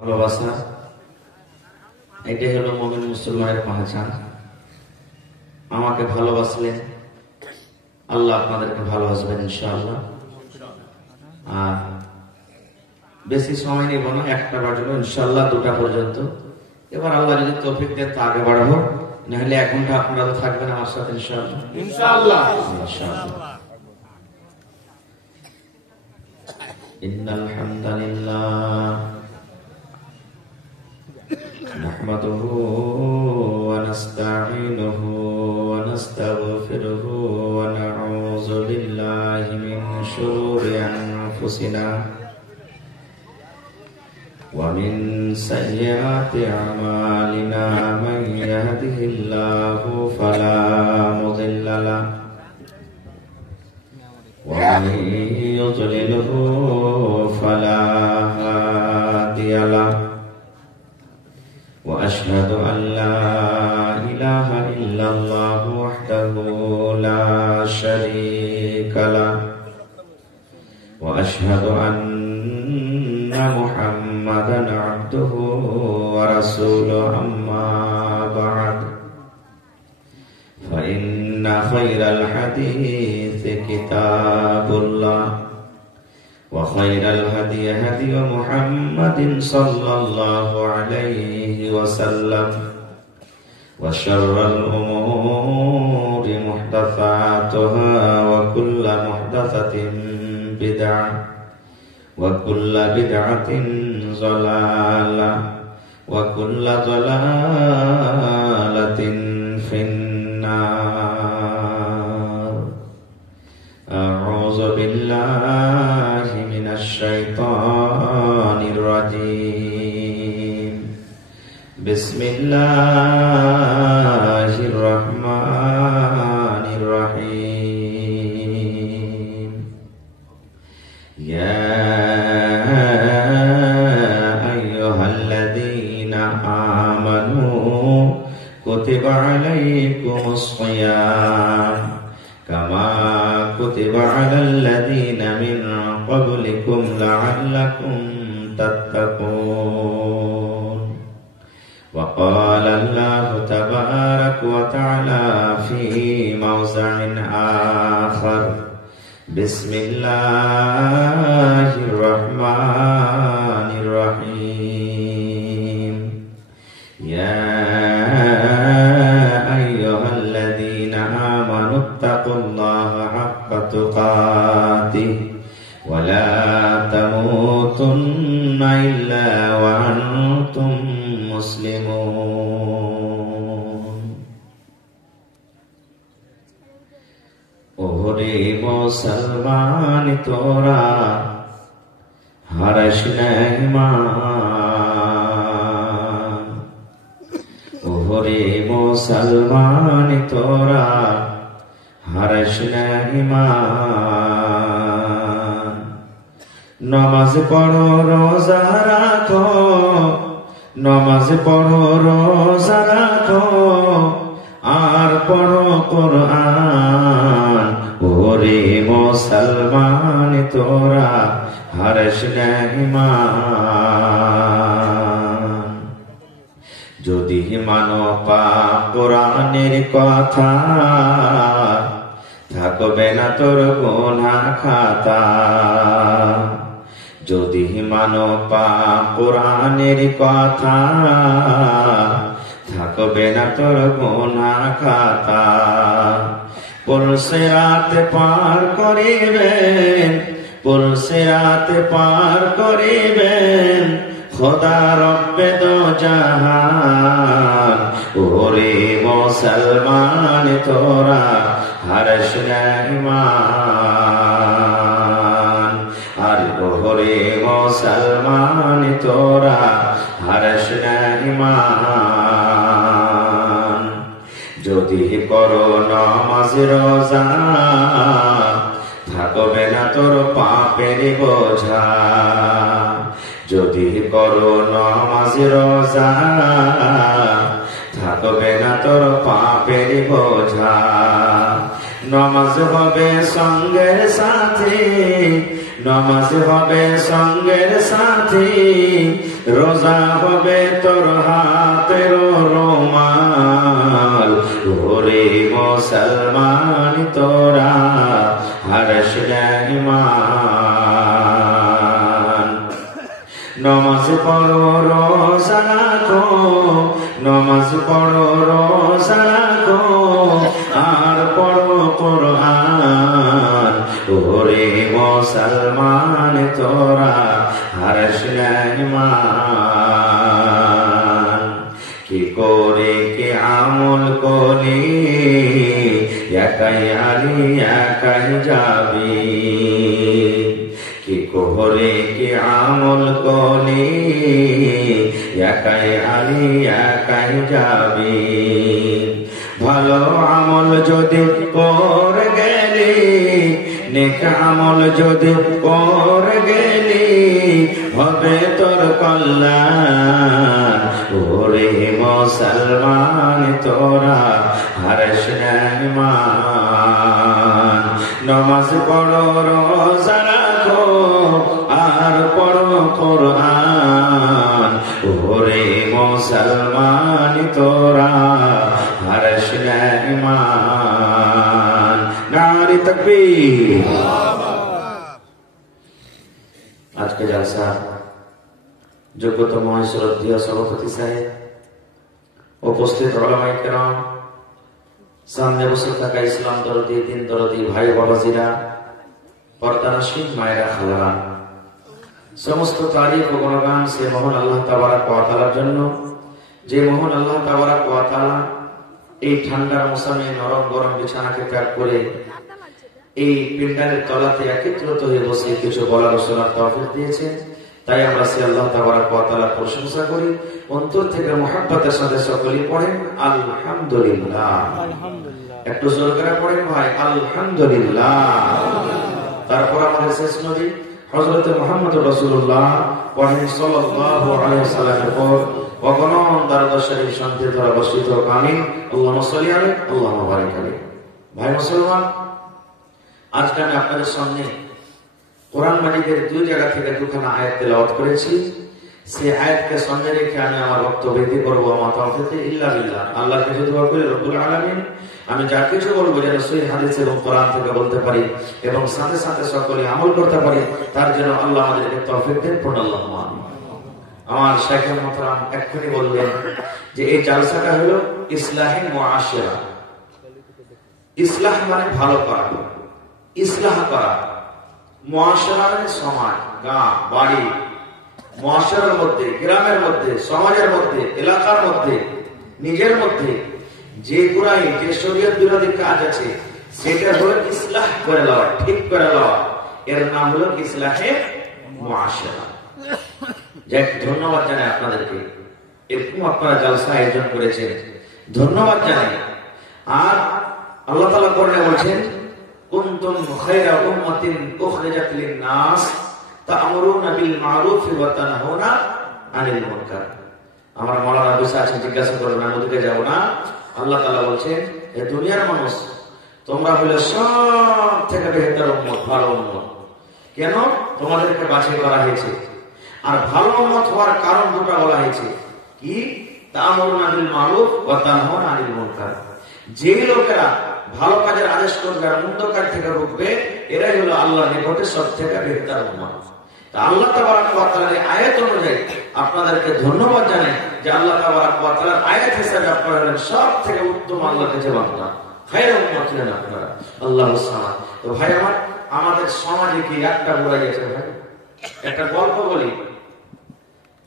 ভালোবাসা এটাই হলো মুমিন মুসলমানের পহচান। আমাকে ভালোবাসলে আল্লাহ আপনাদেরকে ভালোবাসবেন ইনশাআল্লাহ। আর বেশি সময় নেব না, একটা বাজলো ইনশাআল্লাহ 2টা পর্যন্ত। এবার আল্লাহ যদি তৌফিক দেন তা আগে বাড়াবো, নাহলে 1 ঘন্টা আপনারা তো থাকবেন আমার সাথে ইনশাআল্লাহ। ইনশাআল্লাহ ইনশাআল্লাহ। ইন্নাল হামদালিল্লাহ নাহমাদুহু ওয়া নাস্তাঈনুহু ওয়া নাস্তাগফিরুহু ওয়া নাউযু বিল্লাহি মিন শুরুরি আনফুসিনা ওয়া মিন সাইয়্যাতি আমালিনা মান ইয়াহদিহিল্লাহু ফালা মুদিল্লা লাহু ওয়া মান ইউদ্লিলহু ফালা হাদিয়া লাহু। وأشهد أن لا إله إلا الله وحده لا شريك له وأشهد أن محمدا عبده ورسوله أما بعد فإن خير الحديث كتاب الله وخير الهدي هدي محمد صلى الله عليه وسلم وشر الأمور محدثاتها وكل محدثة بدعة وكل بدعة ضلالة وكل ضلالة في النار. أعوذ بالله من الشيطان الرجيم. بسم الله الرحمن الرحيم. يا أيها الذين آمنوا كتب عليكم الصيام كما كتب على الذين من قبلكم لعلكم تتقون. وقال الله تبارك وتعالى في موضع آخر بسم الله الرحمن الرحيم. يا أيها الذين آمنوا اتقوا الله حق تقاته ولا تموتن إلا وأنتم مسلمون. ওরে মুসলমান তোরা হারাস না ঈমান। ওরে মুসলমান তোরা হারাস না ঈমান। নামাজ পড়ো রোজা রাখো, নামাজ পড়ো রোজা রাখো, আর পড়ো কোরআন। ওরে মুসলমান তোরা হারাস না ঈমান। যদি মানো পাক কোরআনের কথা থাকবে না তোর গুনাহ খাতা। যদি মানো পাক কোরআনের কথা থাকবে না তোর গুনাহ খাতা। পুলসিরাত পার করিবেন, পুলসিরাত পার করিবেন খোদা রব্বে দো জাহান। ওরে মুসলমান তোরা হারাস না ঈমান। আর ওরে মুসলমান তোরা হারাস না ঈমান। যদি করো নামাজ রোজা থাকবে না তোর পাপের বোঝা। যদি করো নামাজ রোজা থাকবে না তোর পাপের বোঝা। নামাজ হবে সঙ্গের সাথে, নামাজ হবে সঙ্গের সাথী, রোজা হবে তোর হাতের রুমাল। ওরে মুসলমান তোরা হারশ ইমান। নামাজ পড়ো রোজা রাখো, নামাজ পড়ো রোজা রাখো, আর পড়ো কুরআন। ওরে মুসলমান তোরা হারশ ইমান। কি করে কি আমল করি, একাই আলি একাই যাবি। কি করে কি আমল করি, একাই আলি একাই যাবি। ভালো আমল যদি করে গেলি, নেক আমল যদি করে গেলি, হবে তোর কল্যাণ। ওরে মুসলমান তোরা হারশ ইমান। নামাজ পড়ো রোজা রাখো, আর পড়ো কুরআন। ওরে মুসলমান তোরা হারশ ইমান। নারে তাকবীর। আজকে জলসা যোগ্যতম শ্রদ্ধেয় সভাপতি সাহেব, উপস্থিত উলামায়ে কেরাম, সামনে বসে থাকা ইসলাম দরদি, দিন দরদি ভাই বাবাজিরা, পর্দানশীন মায়েরা, খালারা, সমস্ত তারিফ ও গুণগান সে মহান আল্লাহ তাবারক ওয়া তাআলার জন্য, যে মহান আল্লাহ তাবারক ওয়া তাআলা এই ঠান্ডার মৌসুমে নরম গরম বিছানাকে ত্যাগ করে এই পিন্ডারের তলাতে একত্রিত হয়ে বসে কিছু বলার ও শোনার তৌফিক দিয়েছেন। তাই আমরা সে আল্লাহ তাবারক ওয়া তাআলার প্রশংসা করি, অন্তর থেকে মুহাব্বতের সাথে সকলেই পড়েন আলহামদুলিল্লাহ। একটু জোর করে পড়েন ভাই আলহামদুলিল্লাহ। তারপর আমাদের শেষ নবী হযরত মুহাম্মদ রাসূলুল্লাহ পড়েন সাল্লাল্লাহু আলাইহি ওয়াসাল্লামের পর অগণন দরুদ শরীফ শান্তির দ্বারা বর্ষিত হোক, আমিন। আল্লাহুম্মা সাল্লি আলাইহি আল্লাহুম্মা বারিক আলাইহি। ভাই মুসলমান, আজকে আমি আপনাদের সামনে কোরআন মাজিদের দুই জায়গা থেকে দুখানা আয়াত তেলাওয়াত করেছি। সেই আয়াতকে সামনে রেখে আমি আমার বক্তব্য করবো। আমার তাওফীক ইল্লা বিল্লাহ। আল্লাহর কাছে দোয়া করি রব্বুল আলামিন আমি যা কিছু বলবো যেন সহিহ হাদিস এবং কোরআন থেকে বলতে পারি এবং সাথে সাথে সকলে আমল করতে পারি, তার জন্য আল্লাহ আমাদেরকে তৌফিক দেন। পড়ুন আল্লাহুম্মা আমিন। আমার শাইখ মুহতারাম এক্ষুনি বললেন যে এই জালসাটা হলো ইসলাহি মুআশিরা। ইসলাহ মানে ভালো করা, ইসলাহ করা। মুআশিরা মানে সমাজ, গাঁ, বাড়ি, মুআশিরার মধ্যে, গ্রামের মধ্যে, সমাজের মধ্যে, এলাকার মধ্যে, নিজের মধ্যে যে বুরাই, যে শরীয়ত বিরোধী কাজ আছে সেটা হলো ইসলাহ করে লওয়া, ঠিক করে লওয়া। এর নাম হলো ইসলাহে মুআশিরা। যাক, ধন্যবাদ জানাই আপনাদেরকে, এরকম আপনারা জলসা আয়োজন করেছেন, ধন্যবাদ জানাই। আর আল্লাহ তাআলা কোরআনে বলেছেন কুনতুম খায়রা উম্মাতিন উখরিজাত লিন-নাস তা'মুরুনা বিল মা'রুফ ওয়া তানহাউনা আনিল মুনকার। আমার মাওলানা বসে আছেন, জিজ্ঞাসা করবেন, আমি ওদিকে যাব না। আল্লাহ তাআলা বলছেন, হে দুনিয়ার মানুষ, তোমরা হলে সব থেকে বেহতর উম্মত, ভালো উম্মত। কেন? তোমাদেরকে বাছাই করা হয়েছে। আর ভালো উম্মত হওয়ার কারণ দুটো বলা হয়েছে। কি? তা'মুরুনা বিল মা'রুফ ওয়া তানহাউনা আনিল মুনকার। যে লোকেরা ভালো কাজের আদেশ করবে আর মন্দ কাজ থেকে রুখবে, এরাই হলো আল্লাহর নিকটে সবথেকে বেহতর উম্মত। তা আল্লাহ তাবারক ওয়া তাআলার আয়াত অনুযায়ী আপনাদেরকে ধন্যবাদ জানাই যে আল্লাহ তাবারক ওয়া তাআলার আয়াত হিসেবে আপনারা হলেন সবথেকে উত্তম আল্লাহর কাছে বান্দা, খায়রুল উম্মাত হলেন আপনারা। আল্লাহুস সামাদ। তো ভাই আমার, আমাদের সমাজে কি একটা বুরাই আছে ভাই? একটা গল্প বলি,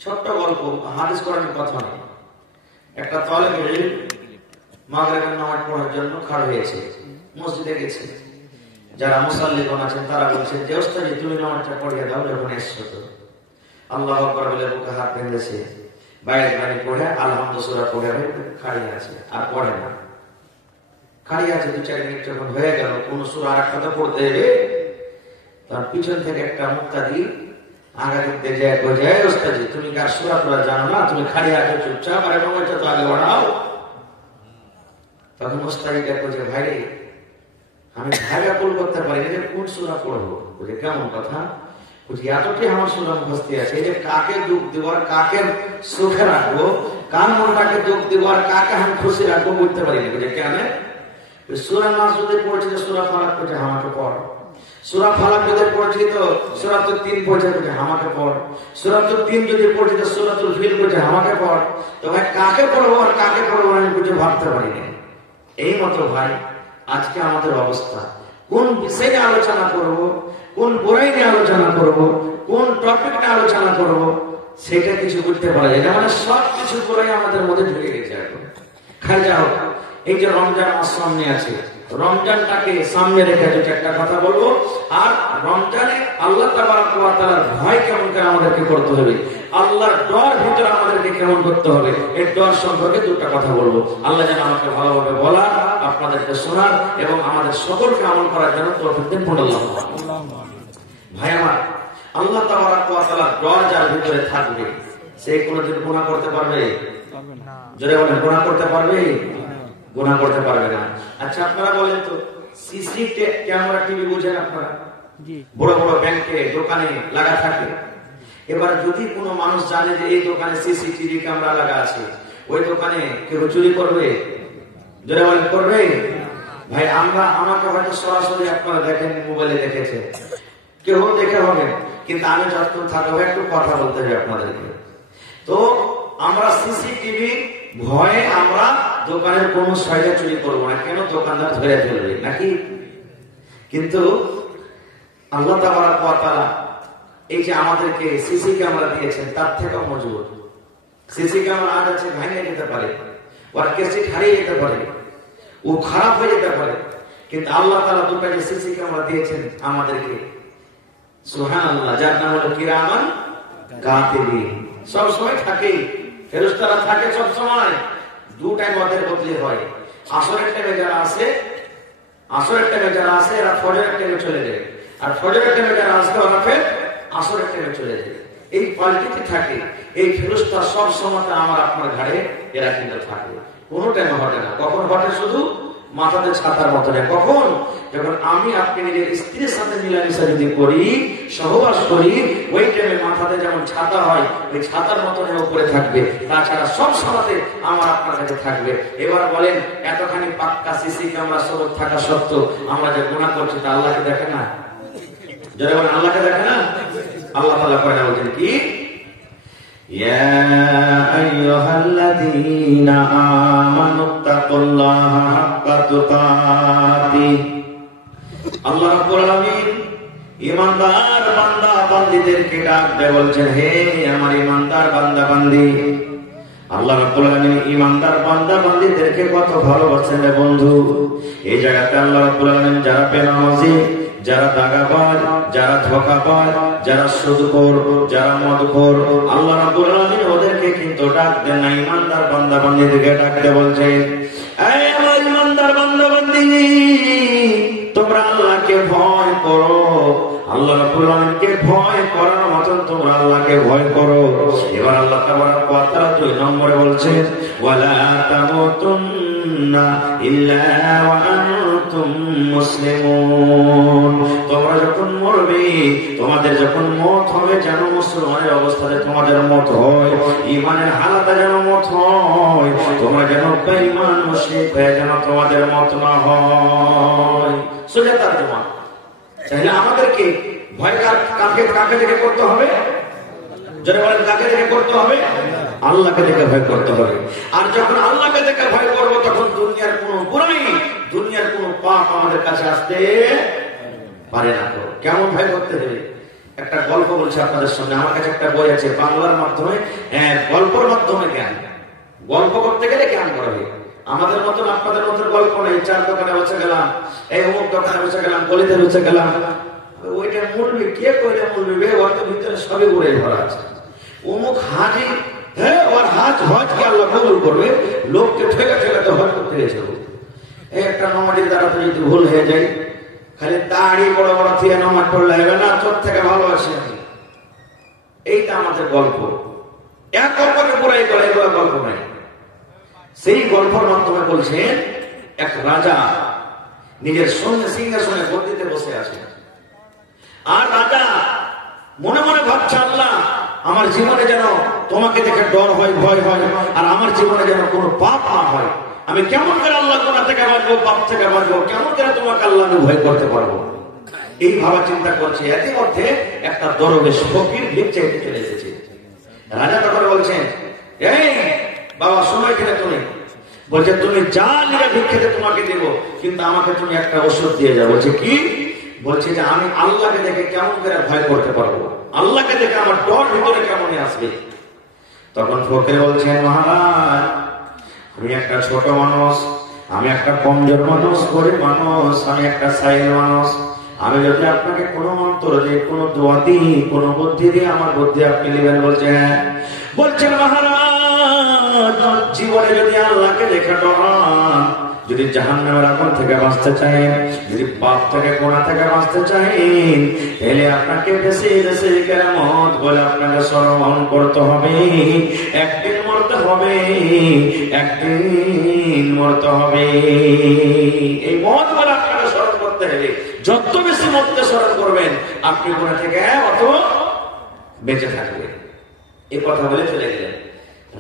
ছোট্ট গল্প, হাদিস কোরআনের কথা নেই। একটা তালেব ইলম মাগরিবের নামাজ পড়ার জন্য খাড়া হয়েছে, মসজিদে গেছে। যারা মুসাল্লিগণ আছেন তারা বলছেন যে ওস্তাদ তুমি নামাজটা পড়িয়ে দাও, যখন এসছো তো। আল্লাহু আকবার বলে বুকে হাত বেঁধেছে, বাইরে বাড়ি পড়ে আলহামদুলিল্লাহ সূরা পড়ে খাড়িয়ে আছে, আর পড়ে না। খাড়িয়ে আছে 2-4 মিনিট যখন হয়ে গেল, কোন সূরা আরেকটা তো পড়তে হবে। তার পিছন থেকে একটা মুক্তাদি আগা দিতে যায়, কয়ে ওস্তাদ তুমি কার সূরা তোরা জানো না, তুমি খাড়িয়ে আছো চুপচাপ, আর নামাজটা তো আগে বাড়াও। তখন ওস্তাদিটা কয়ে ভাই আমি ভাইরা পুল করতে পারি না, কোন সূরা পড়বো? বলে কেমন কথা? এতটি আমার সুরা মুখস্থি আছে যে কাকে দুঃখ দিব আর কাকে সুখে রাখবো, কার মনটাকে দুঃখ দিব আর কাকে আমি খুশি রাখবো বুঝতে পারি না। বুঝে কেন সূরা নাস যদি পড়ছি তো সূরা ফালাক পড়ছে আমাকে পড়, সূরা ফালাক যদি পড়ছি তো সূরাতুল 3 পড়ছে আমাকে পড়, সূরাতুল 3 যদি পড়ছি তো সূরাতুল ফিল পড়ছে আমাকে পড়। তো ভাই কাকে পড়বো আর কাকে পড়বো আমি বুঝে ভাবতে পারি না। এই মতো ভাই আজকে আমাদের অবস্থা, কোন বিষয় নিয়ে আলোচনা করব, কোন বই নিয়ে আলোচনা করব, কোন টপিক নিয়ে আলোচনা করব, সেটা কিছু বুঝতে পারা যায় না। মানে সব কিছু করে আমাদের মধ্যে ঢুকে গেছে এখন। খাই যাও, এই যে রমজান মাস সামনে আছে, রমজানটাকে সামনে রেখে যদি একটা কথা বলবো, আর রমজানে আল্লাহ তাবারক ওয়া তাআলার ভয় কেমন করে আমাদেরকে করতে হবে, আল্লাহর ডর ভিতরে আমাদেরকে কেমন করতে হবে, এই ডর সম্পর্কে দুটো কথা বলবো। আল্লাহ যেন আমাকে ভালোভাবে বলা, আপনাদেরকে শোনার এবং আমাদের সকলকে আমল করার জন্য তৌফিক দেন। ভাই আমার, আল্লাহ তাবারক ওয়া তাআলার ডর যার ভিতরে থাকবে সে কোনোদিন গুনাহ করতে পারবে না? জোরে বলেন, গুনাহ করতে পারবে? গুনাহ করতে পারবে না। আচ্ছা আপনারা বলেন তো, সিসি ক্যামেরা টিভি বুঝেন আপনারা? বড় বড় ব্যাংকে দোকানে লাগা থাকে। এবার যদি কোনো মানুষ জানে যে এই দোকানে সিসিটিভি ক্যামেরা লাগা আছে, ওই দোকানে কেউ চুরি করবে? জোরে বলেন, করবে? ভাই আমাকে হয়তো সরাসরি আপনারা দেখেন, মোবাইলে দেখেছে, কেউ দেখে হবে, কিন্তু আমি যতক্ষণ থাকবো একটু কথা বলতে হবে আপনাদেরকে। তো আমরা সিসিটিভি ভয়ে আমরা দোকানের কোন সাইডে চুরি করবো না, কেন? দোকানদার ধরে ফেলবে নাকি? কিন্তু আল্লাহ তাবারক ওয়া তাআলা এই যে আমাদেরকে সিসি ক্যামেরা দিয়েছেন তার থেকেও মজবুত। সিসি ক্যামেরা আজ আছে, ভেঙে যেতে পারে, ওর ক্যাসেট হারিয়ে যেতে পারে, ও খারাপ হয়ে যেতে পারে, কিন্তু আল্লাহ তাআলা দুটো যে সিসি ক্যামেরা দিয়েছেন আমাদেরকে, সুবহানাল্লাহ, যার নাম হলো কিরামান কাতিবিন, সব সময় থাকে, ফেরেশতারা থাকে সব সময়। দু টাইম ওদের বদলি হয়, আসরের টাইমে যারা আছে, এরা ফজরের টাইমে চলে যায়, আর ফজরের টাইমে যারা আসবে ওরা ফের আসরের টাইমে চলে যায়। এই পাল্টিতে থাকে। এই ফেরেশতা সব সময় আমার আপনার ঘাড়ে এরা কিন্তু থাকে, কোনো টাইমে ঘটে না। কখন ঘটে? শুধু মাথাতে ছাতার মতো নেই। কখন? যখন আমি আপনি নিজের স্ত্রীর সাথে মিলামিশা যদি করি, সহবাস করি, ওই টাইমে মাথাতে যেমন ছাতা হয়, ওই ছাতার মতন উপরে থাকবে, তাছাড়া সব সময়তে আমার আপনার কাছে থাকবে। এবার বলেন, এতখানি পাক্কা সিসি ক্যামেরা সবক থাকা সত্ত্বেও আমরা যে গুনাহ করছি তা আল্লাহকে দেখে না? যারা বলেন আল্লাহকে দেখে না? আল্লাহ তাআলা কয় না, বলছেন কি? ইয়া আইয়ুহাল্লাযীনা আমানুত্তাকুল্লাহা হাক্কা তুকাতিহ। আল্লাহ রাব্বুল আলামিন ঈমানদার বান্দা বান্দীদেরকে ডাক দিয়ে বলছেন, হে আমার ঈমানদার বান্দা বান্দী। আল্লাহ রাব্বুল আলামিন ঈমানদার বান্দা বান্দীদেরকে কত ভালোবাসেন রে বন্ধু। এই জায়গাতে আল্লাহ রাব্বুল আলামিন যারা বেনামাজি, যারা দাগাবাজ, যারা ধোঁকাবাজ, যারা সুদখোর, যারা মদখোর, আল্লাহ রাব্বুল আলামিন ওদেরকে কিন্তু ডাক দেন না, ঈমানদার বান্দা বান্দীদেরকে ডাক দিয়ে বলছেন, এই আমার ঈমানদার বান্দা বান্দী, তোমরা আল্লাহকে ভয় করো। আল্লাহ রাব্বুল আলামিনকে ভয় করার মতন তোমরা আল্লাহকে ভয় করো। এবার আল্লাহ তাবারক ওয়া তাআলা 2 নম্বরে বলছেন, ওয়ালা তামুতুন্না ইল্লা ওয়া আনতুম মুসলিমুন। তোমরা যখন মরবে, তোমাদের যখন মওত হবে, যেন মুসলমানের অবস্থাতে তোমাদের মওত হয়, ঈমানের হালাতে যেন মওত হয়, তোমরা যেন বেঈমান মুশরিক হয়ে যেন তোমাদের মওত না হয়। সোজা তরজমা। তাহলে আমাদেরকে ভয় কাকে দেখে করতে হবে? যারা বলেন কাকে দেখে করতে হবে? আল্লাহকে দেখে ভয় করতে হবে। আর যখন আল্লাহকে দেখে ভয় করবো, তখন দুনিয়ার কোনো গুনাহ, দুনিয়ার কোনো পাপ আমাদের কাছে আসতে পারে না। কেমন ভয় করতে হবে? একটা গল্প বলছি আপনাদের সামনে। আমার কাছে একটা বই আছে, বাংলার মাধ্যমে, গল্পের মাধ্যমে জ্ঞান। গল্প করতে গেলে জ্ঞান করবে। আমাদের মতন আপনাদের মতন গল্প নেই, 4 দোকানে বসে গেলাম, এই অমুক দোকানে বসে গেলাম, গলিতে বসে গেলাম, ওইটা মূলবি কে কইলে মূলবি, ওর ভিতরে সবই উড়ে ভরা আছে। অমুক হাজি, হ্যাঁ, ওর হজকে আল্লাহ কবুল করবে, লোককে ঠেলে ঠেলে হজ করতে গেছে। এই একটা নমাজের দ্বারা তো যদি ভুল হয়ে যায়, খালি দাড়ি বড় বড় দিয়ে নামাজ পড়লে হবে না, চোখ থেকে ভালো আসে। এইটা আমাদের গল্প। এক গল্পকে পুরাই করে, এগুলো গল্প নাই। সেই গল্পের মাধ্যমে বলছেন, এক রাজা নিজের সঙ্গে সিংহাসনে গদ্দিতে বসে আছে, আর রাজা মনে মনে ভাবছে আল্লাহ আমার জীবনে যেন তোমাকে দেখে ডর হয়, ভয় হয়, আর আমার জীবনে যেন কোনো পাপ না হয়। আমি কেমন করে আল্লাহ গুনাহ থেকে বাঁচবো, পাপ থেকে বাঁচবো, কেমন করে তোমাকে আল্লাহ আমি ভয় করতে পারবো, এই ভাবা চিন্তা করছে। এতে মধ্যে একটা দরবেশ ফকির ভিক্ষা চাইতে চলে এসেছে। রাজা তখন বলছেন, এই বাবা সময় কিনা তুমি, বলছে তুমি যা নিয়ে ভিক্ষাতে তোমাকে দেবো, কিন্তু আমাকে তুমি একটা ওষুধ দিয়ে যাও। বলছে কি? বলছে যে আমি আল্লাহকে দেখে কেমন করে ভয় করতে পারবো, আল্লাহকে দেখে আমার ডর ভিতরে কেমন আসবে। তখন ফকির বলছেন, মহারাজ আমি একটা ছোট মানুষ, আমি একটা কমজোর মানুষ, গরিব মানুষ, আমি একটা সাইল মানুষ। আমি যদি আপনাকে কোনো মন্ত্র দিই, কোনো দোয়া দিই, কোনো বুদ্ধি দিয়ে আমার বুদ্ধি আপনি নেবেন? বলছে হ্যাঁ। বলছেন মহারাজ জীবনে যদি আল্লাহকে দেখে ডরান, যদি জাহান্নামের আগুন থেকে বাঁচতে চাই, যদি পাপ থেকে গুনাহ থেকে বাঁচতে চাই, তাহলে আপনাকে বেশি বেশি কিয়ামত বলে আপনাকে স্মরণ করতে হবে। একদিন মরতে হবে, একদিন মরতে হবে। এই মত বলে আপনাকে স্মরণ করতে হবে। যত বেশি মতকে স্মরণ করবেন আপনি গুনাহ থেকে অত বেঁচে থাকবেন। এই কথা বলে চলে গেলেন।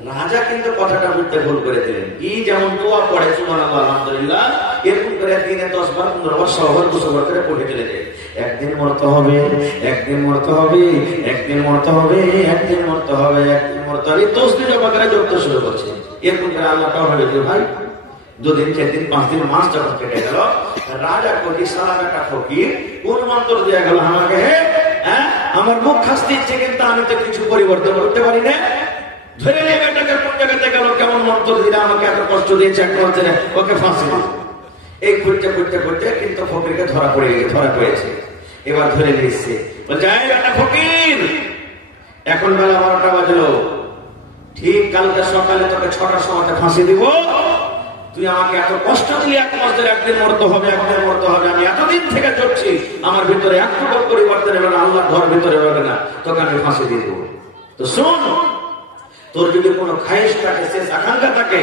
রাজা কিন্তু কথাটা বুঝতে ভুল করে দিলেন। কি যেমন দোয়া পড়ে সুবহানাল্লাহ আলহামদুলিল্লাহ, এরকম করে দিনে 10 বার 15 বার 100 বার 200 বার করে পড়ে চলে যায়। একদিন মরতে হবে, একদিন মরতে হবে, একদিন মরতে হবে, একদিন মরতে হবে, একদিন মরতে হবে। 10 দিনের বাগেরা জড়তে শুরু করছে। এরকম করে আল্লাহটা হবে যে ভাই 2 দিন 4 দিন 5 দিন মাস যখন কেটে গেল, রাজা কোটি সারা একটা ফকির কোন মন্ত্র দিয়ে গেল আমাকে, হ্যাঁ আমার মুখ খাসতে ইচ্ছে কিন্তু আমি তো কিছু পরিবর্তন করতে পারি না। ধরে নিয়ে বেটাকে কোন জায়গাতে গেল, কেমন মন্ত্র দিলে আমাকে এত কষ্ট দিয়েছে, এক মন্ত্রে ওকে ফাঁসি দিল। এই করতে করতে করতে কিন্তু ফকিরকে ধরা পড়েছে। এবার ধরে নিয়েছে, বলছে এই বেটা ফকির, এখন বেলা 12টা বাজলো, ঠিক কালকে সকালে তোকে 6টার সময় ফাঁসি দিব। তুই আমাকে এত কষ্ট দিলি, এক মাস ধরে একদিন মরতে হবে, একদিন মরতে হবে। আমি এতদিন থেকে চলছি, আমার ভিতরে একটু পরিবর্তন হবে না, আল্লাহর ঘর ভিতরে হবে না, তোকে আমি ফাঁসি দিয়ে দেবো। তো শোন, তোর যদি কোনো খায়েশ থাকে, শেষ আকাঙ্ক্ষা থাকে,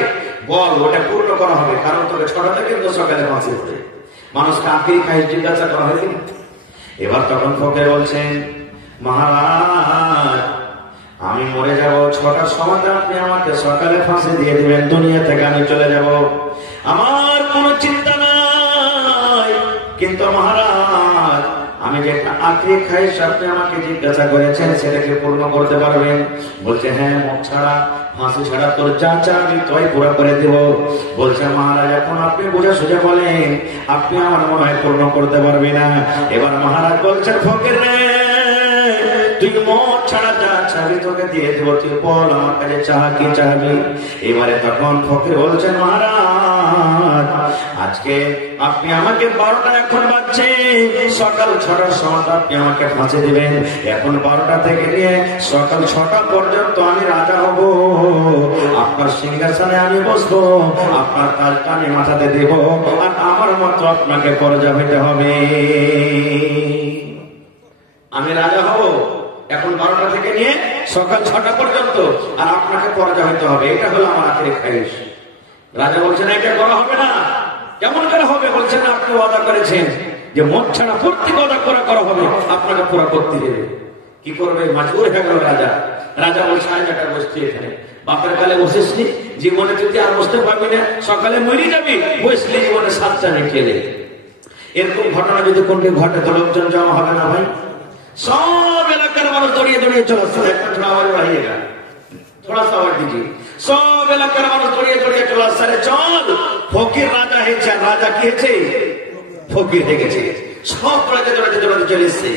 বল, ওটা পূর্ণ করা হবে। কারণ তোকে 6টা থেকে তো সকালে ফাঁসি হবে। মানুষকে আখেরি খায়েশ জিজ্ঞাসা করা হয়নি। এবার তখন ফকির বলছেন, মহারাজ আমি মরে যাব, 6টার সময় আপনি আমাকে সকালে ফাঁসি দিয়ে দিবেন, দুনিয়া থেকে আমি চলে যাব, আমার কোনো চিন্তা নাই। কিন্তু মহারাজ আমি যে আখেরি খায়েশ আপনি আমাকে জিজ্ঞাসা করেছেন, সেটাকে পূর্ণ করতে পারবেন? বলছে হ্যাঁ, মুখ ছাড়া, ফাঁসি ছাড়া তোর যা চাবি তোই পুরো করে দেব। বলছে মহারাজ এখন আপনি বুঝে সুঝে বলেন, আপনি আমার মনে হয় পূর্ণ করতে পারবে না। এবার মহারাজ বলছেন, ফকির রে তুই মত ছাড়া যা চাবি তোকে দিয়ে দেবো, তুই বল আমার কাছে চাহ কি চাবি। এবারে তখন ফকির বলছেন, মহারাজ আজকে আপনি আমাকে 12টা এখন বাজছে, সকাল 6টার সময় আপনি আমাকে ফাঁসি দিবেন। এখন 12টা থেকে নিয়ে সকাল 6টা পর্যন্ত আমি রাজা হব, আপনার সিংহাসনে আমি বসবো, আপনার কাজটা আমি মাথাতে দেব, আর আমার মতো আপনাকে পরাজয় হতে হবে। আমি রাজা হব এখন 12টা থেকে নিয়ে সকাল 6টা পর্যন্ত, আর আপনাকে পরাজয় হতে হবে। এটা হলো আমার আখেরি খায়েশ। রাজা বলছেন এটা করা হবে না। কেমন করে হবে? বলছেন আপনি ওয়াদা করেছেন যে মদ ছাড়া প্রত্যেক ওয়াদা করা হবে, আপনাকে পুরো করতে দেবে। কি করবে? মাজবুর হয়ে গেল রাজা। রাজা বলছে আজ একটা বসছি এখানে, বাপের কালে বসেছি, জীবনে তুই আর বসতে পারবি না, সকালে মরে যাবি, বসলি জীবনে 7টা রেখে দে। এরকম ঘটনা যদি কোনটি ঘটে তো লোকজন জমা হবে না ভাই? সব এলাকার মানুষ দড়িয়ে দড়িয়ে চলে আসছে। একটা থোড়া আওয়াজ বাড়িয়েগা, থোড়া সা আওয়াজ দিজি। সব এলাকার মানুষ দড়িয়ে দড়িয়ে চলে আসছে, চল ফকির রাজা হয়েছে। আর রাজা কি হয়েছে? ফকির হয়ে গেছে। সব দড়াতে দড়াতে দড়াতে চলে এসছে।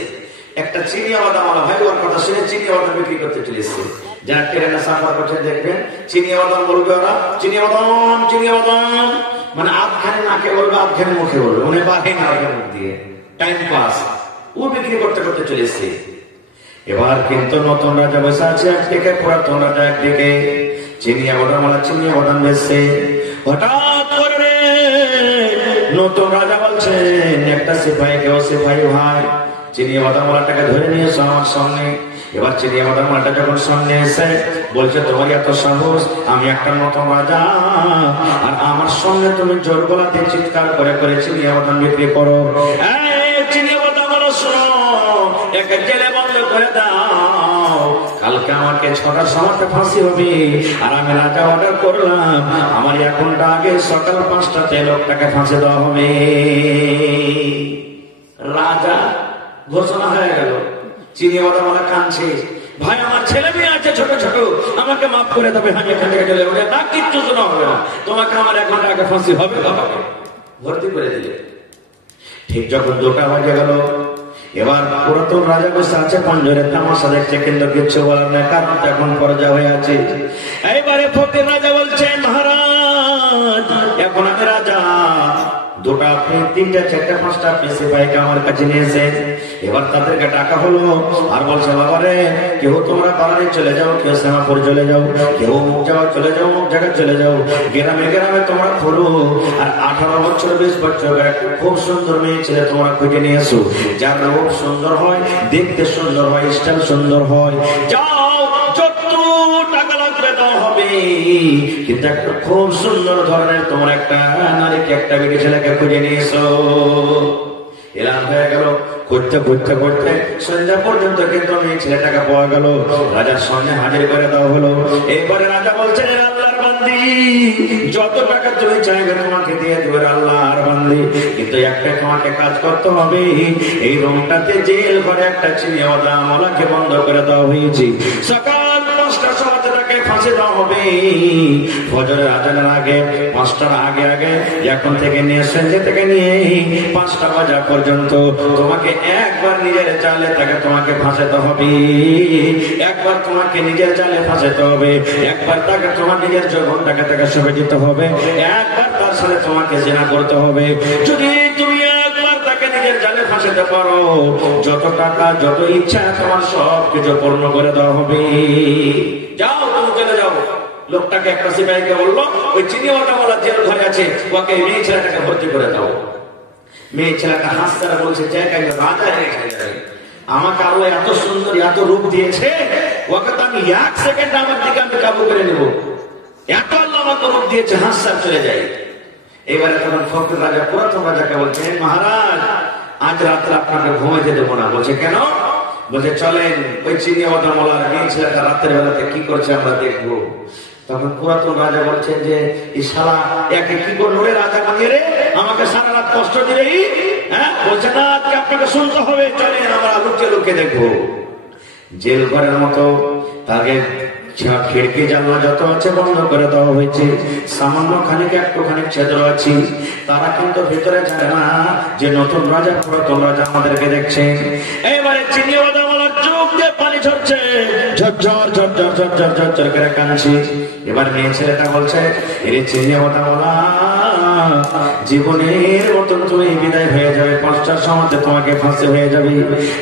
একটা চিনিয়াওয়ালা ভাই ওর কথা শুনে চিনিয়াওয়ালা বিক্রি করতে চলে এসছে। যারা ট্রেনে সাফার করছে দেখবেন, চিনিয়াওয়ালা বলবে ওরা চিনিয়াওয়াদাম চিনিয়াওয়াদাম, মানে আধখানে নাকে বলবে, আধখানে মুখে বলবে, উনি বাহে না মুখ দিয়ে, টাইম পাস। ও বিক্রি করতে করতে চলে এসছে। এবার কিন্তু নতুন রাজা বসে আছে একদিকে, পুরাতন রাজা একদিকে। চিনিয়াওয়াদাম বেচছে। হঠাৎ করে নতুন রাজা বলছেন একটা সিপাহীকে, ও সিপাহী ভাই চিনিয়াওয়াদামওয়ালাটাকে ধরে নিয়ে এসো আমার সামনে। এবার চিনিয়াওয়াদামওয়ালাটা যখন সামনে এসে বলছে, তোমার এত সাহস, আমি একটা নতুন রাজা, আর আমার সঙ্গে তুমি জোর গলাতে চিৎকার করে করে চিনিয়াওয়াদাম বিক্রি করো। চিনিয়াওয়াদামওয়ালা শোনো, ওকে জেলে বন্ধ করে দাও, কালকে আমাকে 6টার সময় ফাঁসি হবে, আর আমি রাজা অর্ডার করলাম আমার 1 ঘন্টা আগে সকাল 5টাতে লোকটাকে ফাঁসি দেওয়া হবে। রাজা ঘোষণা হয়ে গেল। চিনিওয়ালা কাঁদছে, ভাই আমার ছেলে মেয়ে আছে ছোট ছোট, আমাকে মাফ করে দেবে, আমি এখান থেকে চলে যাবো না, কিচ্ছু শোনা হবে না, তোমাকে আমার 1 ঘন্টা আগে ফাঁসি হবে, ভর্তি করে দিলে। ঠিক যখন 2টা বাজে গেল, এবার পুরাতন রাজা বসে আছে পঞ্জরে তামাশা দেখছে, কিন্তু কিচ্ছু বলার না, কারণ এখন পর্যা হয়ে আছে। এইবারে ফকির রাজা বলছে, মহারাজ এখন আমি রাজা, 2টা 3টা 4টা 5টা সিপাহীকে আমার কাছে নিয়ে এসে এবার তাদেরকে ডাকা হলো, আর বলছে বাবা রে, কেউ তোমরা পাহাড়ে চলে যাও, কেউ শ্যামাপুর চলে যাও, কেউ অমুক জায়গা চলে যাও, অমুক জায়গায় চলে যাও, গ্রামে গ্রামে তোমরা ঘুরো, আর 18 বছর 20 বছর খুব সুন্দর মেয়ে ছেলে তোমরা খুঁজে নিয়ে এসো, যার রূপ সুন্দর হয়, দেখতে সুন্দর হয়, স্টাইল সুন্দর হয়, যাও যত টাকা লাগবে দাও হবে, কিন্তু একটা খুব সুন্দর ধরনের তোমার একটা নারীকে, একটা বেটি ছেলেকে খুঁজে নিয়ে এসো। এলাম হয়ে গেল, করতে করতে করতে সন্ধ্যা পর্যন্ত কিন্তু মেয়ে ছেলেটাকে পাওয়া গেল, রাজার সামনে হাজির করে দেওয়া হলো। এরপরে রাজা বলছেন, আল্লাহর বান্দি, যত টাকা তুমি চাইবে তোমাকে দিয়ে দেবে আল্লাহর বান্দি, কিন্তু একটা তোমাকে কাজ করতে হবে, এই রুমটাতে জেল ঘরে একটা চিনিওয়ালা আমলাকে বন্ধ করে দেওয়া হয়েছে, সকাল 5টার সময় তাকে ফাঁসি দেওয়া হবে, ফজরের আজানের আগে 5টার আগে আগে, এখন থেকে নিয়ে সন্ধ্যে থেকে নিয়ে 5টা বাজা পর্যন্ত তোমাকে একবার নিজের জালে তাকে তোমাকে ফাঁসাতে হবে, একবার তোমাকে নিজের জালে ফাঁসাতে হবে, একবার তাকে তোমার নিজের যৌবনটাকে তাকে সঁপে দিতে হবে, একবার তার সাথে তোমাকে জিনা করতে হবে। যদি তুমি একবার তাকে নিজের জালে ফাঁসাতে পারো, যত টাকা যত ইচ্ছা তোমার সব কিছু পূর্ণ করে দেওয়া হবে। যাও তুমি চলে যাও। লোকটাকে একটা সিপাহীকে বললো, ওই চিনিওয়ালা বলা জেল ঘরে আছে, ওকে মেয়ে ছেলেটাকে ভর্তি করে দাও। মেয়ে ছেলেটা হাসতে বলছে, রাজা আমাকে আরো এত সুন্দর এত রূপ দিয়েছে, ওকে তো আমি 1 সেকেন্ড আমার দিকে আমি কাবু করে নেবো, এত আল্লাহ আমাকে রূপ দিয়েছে, হাসতে চলে যায়। এবারে তখন ফকির রাজা পুরাতন রাজাকে বলছে, মহারাজ আজ রাত্রে আপনাকে ঘুমাইতে দেবো না। বলছে কেন? বলছে চলেন ওই চিনিওয়ালা মোলার মেয়ে ছেলেটা রাতের বেলাতে কি করছে আমরা দেখবো। তখন পুরাতন রাজা বলছেন যে এই শালা একে কি করলো রে, রাজা বানিয়ে রে, আমাকে সারা রাত কষ্ট দিলে। হ্যাঁ বলছে না, আজকে আপনাকে শুনতে হবে, চলেন আমরা লুকিয়ে লুকিয়ে দেখবো। জেল ঘরের মতো তাকে খিড়কি জানলা যত আছে বন্ধ করে দেওয়া হয়েছে, সামান্য খানিক একটুখানি ছেদ্র আছে, তারা কিন্তু ভিতরে জানে না যে নতুন রাজা পুরাতন রাজা আমাদেরকে দেখছে। এবারে চিনিওয়ালা চোখ দিয়ে পানি ঝরছে, ঝরঝর ঝরঝর ঝরঝর ঝরঝর করে কাঁদছে। এবার মেয়ে ছেলেটা বলছে, এরে চিনিওয়ালা, জীবনের মতন তুমি বিদায় হয়ে যাবে, 5টার সময় তোমাকে ফাঁসি হয়ে যাবে,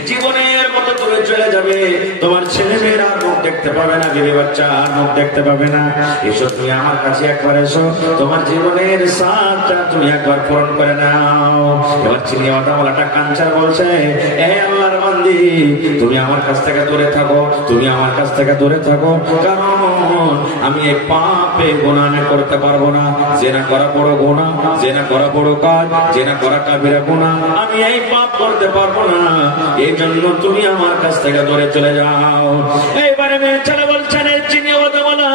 জীবনের মতো তুমি চলে যাবে, তোমার ছেলে মেয়েরা মুখ দেখতে পাবে না, বিবি বাচ্চা আর মুখ দেখতে পাবে না। এসো তুমি আমার কাছে একবার এসো, তোমার জীবনের সাথটা তুমি একবার পূরণ করে নাও। এবার চিনিওয়ালাটা কাঞ্চার বলছে, এ আল্লাহর বান্দি, তুমি আমার কাছ থেকে দূরে থাকো, তুমি আমার কাছ থেকে দূরে থাকো, কারণ আমি এই পাপে গুনাহ করতে পারবো না, জেনা করা বড় গুনাহ, জেনা করা বড় কাজ, জেনা করা কাবিরা গুনাহ, আমি এই পাপ করতে পারবো না, এই জন্য তুমি আমার কাছ থেকে দূরে চলে যাও। এইবারে মেয়ে ছেলে বলছেন, চিনিওয়ালা,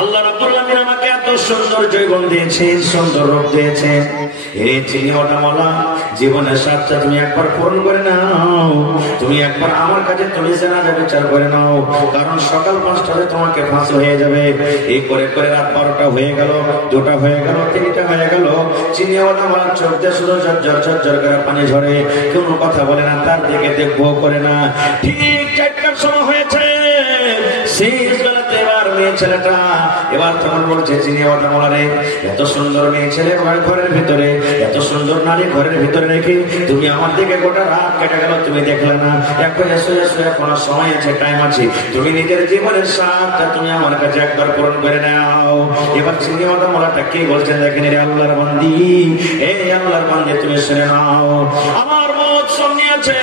আল্লাহ রাব্বুল আলামিন আমাকে এত সুন্দর জীবন দিয়েছেন, সুন্দর রূপ দিয়েছেন, এই চিনিওয়ালা জীবনের স্বাদটা তুমি একবার পূরণ করে নাও, তুমি একবার আমার কাছে তুমি জানাজা বিচার করে নাও, কারণ সকাল 5টাতে তোমাকে ফাঁসি হয়ে যাবে। এই করে করে রাত 12টা হয়ে গেল, 2টা হয়ে গেল, 3টা হয়ে গেল, চিনিওয়ালা চোখ দিয়ে শুধু ঝরঝর ঝরঝর করে পানি ঝরে, কোনো কথা বলে না, তার দিকে দেখবো করে না। ঠিক 4টার সময় হয়েছে, শেষ বেলাতে এবার মেয়ে ছেলেটা এবার তখন বলছে, চিনিওয়ালা মোলারে, এত সুন্দর মেয়ে ছেলে ঘরের ভিতরে, এত সুন্দর নারী ঘরের ভিতরে রেখে তুমি আমার দিকে গোটা রাত কেটে গেল, তুমি দেখলে না, এখন এসো এসো, এখন সময় আছে, টাইম আছে, তুমি নিজের জীবনের স্বাদটা তুমি আমার কাছে একবার পূরণ করে নাও। এবার চিনিওয়ালা মোলাটা কি বলছেন দেখেন, রে আল্লাহর বান্দি, এই আল্লাহর বান্দি তুমি শুনে নাও, আমার মত সামনে আছে,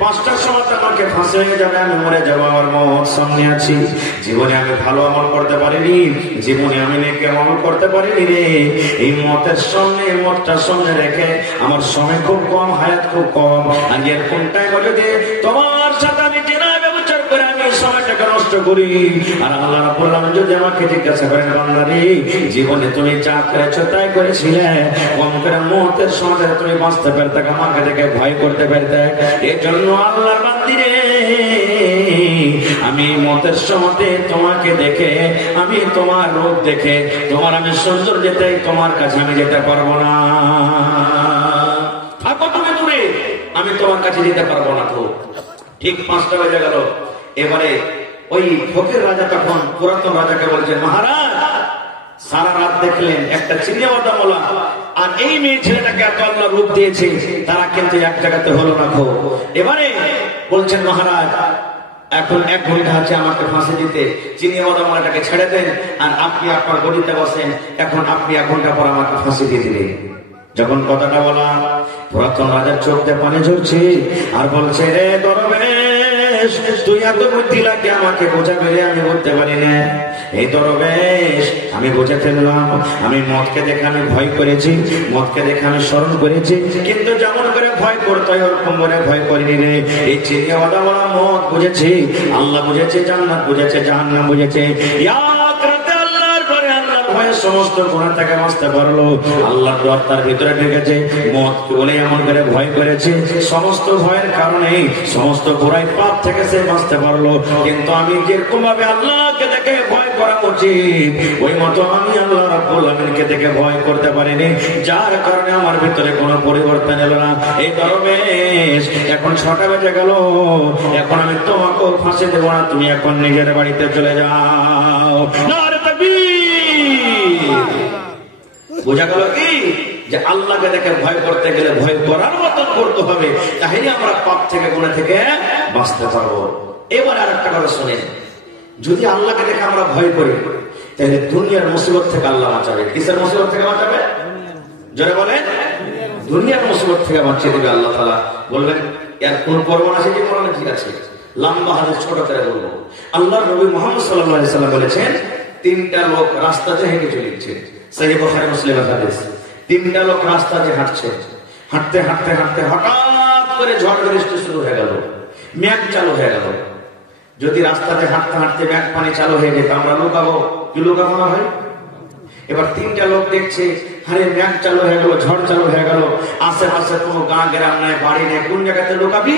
5টার সময় আমাকে ফাঁসি হয়ে যাবে, আমি মরে যাবো, আমার মত সামনে আছি। জীবনে আমি ভালো আমল করতে পারিনি, জীবনে আমি নেক আমল করতে পারিনি রে। এই মতের সামনে, মতটার সামনে রেখে আমার সময় খুব কম, হায়াত খুব কম। আর এর কোনটাই বলে দে তোমার সাথে আমি জেনা ব্যবচার করে আমি সময়টাকে নষ্ট করি। আর আল্লাহ রাব্বুল আলামিন যদি আমাকে জিজ্ঞাসা করেন, বান্দা রে জীবনে তুমি যা করেছো তাই করেছিলে, কম করে মতের সময় তুমি বাঁচতে পারতে, আমাকে দেখে ভয় করতে পারতে। এই জন্য আল্লাহর বান্দি রে, আমি মতের সময় তোমাকে দেখে, আমি তোমার রূপ দেখে, তোমার আমি সৌন্দর্য যেতে, তোমার কাছে আমি যেতে পারবো না। থাকো তুমি দূরে, আমি তোমার কাছে যেতে পারবো না। তো ঠিক 5টা বেজে গেল। এবারে ওই ফকির রাজা তখন পুরাতন রাজাকে বলছেন, মহারাজ সারা রাত দেখলেন একটা চিনিয়াওয়ালা আর এই মেয়ে ছেলেটাকে এত আল্লাহ রূপ দিয়েছে, তারা কিন্তু এক জায়গাতে হলো না। খো এবারে বলছেন, মহারাজ এখন 1 ঘন্টা আছে আমাকে ফাঁসি দিতে, চিনিয়াওয়ালাটাকে ছেড়ে দেন আর আপনি আপনার গদিতে বসেন, এখন আপনি 1 ঘন্টা পর আমাকে ফাঁসি দিয়ে দিলেন। যখন কথাটা বলা, পুরাতন রাজার চোখ দিয়ে পানি ঝরছে আর বলছে, রে দরবেশ তুই এত বুদ্ধি লাগে আমাকে বোঝাবে রে, আমি বলতে পারি না। এই দরবেশ আমি বুঝে ফেললাম, আমি মদকে দেখে আমি ভয় করেছি, মদকে দেখে আমি স্মরণ করেছি, কিন্তু যেমন করে ভয় করতে হয় ওরকম করে ভয় করিনি রে। এই চিনিয়াওয়ালা মদ বুঝেছি, আল্লাহ বুঝেছে, জান্নাত বুঝেছে, জাহান্নাম বুঝেছে। সমস্ত গুনাহ থেকে বাঁচতে পারলো, আল্লাহর দোয়া তার ভিতরে ঢুকেছে। মদকে বলে এমন করে ভয় করেছে, সমস্ত ভয়ের কারণে সমস্ত বুরাই পাপ থেকে সে বাঁচতে পারলো। কিন্তু আমি যেরকম ভাবে আল্লাহকে দেখে ভয় করা উচিত, ওই মতো আমি আল্লাহ রাব্বুল আলামিনকে দেখে ভয় করতে পারিনি, যার কারণে আমার ভিতরে কোনো পরিবর্তন এলো না। এই দরবেশ এখন 6টা বেজে গেল, এখন আমি তোমাকে ফাঁসি দেবো না, তুমি এখন নিজের বাড়িতে চলে যাও। নারে তাকবীর। বোঝা গেল কি যে আল্লাহকে দেখে ভয় করতে গেলে ভয় করার মতো করতে হবে, তাহলে আমরা পাপ থেকে গুনাহ থেকে বাঁচতে পারবো। এবার আরেকটা কথা শুনেন, যদি আল্লাহকে দেখে আমরা ভয় করি তাহলে দুনিয়ার মুসিবত থেকে আল্লাহ বাঁচাবে। কিসের মুসিবত থেকে বাঁচাবে? জোরে বলেন। দুনিয়ার মুসিবত থেকে বাঁচিয়ে দেবে আল্লাহ তাআলা। বলবেন এর কোন পর্ব আছে যে কোরআনে ঠিক আছে? লম্বা হাদিস ছোট করে বলবো। আল্লাহর নবী মুহাম্মদ সাল্লাল্লাহু আলাইহি সাল্লাম বলেছেন, 3টা লোক রাস্তাতে হেঁটে চলেছে। সহিহ বুখারী মুসলিমের হাদিস। 3টা লোক রাস্তাতে হাঁটছে, হাঁটতে হাঁটতে হাঁটতে হঠাৎ করে ঝড় বৃষ্টি শুরু হয়ে গেল, মেঘ চালু হয়ে গেল। যদি রাস্তাতে হাঁটতে হাঁটতে মেঘ পানি চালু হয়ে যেত, আমরা লুকাবো কি? লুকাবো না ভাই? এবার 3টা লোক দেখছে, আরে মেঘ চালু হয়ে গেল, ঝড় চালু হয়ে গেল, আশেপাশে কোনো গাঁ গ্রাম নাই, বাড়ি নেই, কোন জায়গাতে লুকাবি?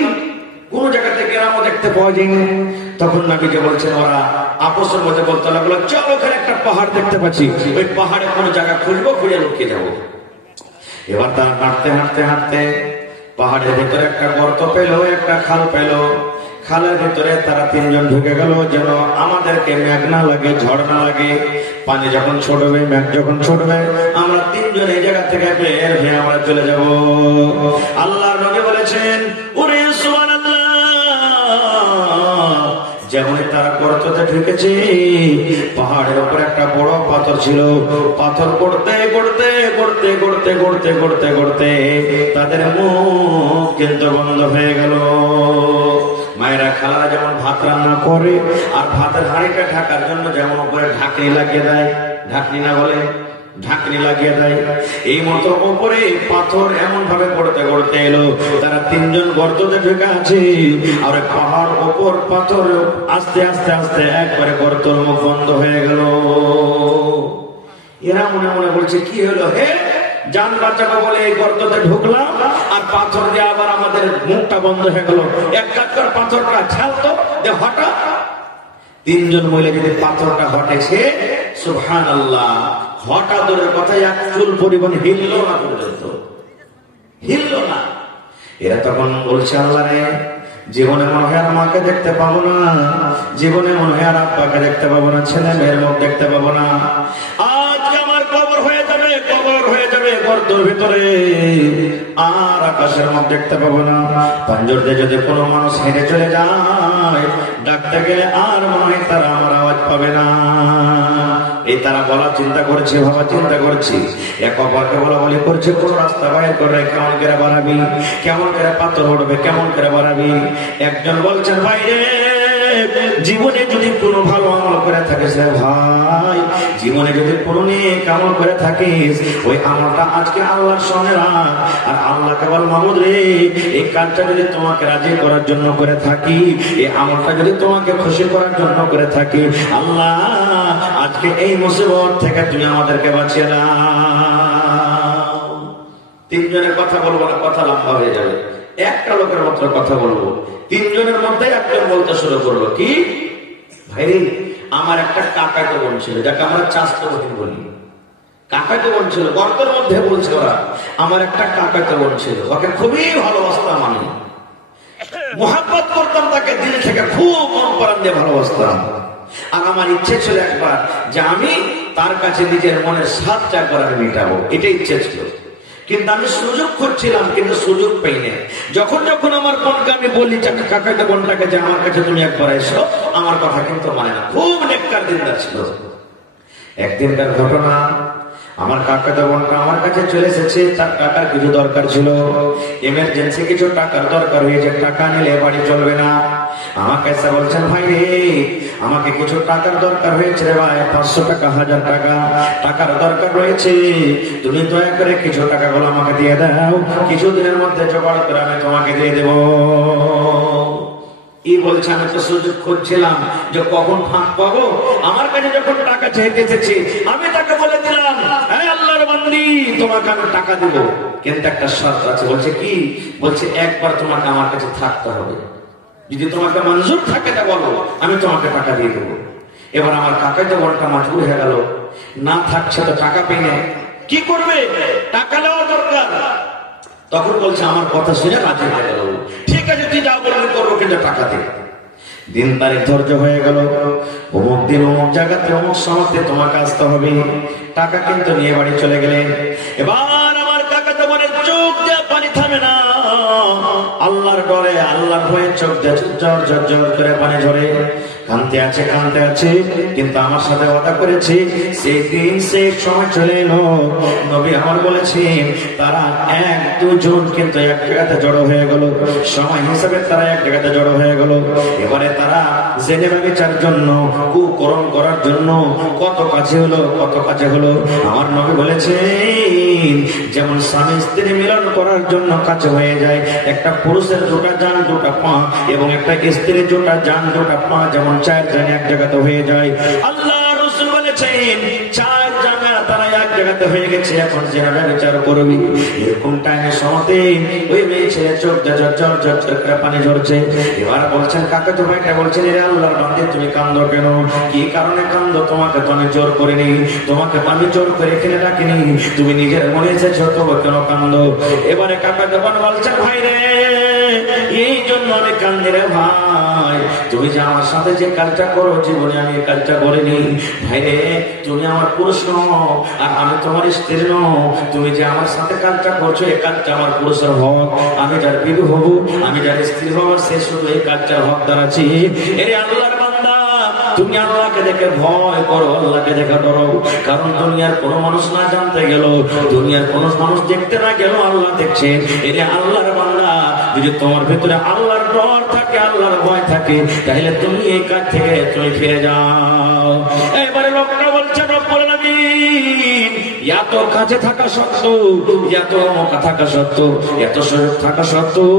কোন জায়গাতে গ্রামও দেখতে পাওয়া যায়নি। তখন নবীজি বলছেন, ওরা আপসের মধ্যে বলতে লাগলো, চলো ওখানে একটা পাহাড় দেখতে পাচ্ছি, ওই পাহাড়ে কোনো জায়গা খুঁজবো, খুঁজে লুকিয়ে যাবো। এবার তারা হাঁটতে হাঁটতে হাঁটতে পাহাড়ের ভেতরে একটা গর্ত পেল, একটা খাল পেল। খালের ভেতরে তারা 3জন ঢুকে গেল, যেন আমাদেরকে মেঘ না লাগে, ঝড় না লাগে। পানি যখন ছড়বে, মেঘ যখন ছড়বে, আমরা 3জন এই জায়গা থেকে বের হয়ে আমরা চলে যাব। আল্লাহর নবী বলেছেন, ওরে সুবহানাল্লাহ, যেমন তারা গর্ততে ঢুকেছে, পাহাড়ের উপর একটা বড় পাথর ছিল। পাথর করতে করতে করতে করতে করতে করতে করতে তাদের মুখ কিন্তু বন্ধ হয়ে গেল। মায়েরা খালারা যেমন ভাত রান্না করে আর ভাতের হাঁড়িটা ঢাকার জন্য যেমন উপরে ঢাকনি লাগিয়ে দেয়, ঢাকনি না বলে ঢাকনি লাগিয়ে দেয়, এই মতো উপরে পাথর এমন ভাবে পড়তে পড়তে এলো। তারা 3জন গর্ততে ঢুকে আছে, আর পাহাড় ওপর পাথর আস্তে আস্তে আস্তে একবারে গর্তর মুখ বন্ধ হয়ে গেল। এরা মনে মনে বলছে, কি হলো হে, জান বাঁচাবো বলে এই গর্ততে ঢুকলাম আর পাথর দিয়ে আবার আমাদের মুখটা বন্ধ হয়ে গেল। এক কাজ কর, পাথরটা ছাড়তো যে হঠাৎ 3জন মহিলা যদি পাথরটা হটেছে, সুবহানাল্লাহ, হঠাৎ ওদের কথায় এক চুল পরিমাণ হিলল না, পর্যন্ত হিলল না। এরা তখন বলছে, আল্লাহ রে, জীবনে মনে হয় আর মাকে দেখতে পাবো না, জীবনে মনে হয় আর আব্বাকে দেখতে পাবো না, ছেলে মেয়ের মুখ দেখতে পাবো না। আজকে আমার কবর হয়ে যাবে, কবর হয়ে যাবে গর্তের ভিতরে, আর আকাশের মুখ দেখতে পাবো না। পাঞ্জর দিয়ে যদি কোনো মানুষ হেঁটে চলে যায়, ডাকতে গেলে আর মনে হয় তারা আমার আওয়াজ পাবে না। এই তারা বলা চিন্তা করছে, ভাবা চিন্তা করছে, এক অপরকে বলা বলি করছে, কোন রাস্তা বাইর করে কেমন করে বাড়াবি, কেমন করে পাথর উঠবে, কেমন করে বাড়াবি। একজন বলছেন ভাই রে, জীবনে যদি কোনো ভালো আমল করে থাকিস রে ভাই, জীবনে যদি কোনো নেক আমল করে থাকিস, ওই আমলটা আজকে আল্লাহর সামনে রাখ, আর আল্লাহকে বল মাহমুদ রে, এই কাজটা যদি তোমাকে রাজি করার জন্য করে থাকি, এই আমলটা যদি তোমাকে খুশি করার জন্য করে থাকি, আল্লাহ আজকে এই মুসিবত থেকে তুমি আমাদেরকে বাঁচিয়ে দাও। তিনজনের কথা বলবো না, কথা লম্বা হয়ে যাবে। একটা লোকের মাত্র কথা বলবো। তিনজনের মধ্যে একজন বলতে শুরু করলো, কি ভাই, আমার একটা কাকাকে বোন ছিল, যাকে আমরা চাচাতো বোন বলি। কাকাকে বোন ছিল, গর্তের মধ্যে বলছে ওরা, আমার একটা কাকাকে বোন ছিল, ওকে খুবই ভালোবাসতাম, আমি মোহাব্বত করতাম তাকে, দিল থেকে খুব মন প্রাণ দিয়ে ভালোবাসতাম। আর আমার ইচ্ছে ছিল একবার যে আমি তার কাছে নিজের মনের স্বাদটা একবার আমি মেটাবো, এটাই ইচ্ছে ছিল। কিন্তু আমি সুযোগ করছিলাম, কিন্তু সুযোগ পাই না। যখন যখন আমার বোনকে আমি বলি, কাকাকে বোনটাকে যে আমার কাছে তুমি একবার এসো, আমার কথা কিন্তু মানে না। খুব নেককার দিনদার ছিল। একদিনকার ঘটনা, আমার কাকাতো বোনটা আমার কাছে চলে এসেছে, তার টাকার কিছু দরকার ছিল, এমার্জেন্সি কিছু টাকার দরকার হয়েছে, টাকা নিলে বাড়ি চলবে না। আমাকে এসে বলছেন ভাই রে, আমাকে কিছু টাকার দরকার হয়েছে রে ভাই, 500 টাকা, 1000 টাকা টাকার দরকার রয়েছে, তুমি দয়া করে কিছু টাকাগুলো আমাকে দিয়ে দাও, কিছুদিনের মধ্যে জোগাড় করে আমি তোমাকে দিয়ে দেবো। কি বলছে, আমি তো সুযোগ খুঁজছিলাম যে কখন ফাঁক পাবো। আমার কাছে যখন টাকা চাইতে এসেছি, আমি তাকে বলে দিলাম, হ্যাঁ আল্লাহর বান্দি, তোমাকে আমি টাকা দিব, কিন্তু একটা শর্ত আছে। বলছে কি? বলছে একবার তোমাকে আমার কাছে থাকতে হবে, যদি তোমাকে মঞ্জুর থাকে তা বলো, আমি তোমাকে টাকা দিয়ে দেবো। এবার আমার কাকাতো বোনটা মজবুর হয়ে গেল, না থাকছে তো টাকা পেয়ে নেয়, কি করবে, টাকা নেওয়া দরকার। তখন বলছে আমার কথা শুনে রাজি হয়ে গেল, ঠিক আছে তুই যা বলবি করবো, কিন্তু টাকা দে। দিন তারিখ ধৈর্য হয়ে গেল, অমুক দিন অমুক জায়গাতে অমুক সময়তে তোমাকে আসতে হবে, টাকা কিন্তু নিয়ে বাড়ি চলে গেলেন। এবার আমার কাকাতো বোনের চোখ দিয়ে পানি থামে না, আল্লাহর ডরে, আল্লাহর ভয়ে চোখ দিয়ে ঝর ঝর ঝর করে পানি ঝরে, কানতে আছে কানতে আছে। কিন্তু আমার সাথে ওয়াদা করেছে, সেই দিন সেই সময় চলে এলো, নবী আমার বলেছেন তারা 1-2 জন কিন্তু এক জায়গাতে জড়ো হয়ে গেল, সময় হিসাবে তারা এক জায়গাতে জড়ো হয়ে গেল। এবারে তারা জেনে ব্যভিচার জন্য, কুকর্ম করার জন্য কত কাছে হলো, কত কাছে হলো। আমার নবী বলেছেন যেমন স্বামী স্ত্রী মিলন করার জন্য কাছে হয়ে যায়, একটা পুরুষের 2টা জান 2টা পা, এবং একটা স্ত্রীর 2টা জান 2টা পা যেমন 4 জন এক জায়গাতে হয়ে যায়। আল্লাহ রাসূল বলেছেন 4 জানা তারা এক জায়গাতে হয়ে গেছে, এখন যারা বিচার করবি। এরকম টাইমে সময়তে ওই মেয়ে ছেলে চোখ ঝর ঝর ঝর করে পানি ঝরছে। এবার বলছেন কাকাতো ভাইটা বলছেন, রে আল্লাহর বান্দা তুমি কান্দো কেন, কি কারণে কান্দো? তোমাকে তো আমি জোর করিনি, তোমাকে তো আমি জোর করে এখানে রাখিনি, তুমি নিজের মনে এসেছো, তবে কেন কান্দো? এবারে কাকাতো বোন বলছেন ভাই রে, এই জন্য আমি কান্দি রে ভাই, তুমি যে আমার সাথে যে কাজটা করো, জীবনে আমি এই কাজটা করিনি। ভাই রে, তুমি আমার পুরুষ নও, আর আমি তোমার স্ত্রী নও, তুমি যে আমার সাথে কাজটা করছো, এই কাজটা আমার পুরুষের হক, আমি যার বিবি হব, আমি যার স্ত্রী হব, সে শুধু এই কাজটার হকদার আছি। এরে আল্লাহর বান্দা, তুমি আল্লাহকে দেখে ভয় করো, আল্লাহকে দেখে ডরো, কারণ দুনিয়ার কোন মানুষ না জানতে গেল, দুনিয়ার কোন মানুষ দেখতে না গেল, আল্লাহ দেখছেন। এরে আল্লাহর বান্দা, যদি তোমার ভিতরে আল্লাহর ডর থাকে, আল্লাহর ভয় থাকে, তাহলে তুমি এই কাজ থেকে তুমি ফিরে যাও। এবারে লোকটা বলছে, রব্বুল আলামিন, এত কাছে থাকা সত্ত্বেও, এত মৌকা থাকা সত্ত্বেও, এত সুযোগ থাকা সত্ত্বেও,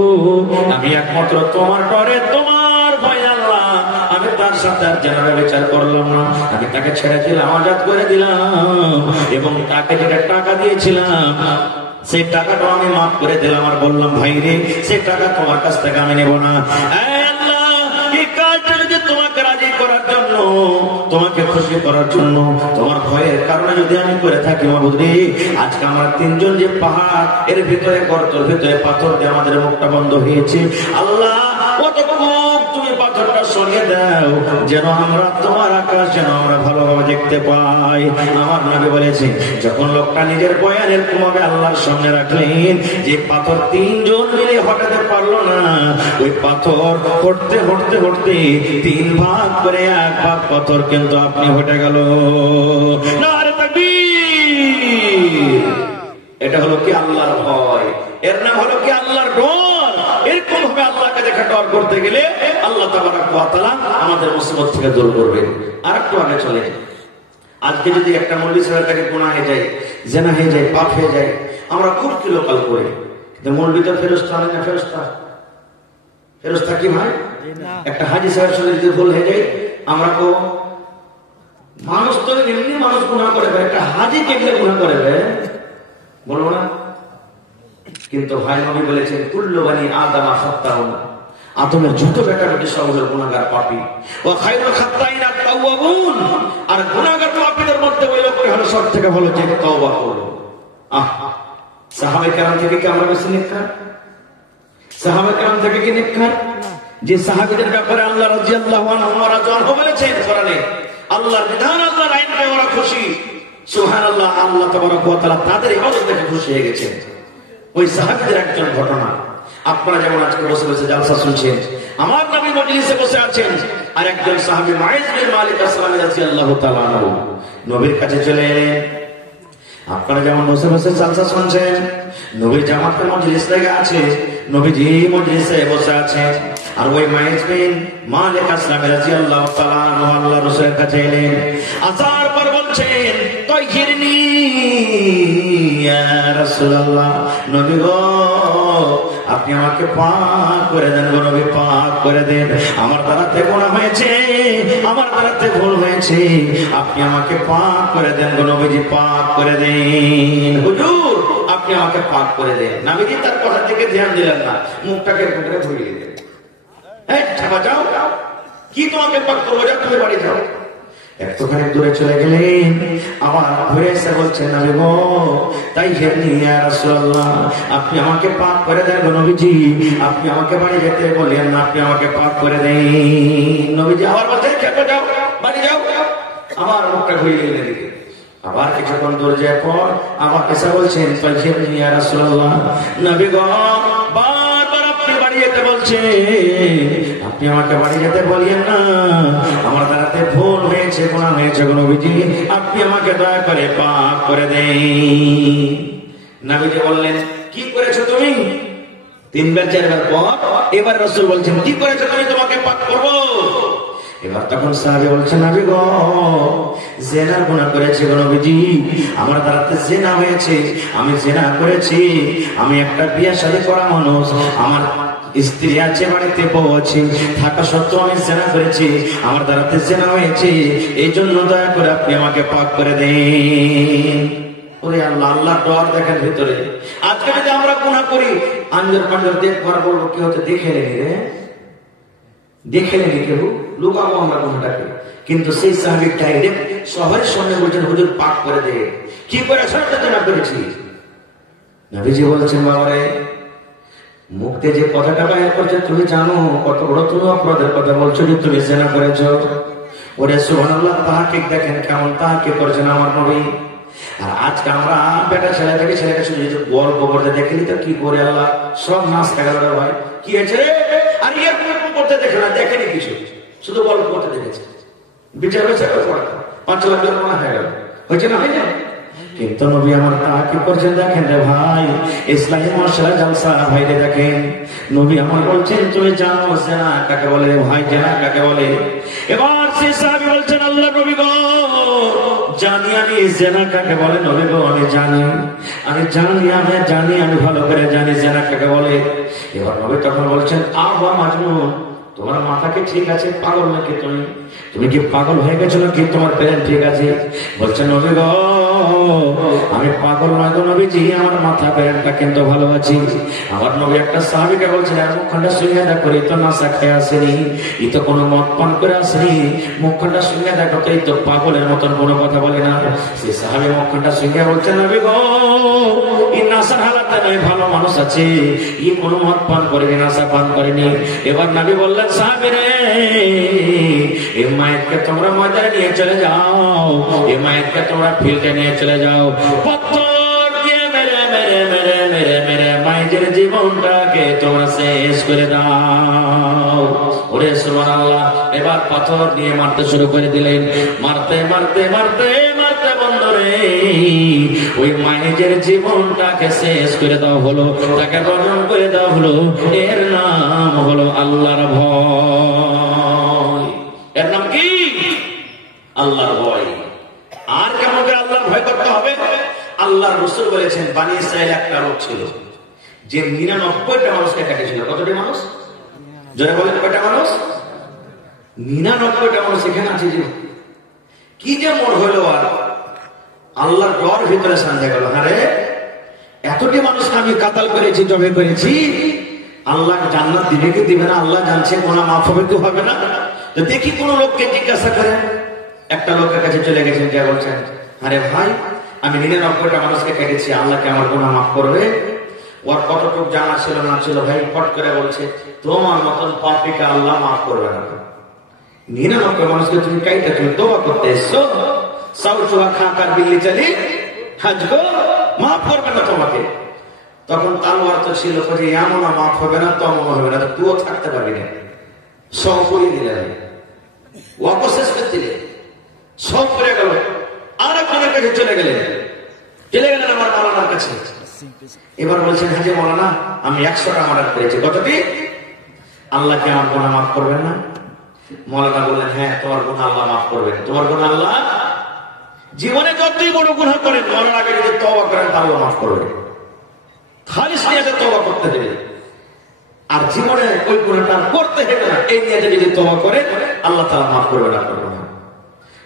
আমি একমাত্র তোমার ডরে, তোমার ভয় আল্লাহ, আমি তার সাথে আর জেনারেল বিচার করলাম না, আমি তাকে ছেড়ে দিলাম, আজাদ করে দিলাম, এবং তাকে যেটা টাকা দিয়েছিলাম সেই টাকাটা আমি মাফ করে দিলাম, আর বললাম ভাই রে, সেই টাকা তোমার কাছ থেকে আমি নেব না। এই কাজটা যদি তোমাকে রাজি করার জন্য, তোমাকে খুশি করার জন্য, তোমার ভয়ের কারণে যদি আমি করে থাকি, মাহবুব রে, আজকে আমরা 3 জন যে পাহাড় এর ভিতরে, গর্তের ভিতরে পাথর দিয়ে আমাদের মুখটা বন্ধ হয়েছে, আল্লাহ অতটুকু তুমি পাথরটা সরিয়ে দাও, যেন আমরা তোমার আকাশ, যেন আমরা ভালোভাবে দেখতে পাই। আমার নবী বলেছেন, যখন লোকটা নিজের বয়ান এরকম ভাবে আল্লাহর সামনে রাখলেন, যে পাথর 3 জন মিলে হটাতে পারলো না, ওই পাথর হটতে হটতে হটতে 3 ভাগ করে 1 ভাগ পাথর কিন্তু আপনি হটে গেল। নারে তাকবীর! এটা হলো কি আল্লাহর ভয়, এর নাম হলো কি আল্লাহর ডর। এরকম ভাবে আল্লাহকে দেখে ডর করতে গেলে আল্লাহ তাবারক ওয়া তাআলা আমাদের মুসিবত থেকে দূর করবেন। আর একটু আগে চলে, আজকে যদি একটা মৌলভী সাহেবের কাছে গুনাহ হয়ে যায়, জিনা হয়ে যায়, পাপ হয়ে যায়, আমরা খুব কি লোকাল করি, কিন্তু মৌলভী তো ফেরেশতা না। ফেরেশতা কি ভাই? একটা হাজী সাহেবের সাথে যদি ভুল হয়ে যায়, আমরা তো মানুষ তো এমনি মানুষ গুনাহ করে, একটা হাজী কেমনে গুনাহ করে বলবো না? কিন্তু ভাই নবী বলেছেন, কুল্লু বানি আদম খাত্তাউন, আদমের যত বেটা বেটি সব হলো গুনাহগার পাপী। ওয়া খায়রুল খাত্তাইন আত-তাওয়াবুন, আর গুনাহগার পাপীদের মধ্যে ওই লোকই হলো সবথেকে ভালো যে তওবা করলো। সাহাবায়ে কেরাম থেকে কি আমরা বেশি নেককার? সাহাবায়ে কেরাম থেকে কি নেককার? যে সাহাবীদের ব্যাপারে আল্লাহ রাদিয়াল্লাহু আনহু ওয়া রাযু আনহু বলেছেন কোরআনে, আল্লাহর বিধান, আল্লাহর আইনে ওরা খুশি। সুবহানাল্লাহ, আল্লাহ তাবারক ওয়া তাআলা তাদের ইবাদত দেখে খুশি হয়ে গেছেন। ওই সাহাবীদের একজন ঘটনা, আপনারা যেমন আজকে বসে বসে জালসা শুনছেন, আমার নবী মজলিসে বসে আছেন, আর একজন সাহাবী মাইজ বিন মালিক আসলামী রাদিয়াল্লাহু তাআলা আনহু নবীর কাছে চলে এলেন। আপনারা যেমন বসে বসে জালসা শুনছেন, নবী জামাতের মজলিস লেগে আছে, নবীজি মজলিসে বসে আছেন, আর ওই মাইজ বিন মালিক আসলামী রাদিয়াল্লাহু তাআলা আনহু আল্লাহর রাসূলের কাছে এলেন। আসার পর বলছেন, তাইহিরনি ইয়া রাসূলুল্লাহ, নবী গো আপনি আমাকে পাক করে দেন গো নবী, পাক করে দেন, আমার দ্বারাতে গুনাহ হয়েছে, আমার দ্বারাতে ভুল হয়েছে, আপনি আমাকে পাক করে দেন গো নবীজি, পাক করে দেন। হুজুর আপনি আমাকে পাক করে দেন। নবীজি তার কথা থেকে ধ্যান দিলেন না, মুখটাকে করে ঘুরিয়ে দিলেন। এই ঠাবা যাও, কি তোমাকে পাক করবো, যাও তুমি বাড়ি যাও। একটুখানি দূরে চলে গেলেন, আবার ঘুরে এসে বলছেন, নবী গো তাইহিরনি ইয়া রাসূলুল্লাহ, আপনি আমাকে পাক করে দেন গো নবীজি, আপনি আমাকে বাড়ি যেতে বলেন না, আপনি আমাকে পাক করে দেন। নবীজি আবার বলছেন, খেপে যাও, বাড়ি যাও। আবার মুখটা ঘুরিয়ে দিলেন এদিকে। আবার কিছুক্ষণ দূরে যাওয়ার পর আবার এসে বলছেন, তাইহিরনি ইয়া রাসূলুল্লাহ, নবী গো বারবার আপনি বাড়ি যেতে বলছেন, আপনি আমাকে বাড়ি যেতে বলিয়েন না, আমার দ্বারাতে ভুল হয়েছে, গুনাহ হয়েছে গো নবীজি, আপনি আমাকে দয়া করে পাক করে দেন। নবীজি বললেন, কি করেছো তুমি? 3বার 4বার পর এবার রাসূল বলছেন, কি করেছো তুমি, তোমাকে পাক করব। এবার তখন সাহাবী বলছেন, নবী গো জিনার গুনাহ করেছি গো নবীজি, আমার দ্বারাতে জিনা হয়েছে, আমি জিনা করেছি, আমি একটা বিয়ে শাদী করা মানুষ, আমার স্ত্রী আছে, বাড়িতে বউ আছে, থাকা সত্ত্বেও আমি জিনা করেছি, আমার দ্বারাতে জিনা হয়েছে, এই জন্য দয়া করে আপনি আমাকে পাক করে দেন। ওরে আল্লাহ, আল্লাহর ডর দেখেন ভিতরে। আজকে যদি আমরা গুনাহ করি, আঞ্জর পাঞ্জর দেখবার বলবো কি হচ্ছে, দেখে নেই রে, দেখে নেই কেউ, লুকাবো আমরা গুনাহটাকে। কিন্তু সেই সাহাবী ডাইরেক্ট সবার সামনে বলছেন, হুজুর পাক করে দে। কি করে সরতে জিনা করেছি? নবীজি বলছেন, বাবারে মুখতে যে কথাটা বাইর করছে, তুমি জানো কত বড় তুমি অপরাধের কথা বলছো, যে তুমি জিনা করেছো। ওরে সুবহানাল্লাহ, তাহাকে দেখেন কেমন তাহাকে করছেন আমার নবী। আর আজকে আমরা বেটা ছেলেটাকে শুধু গল্প করতে দেখেনি তো কি করে আল্লাহ সব নাচ গেল রে ভাই, কি হয়েছে রে? আর ইয়ে করতে দেখে না, দেখেনি কিছু, শুধু গল্প করতে দেখেছে। বিচার হয়েছে 5 লাখ জরিমানা হয়ে গেল, হয়েছে না হয় না? কিন্তু নবী আমার তাকে করছেন দেখেন রে ভাই, ইসলামী মশলা জালসা ভাইরে দেখেন, নবী আমার বলছেন, তুমি জানো জিনা কাকে বলে ভাই, জিনা কাকে বলে? এবার সেই সাহাবী বলছেন, আল্লাহ নবী গো জানি আমি জিনা কাকে বলে, নবী গো আমি জানি, আমি ভালো করে জানি জিনা কাকে বলে। এবার নবী তখন বলছেন, আবা মাজনুন, তোমার মাথা কি ঠিক আছে, পাগল নাকি তুমি কি পাগল হয়ে গেছো নাকি তোমার ব্রেন ঠিক আছে? বলছেন, নবী গো আমি পাগল নয় গো নবীজি, আমার মাথা ব্রেনটা কিন্তু ভালো আছে। আমার নবী একটা সাহাবীকে বলছেন, আর মুখখানটা শুনিয়ে দেখো, এই তো নাশা খেয়ে আসেনি, এই তো কোনো মদ পান করে আসেনি, মুখখানটা শুনিয়ে দেখো তো, এই তো পাগলের মতন কোনো কথা বলে না। সেই সাহাবী মুখখানটা শুনিয়ে বলছেন, নবী গো এই নাশার হালাতে নয়, ভালো মানুষ আছে, এই কোনো মদ পান করেনি, নাশা পান করেনি। এবার নবী বললেন, সাহাবীরা এই মাইককে তোমরা ময়দানে নিয়ে চলে যাও, এই মাইককে তোমরা ফিল্ডে নিয়ে চলে যাও, পাথর দিয়ে মেরে মেরে মেরে মেরে মেরে মাইকের জীবনটাকে তোমরা শেষ করে দাও। ওরে সুবহানাল্লাহ। এবার পাথর দিয়ে মারতে শুরু করে দিলেন, মারতে মারতে মারতে মারতে বন্ধুরে ওই মাইকের জীবনটাকে শেষ করে দেওয়া হলো, তাকে রজন করে দেওয়া হলো। এর নাম হলো আল্লাহর ভয়। এর নাম কি? আল্লাহর ভয়। আর কেমন করে আল্লাহর ভয় করতে হবে? আল্লাহর রাসূল বলেছেন বনি ইসরাইল একটা লোক ছিল যে 99টা মানুষকে কেটেছিল। কতটি মানুষ? জয় বলেন, কয়টা মানুষ? 99টা মানুষ এখানে আছে। যে কি যে মন হইলো, আর আল্লাহর ডর ভিতরে সান্দে গেল, আরে এতটি মানুষকে আমি কাতাল করেছি, জবে করেছি, আল্লাহ জান্নাত দিবে কি দিবে না আল্লাহ জানছে, গুনাহ মাফ হবে কি হবে না। তো দেখি কোন লোককে জিজ্ঞাসা করে। একটা লোকের কাছে চলে গেছেন, যে বলছেন আরে ভাই আমি 99টা মানুষকে কেটেছি, আল্লাহকে আমার গুনাহ মাফ করবে? ওর কতটুক জানা ছিল না ছিল ভাই, ফট করে বলছে তোমার মতন পাপীকে আল্লাহ মাফ করবে না। 99 মানুষকে তুমি কাইটা তুমি তওবা করতে এসছো, সাউ চুহা খাকার বিল্লি চালি হাজগো, মাফ করবে না তোমাকে। তখন তালোয়ার তো ছিল, যে এমন মাফ হবে না, তেমন হবে না, তুইও থাকতে পারবি না। সব করে দিলে, অপশেষ করে দিলে, সব করে গেল। আর একজনের কাছে চলে গেলেন আমার মাওলানার কাছে। এবার বলছেন হাজি মাওলানা আমি 100টা মার্ডার করেছি। কতটি? আল্লাহকে আমার গুনাহ মাফ করবেন না? মাওলানা বললেন হ্যাঁ তোমার গুনাহ আল্লাহ মাফ করবেন। তোমার গুনাহ আল্লাহ জীবনে যতই বড় গুনাহ করেন মরার আগে যদি তওবা করেন আল্লাহ মাফ করবে। খালিস নিয়তে তওবা করতে দেবে। আর জীবনে ওই গুনাহটা করতে হবে না, এই নিয়তে যদি তওবা করে আল্লাহ তাআলা মাফ করবে না।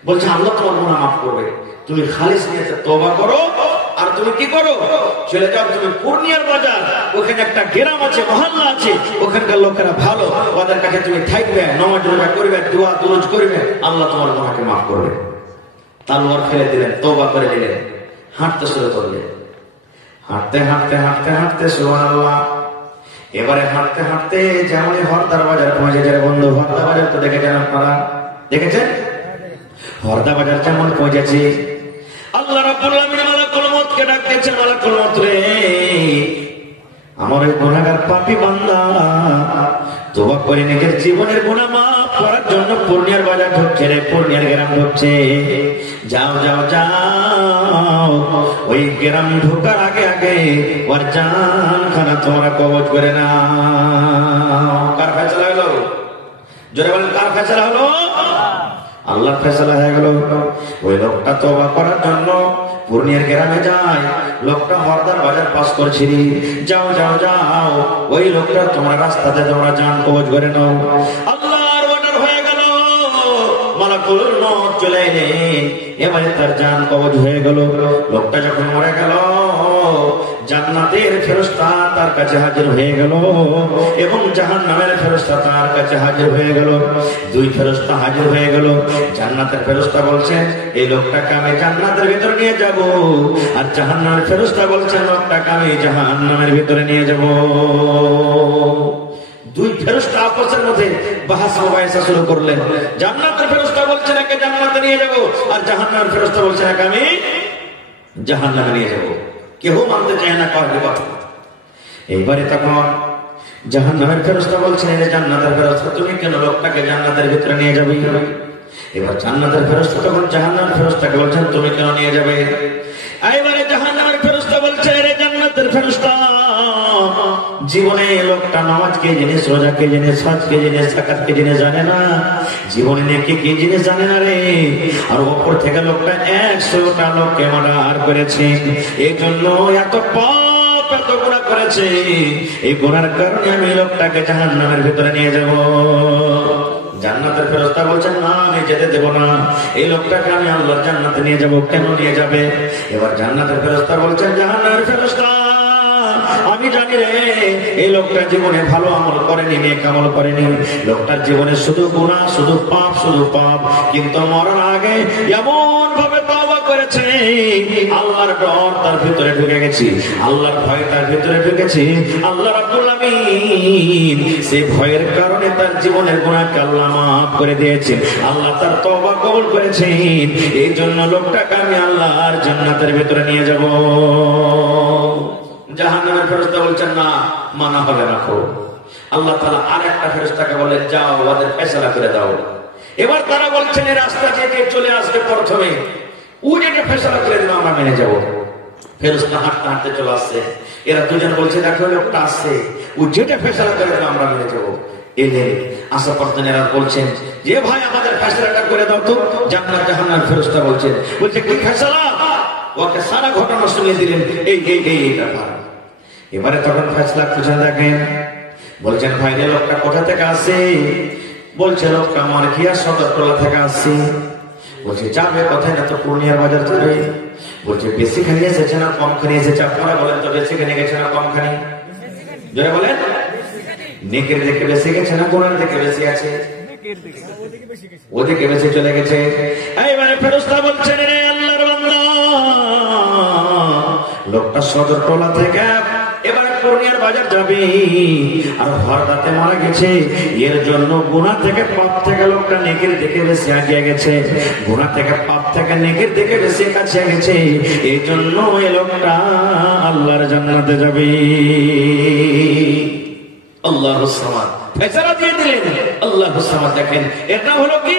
বলছে আল্লাহ তোমার গুনাহ মাফ করবে, তুমি খালিস নিয়তে তওবা করো। আর তুমি কি করো? চলে যাও তুমি পূর্ণিয়ার বাজার, ওখানে একটা গ্রাম আছে, মহল্লা আছে, ওখানকার লোকেরা ভালো, ওদের কাছে তুমি থাকবে, নামাজ রোজা করবে, দোয়া দুরুদ করবে, আল্লাহ তোমার গুনাহকে মাফ করবে। তালোয়ার ফেলে দিলেন, তওবা করে দিলেন, হাঁটতে শুরু করলেন। হাঁটতে হাঁটতে হাঁটতে হাঁটতে সুবহানাল্লাহ। এবারে হাঁটতে হাঁটতে যেমন হরদার বাজার পৌঁছে যায়। বন্ধু হরদা বাজার তো দেখেছেন আপনারা? দেখেছেন? হরদা বাজার যেমন পৌঁছেছি, আল্লাহ রাব্বুল আলামিন মালাকুল মউতকে ডাকতেছেন, মালাকুল মউত রে আমার ওই গুনাহগার পাপী বান্দা তওবা করে নিজের জীবনের গুনাহ মাফ করার জন্য পূর্ণিয়ার বাজার ঢুকছে রে, পূর্ণিয়ার গ্রাম ঢুকছে। যাও যাও যাও, ওই গ্রাম ঢোকার আগে আগে ওর জানখানা তোমরা কবজ করে না। কার ফয়সালা হলো? জোরে বলেন, কার ফয়সালা হলো? আল্লাহর ফয়সালা হয়ে গেল। ওই লোকটা তওবা করার জন্য পূর্ণিয়ার গ্রামে যায়। লোকটা হরদার বাজার পাস করছিল। যাও যাও যাও, ওই লোকটা তোমরা রাস্তাতে তোমরা জান কবজ করে নাও। আল্লাহর অর্ডার হয়ে গেল, মালাকুল মউত চলে এলেন। এবারে তার জান কবজ হয়ে গেল। লোকটা যখন মরে গেল, জান্নাতের ফেরেশতা তার কাছে হাজির হয়ে গেল এবং জাহান্নামের ফেরেশতা তার কাছে হাজির হয়ে গেল। দুই ফেরেশতা হাজির হয়ে গেল। জান্নাতের ফেরেশতা বলছেন এই লোকটাকে আমি জান্নাতের ভিতরে নিয়ে যাব, আর জাহান্নামের ফেরেশতা বলছেন লোকটাকে আমি জাহান্নামের ভিতরে নিয়ে যাব। দুই ফেরেশতা আপসের মধ্যে বাহাস মুবাহিসা শুরু করলেন। জান্নাতের ফেরেশতা বলছেন একে জান্নাতে নিয়ে যাব, আর জাহান্নামের ফেরেশতা বলছেন একে আমি জাহান্নামে নিয়ে যাব। কেউ মানতে চায় না কাউকে কথা। এইবারে তখন জাহান্নামের ফেরেশতা বলছেন এর জান্নাতের ফেরেশতা তুমি কেন লোকটাকে জান্নাতের ভিতরে নিয়ে যাবে? এবার জান্নাতের ফেরেশতা তখন জাহান্নামের ফেরেশতাকে বলছেন তুমি কেন নিয়ে যাবে? এইবারে জাহান্নামের ফেরেশতা বলছে এর জান্নাতের ফেরেশতা জীবনে লোকটা নামাজ কে জিনিস, রোজা কে জিনিস, হজ কে জিনিস, যাকাত কে জিনিস জানে না, জীবনে নেকি কি জিনিস জানে না রে। আর উপর থেকে লোকটা 100টা লোককে মার্ডার করেছে, এই জন্য এত পাপ এত গুনাহ করেছে। এই গুনার কারণে আমি লোকটাকে জাহান্নামের ভিতরে নিয়ে যাব। জান্নাতের ফেরেশতা বলছেন না আমি যেতে দেব না, এই লোকটাকে আমি আল্লাহর জান্নাতে নিয়ে যাব। কেন নিয়ে যাবে? এবার জান্নাতের ফেরেশতা বলছেন জাহান্নামের ফেরেশতা আমি জানি রে এই লোকটা জীবনে ভালো আমল করেনি, নেক আমল করেনি। লোকটার জীবনে শুধু গুনাহ, শুধু পাপ, শুধু পাপ। কিন্তু মরার আগে এমন ভাবে তওবা করেছে, আল্লাহর ডর তার ভিতরে ঢুকে গেছে, আল্লাহর ভয় তার ভিতরে ঢুকেছে। আল্লাহ রাব্বুল আমিন সেই ভয়ের কারণে তার জীবনের গুনাহকে আল্লাহ মাফ করে দিয়েছেন, আল্লাহ তার তওবা কবুল করেছেন। এই জন্য লোকটাকে আমি আল্লাহর জান্নাতের ভিতরে নিয়ে যাব। জাহান্নামের ফেরেশতা বলছেন না, মানা হবে না। আল্লাহ তাআলা আরেকটা ফেরেশতাকে বলেন, যাও ওদের ফয়সালা করে দাও। এবার তারা বলছেন এই রাস্তা থেকে চলে আসবে প্রথমে, ও যেটা ফয়সালা করে দিল আমরা মেনে যাব। ফেরেশতা হাঁটতে হাঁটতে চলে আসছে, এরা দুজন বলছে দেখো লোকটা আসছে, ও যেটা ফয়সালা করে দিল আমরা মেনে যাব। এলেন, আসার পর এরা বলছেন যে ভাই আমাদের ফয়সালাটা করে দাও তো। জান্নাত জাহান্নামের ফেরেশতা বলছে কি ফয়সালা? ওকে সারা ঘটনা শুনিয়ে দিলেন, এই ব্যাপার। এবারে তখন ফয়সালা খুঁজে দেখেন, বলছেন ভাই রে লোকটা কোথা থেকে আসে? বলছে লোকটা আমার ঘিয়া সদরতলা থেকে আসছে। বলছে যাবে কোথায়? না তো পূর্ণিয়ার বাজার যাবে। বলছে বেশি খানি এসেছে না কম খানি এসেছে? আপনারা বলেন তো বেশি খানি গেছে না কম খানি? জোরে বলেন। নেকের দিকে বেশি গেছে না গুনার দিকে বেশি আছে? ওদিকে বেশি চলে গেছে। এইবারে ফেরেশতা বলছেন রে আল্লাহর বান্দা, লোকটা সদরতলা থেকে এবারে পূর্ণিয়ার বাজার যাবে আর হরদাতে মারা গেছে। এর জন্য গুনাহ থেকে পাপ থেকে লোকটা নেকির দিকে বেশি এগিয়ে গেছে, গুনাহ থেকে পাপ থেকে নেকির দিকে বেশি কাছে গেছে। এই জন্য এই লোকটা আল্লাহর জান্নাতে যাবে। আল্লাহুস সামাদ ফয়সালা দিয়ে দিলেন। আল্লাহুস সামাদ দেখেন, এটা হলো কি?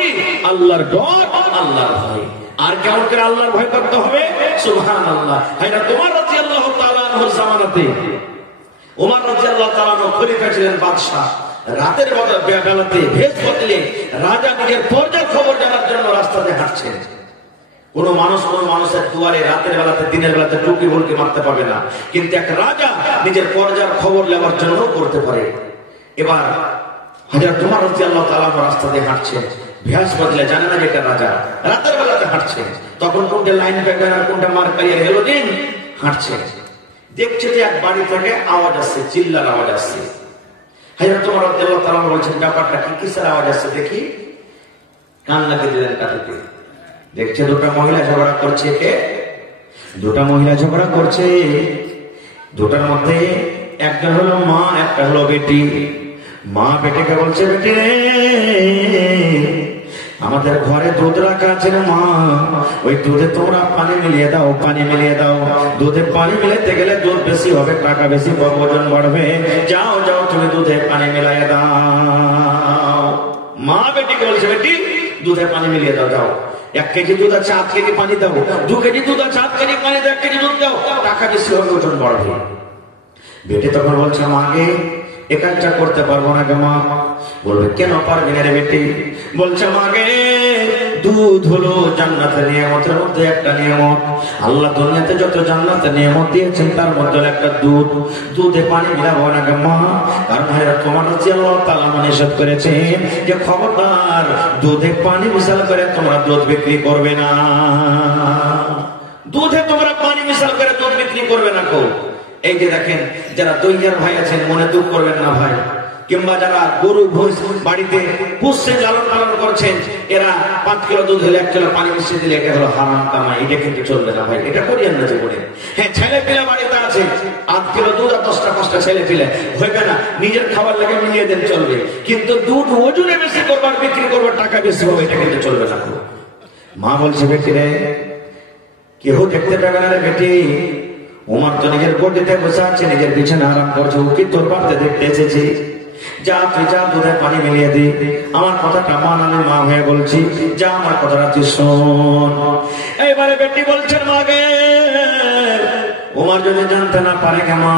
আল্লাহর ডর, আল্লাহর ভয়। আর কেমন করে আল্লাহর ভয় করতে হবে? সুবহানাল্লাহ। হযরত ওমর রাদিয়াল্লাহু তাআলা আনহুর জামানাতে, ওমর রাদিয়াল্লাহু তাআলা আনহু খলিফা ছিলেন, বাদশা। রাতের বেলাতে ভেষ বদলে রাজা নিজের পর্যার খবর জানার জন্য রাস্তাতে হাঁটছেন। কোন মানুষের দুয়ারে রাতের বেলাতে দিনের বেলাতে টুকি ভুলকি মারতে পারবে না, কিন্তু এক রাজা নিজের পর্যার খবর নেওয়ার জন্য করতে পারে। এবার হযরত ওমর রাদিয়াল্লাহু তাআলা রাস্তা দিয়ে হাঁটছেন, ভেষ বদলে জানে না যে এটা রাজা, রাতের বেলাতে হাঁটছে। তখন কোনটা লাইন ব্যাগার আর কোনটা মার্কারিয়ার হেলোদিন হাঁটছে। দেখছে যে এক বাড়ি থেকে আওয়াজ আসছে, চিল্লার আওয়াজ আসছে। হযরত ওমর রাদিয়াল্লাহু তাআলা বলছেন ব্যাপারটা কি, কিসের আওয়াজ আসছে দেখি। কান লাগিয়ে দিলেন কাটিতে। দেখছে দুটা মহিলা ঝগড়া করছে। কে? দুটা মহিলা ঝগড়া করছে। দুটার মধ্যে একটা হলো মা, একটা হলো বেটি। মা বেটিকে বলছে, বেটি রে আমাদের ঘরে দুধ রাখা আছে রে মা, ওই দুধে তোমরা পানি মিলিয়ে দাও, পানি মিলিয়ে দাও। দুধে পানি মিলাতে গেলে দুধ বেশি হবে, টাকা বেশি, ওজন বাড়বে। যাও যাও তুমি দুধে পানি মিলাইয়ে দাও। মা বেটিকে বলছে, বেটি দুধে পানি মিলিয়ে দাও, যাও। 1 কেজি দুধ আছে 8 কেজি পানি দাও, 2 কেজি দুধ আছে 8 কেজি পানি দাও, 1 কেজি দুধ দাও, টাকা বেশি হবে, ওজন বাড়বে। বেটি তখন বলছে, মাকে এ কাজটা করতে পারবো না গে মা। বলবে কেন পারবি না রে বেটি? বলছে মাকে দুধ হলো জান্নাতের নিয়ামতের মধ্যে একটা নিয়ামত। আল্লাহ দুনিয়াতে যত জান্নাতের নিয়ামত দিয়েছেন তার মধ্যে একটা দুধ। দুধে পানি মিলাবো না গে মা, কারণ হযরত ওমর রাদিয়াল্লাহু তাআলা নিষেধ করেছেন যে খবরদার দুধে পানি মিশাল করে তোমরা দুধ বিক্রি করবে না। দুধে তোমরা পানি মিশাল করে দুধ বিক্রি করবে না। এই যে দেখেন, যারা দইয়ার ভাই আছেন মনে দুঃখ করবেন না ভাই, কিংবা যারা গরু ভুষ বাড়িতে পুষছেন, লালন পালন করছেন, এরা 5 কিলো দুধ হলে 1 কিলো পানি মিশিয়ে দিলে এটা হলো হারাম কামাই। এটা কিন্তু চলবে না ভাই, এটা করিয়েন না জীবনে। হ্যাঁ, ছেলে পিলে বাড়িতে আছে, 8 কিলো দুধ আর 10টা 5টা ছেলে পিলে হইবে না, নিজের খাবার লাগে মিলিয়ে দেন চলবে, কিন্তু দুধ ওজনে বেশি করবার, বিক্রি করবার, টাকা বেশি হবে, এটা কিন্তু চলবে না। মা বলছে, বেটি রে কেউ দেখতে পাবে না রে বেটি, ওমর তো নিজের গদিতে বসে আছে, নিজের বিছানা আরাম করছে, ও কি তোর বাড়িতে দেখতে এসেছি? যা তুই যা দুধে পানি মিলিয়ে দি। আমার কথাটা মান, আমি মা হয়ে বলছি, যা আমার কথাটা তুই শোন। এইবারে বেটি বলছেন, মাগে ওমর যদি জানতে না পারে কে মা,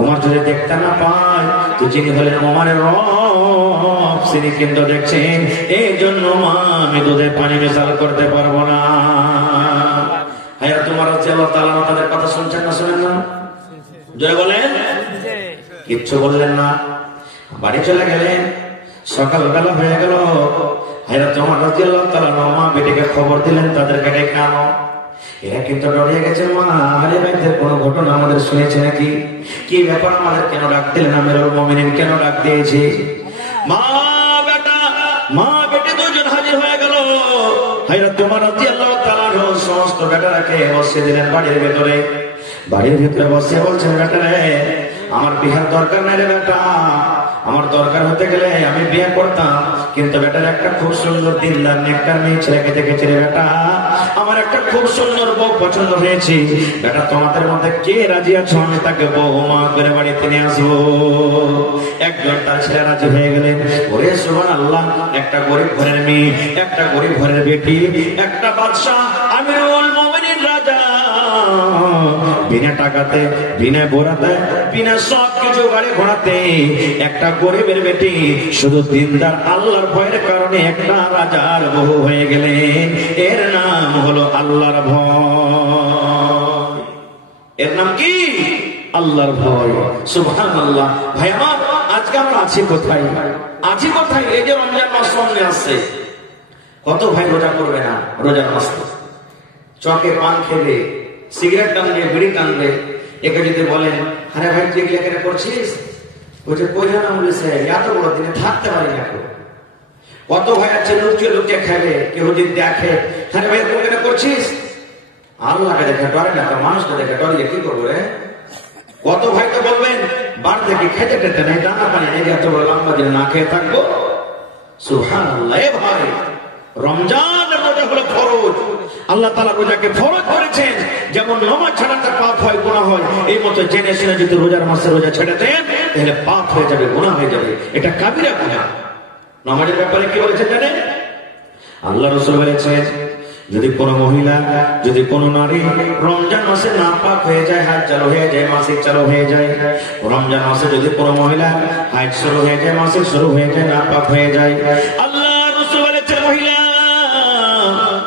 ওমর যদি দেখতে না পায়, তুই যিনি হলেন ওমরের রব তিনি কিন্তু দেখছেন, এই জন্য মা আমি দুধে পানি মেশাল করতে পারবো না। হযরত ওমর রাদিয়াল্লাহু তাআলা তাদের কথা শুনছেন না শোনেন না? জোরে বলেন। কিচ্ছু বললেন না, বাড়ি চলে গেলেন। সকালবেলা হয়ে গেল, হযরত ওমর রাদিয়াল্লাহু তাআলা মা বেটিকে খবর দিলেন তাদেরকে ডেকে আনো। এরা কিন্তু ডরিয়ে গেছে, মা আরে ভাইদের কোন ঘটনা আমাদের শুনেছে নাকি? কি ব্যাপার, আমাদের কেন ডাক দিলেন? আমিরুল মুমিনিন কেন ডাক দিয়েছি? মা বেটি দুজন হাজির হয়ে গেল। হযরত ওমর রাদিয়াল্লাহু তাআলা সমস্ত বেটারাকে বসিয়ে দিলেন বাড়ির ভেতরে। বাড়ির ভিতরে বসে বলছেন, বেটারে আমার বিয়ের দরকার নাই রে বেটা, আমার দরকার হতে গেলে আমি বিয়ে করতাম, কিন্তু বেটার একটা খুব সুন্দর দিনদার নেককার মেয়ে ছেলেকে দেখেছি রে বেটা, আমার একটা খুব সুন্দর বউ পছন্দ হয়েছে বেটা, তোমাদের মধ্যে কে রাজি আছো আমি তাকে বৌমা করে বাড়িতে নিয়ে আসবো। একজন তার ছেলে রাজি হয়ে গেলেন। ওরে সুবহানাল্লাহ, একটা গরিব ঘরের মেয়ে, একটা গরিব ঘরের বেটি, একটা বাদশা আমিরুল মুমিনিন রাজা, বিনা টাকাতে, বিনা বোরাতে, বিনা সব কিছু গাড়ি ঘোড়াতে একটা গরিবের বেটি শুধু দিনদার আল্লাহর ভয়ের কারণে একটা রাজার বউ হয়ে গেলেন। এর নাম হলো আল্লাহর ভয়। এর নাম কি? আল্লাহর ভয়। সুবহানাল্লাহ। ভাই আমার, আজকে আমরা আছি কোথায়? আছি কোথায়? এই যে রমজান মাস সামনে আসছে, কত ভাই রোজা করবে না? রোজার মাস চকে পান খেবে, সিগারেট টানবে, বিড়ি টানবে। একে যদি বলেন, আরে ভাই তুই এখানে করছিস, বলছে কই জানা বলেছে এত বড় দিনে থাকতে পারি না। কত ভাই আছে লুকিয়ে লুকিয়ে খাবে, কেউ যদি দেখে, আরে ভাই তুই এখানে করছিস, আল্লাহকে দেখে ডরে না, তো মানুষকে দেখে ডরিয়ে কি করবো রে? কত ভাই তো বলবেন বার থেকে খেতে খেতে নেই, দানা পানি নেই, এত বড় লম্বা দিন না খেয়ে থাকবো। সুবহানাল্লাহ। এ ভাই, রমজান রোজা হলো ফরজ। আল্লাহ তাআলা রোজাকে ফরজ করেছেন। যেমন নামাজ ছাড়াতে পাপ হয়, গুনাহ হয়, এই মতো জেনে শুনে যদি রোজার মাসে রোজা ছেড়ে দেন তাহলে পাপ হয়ে যাবে, গুনাহ হয়ে যাবে। এটা কাবিরা গুনাহ। নামাজের ব্যাপারে কি বলেছেন জানেন? আল্লাহ রাসূল বলেছেন, যদি কোনো মহিলা, যদি কোনো নারী রমজান মাসে নাপাক হয়ে যায়, হাজ চালু হয়ে যায়, মাসিক চালু হয়ে যায়, রমজান মাসে যদি কোনো মহিলা হাজ শুরু হয়ে যায়, মাসিক শুরু হয়ে যায়, নাপাক হয়ে যায়, আল্লাহ রাসূল বলেছেন, মহিলা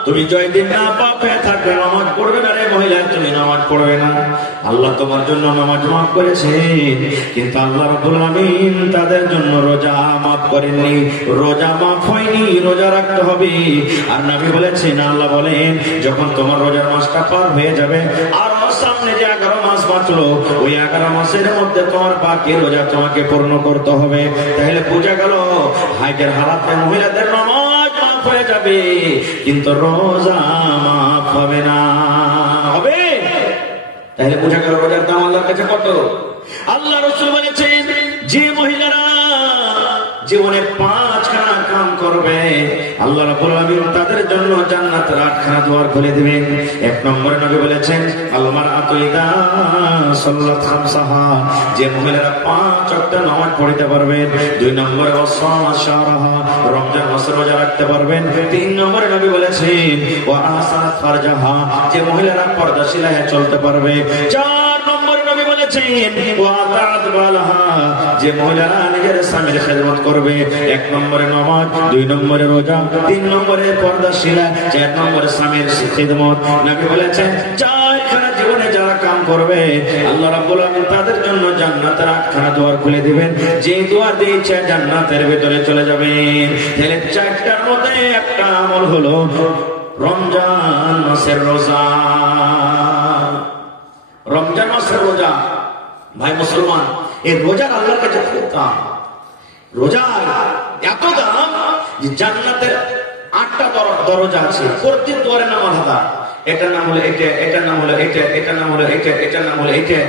তুমি জয়দিন নাপাক হয়ে থাকবে, নামাজ পড়বে না রে মহিলা, তুমি নামাজ পড়বে না। আল্লাহ তোমার জন্য নামাজ মাফ করেছেন, কিন্তু আল্লাহ রাব্বুল আমিন তাদের জন্য রোজা মাফ করেননি। রোজা মাফ হয়নি, রোজা রাখতে হবে। আর নবী বলেছেন, আল্লাহ বলেন, যখন তোমার রোজার মাসটা পার হয়ে যাবে, আর সামনে যে 11 মাস বাঁচলো, ওই 11 মাসের মধ্যে তোমার বাকি রোজা তোমাকে পূর্ণ করতে হবে। তাহলে বোঝা গেল হাইজের হালাতে মহিলাদের নামাজ মাফ হয়ে যাবে, কিন্তু রোজা মাফ হবে না। হবে? তাহলে বোঝা গেল রোজার দাম আল্লাহর কাছে কত। আল্লাহ রাসূল বলেছেন, যে মহিলারা জীবনে 5খানা কাম করবে, আল্লাহ রাব্বুল আলামিন তাদের জন্য জান্নাতের 8খানা দুয়ার খুলে দিবেন। 1 নম্বরে নবী বলেছেন, আল মারআতু ইদা সাল্লাত খামসাহা, যে মহিলারা 5 ওয়াক্ত নামাজ পড়তে পারবেন। 2 নম্বরে ওয়াসামা শাহরাহা, রমজান মাসে রোজা রাখতে পারবেন। 3 নম্বরে নবী বলেছেন, ওয়া আহসানাত ফারজাহা, যে মহিলারা পর্দাশীলা হয়ে চলতে পারবে। 4 নম্বরে নবী বলেছেন, ওয়া আতাআত বালাহা, যে মহিলারা নিজের স্বামীর খেদমত করবে। 1 নম্বরে নামাজ, 2 নম্বরে রোজা, 3 নম্বরে পর্দাশীলা, 4 নম্বরে স্বামীর খেদমত। নবী বলেছেন, 4খানা জীবনে যারা কাম করবে, আল্লাহ রাব্বুল আমিন তাদের জন্য জান্নাতের 8খানা দুয়ার খুলে দিবেন। যে দুয়ার দিয়ে ইচ্ছা জান্নাতের ভিতরে চলে যাবেন। তাহলে 4টার মধ্যে একটা আমল হলো রমজান মাসের রোজা। রমজান মাসের রোজা, ভাই মুসলমান, এই রোজার আল্লাহর কাছে খুব দাম। রোজার এত দাম যে জান্নাতের 8টা দরজা আছে, প্রত্যেক দুয়ারের নাম আলাদা। এটার নাম হলো এটা, এটার নাম হলো এটা, এটার নাম হলো এটা, এটার নাম হলো এটা।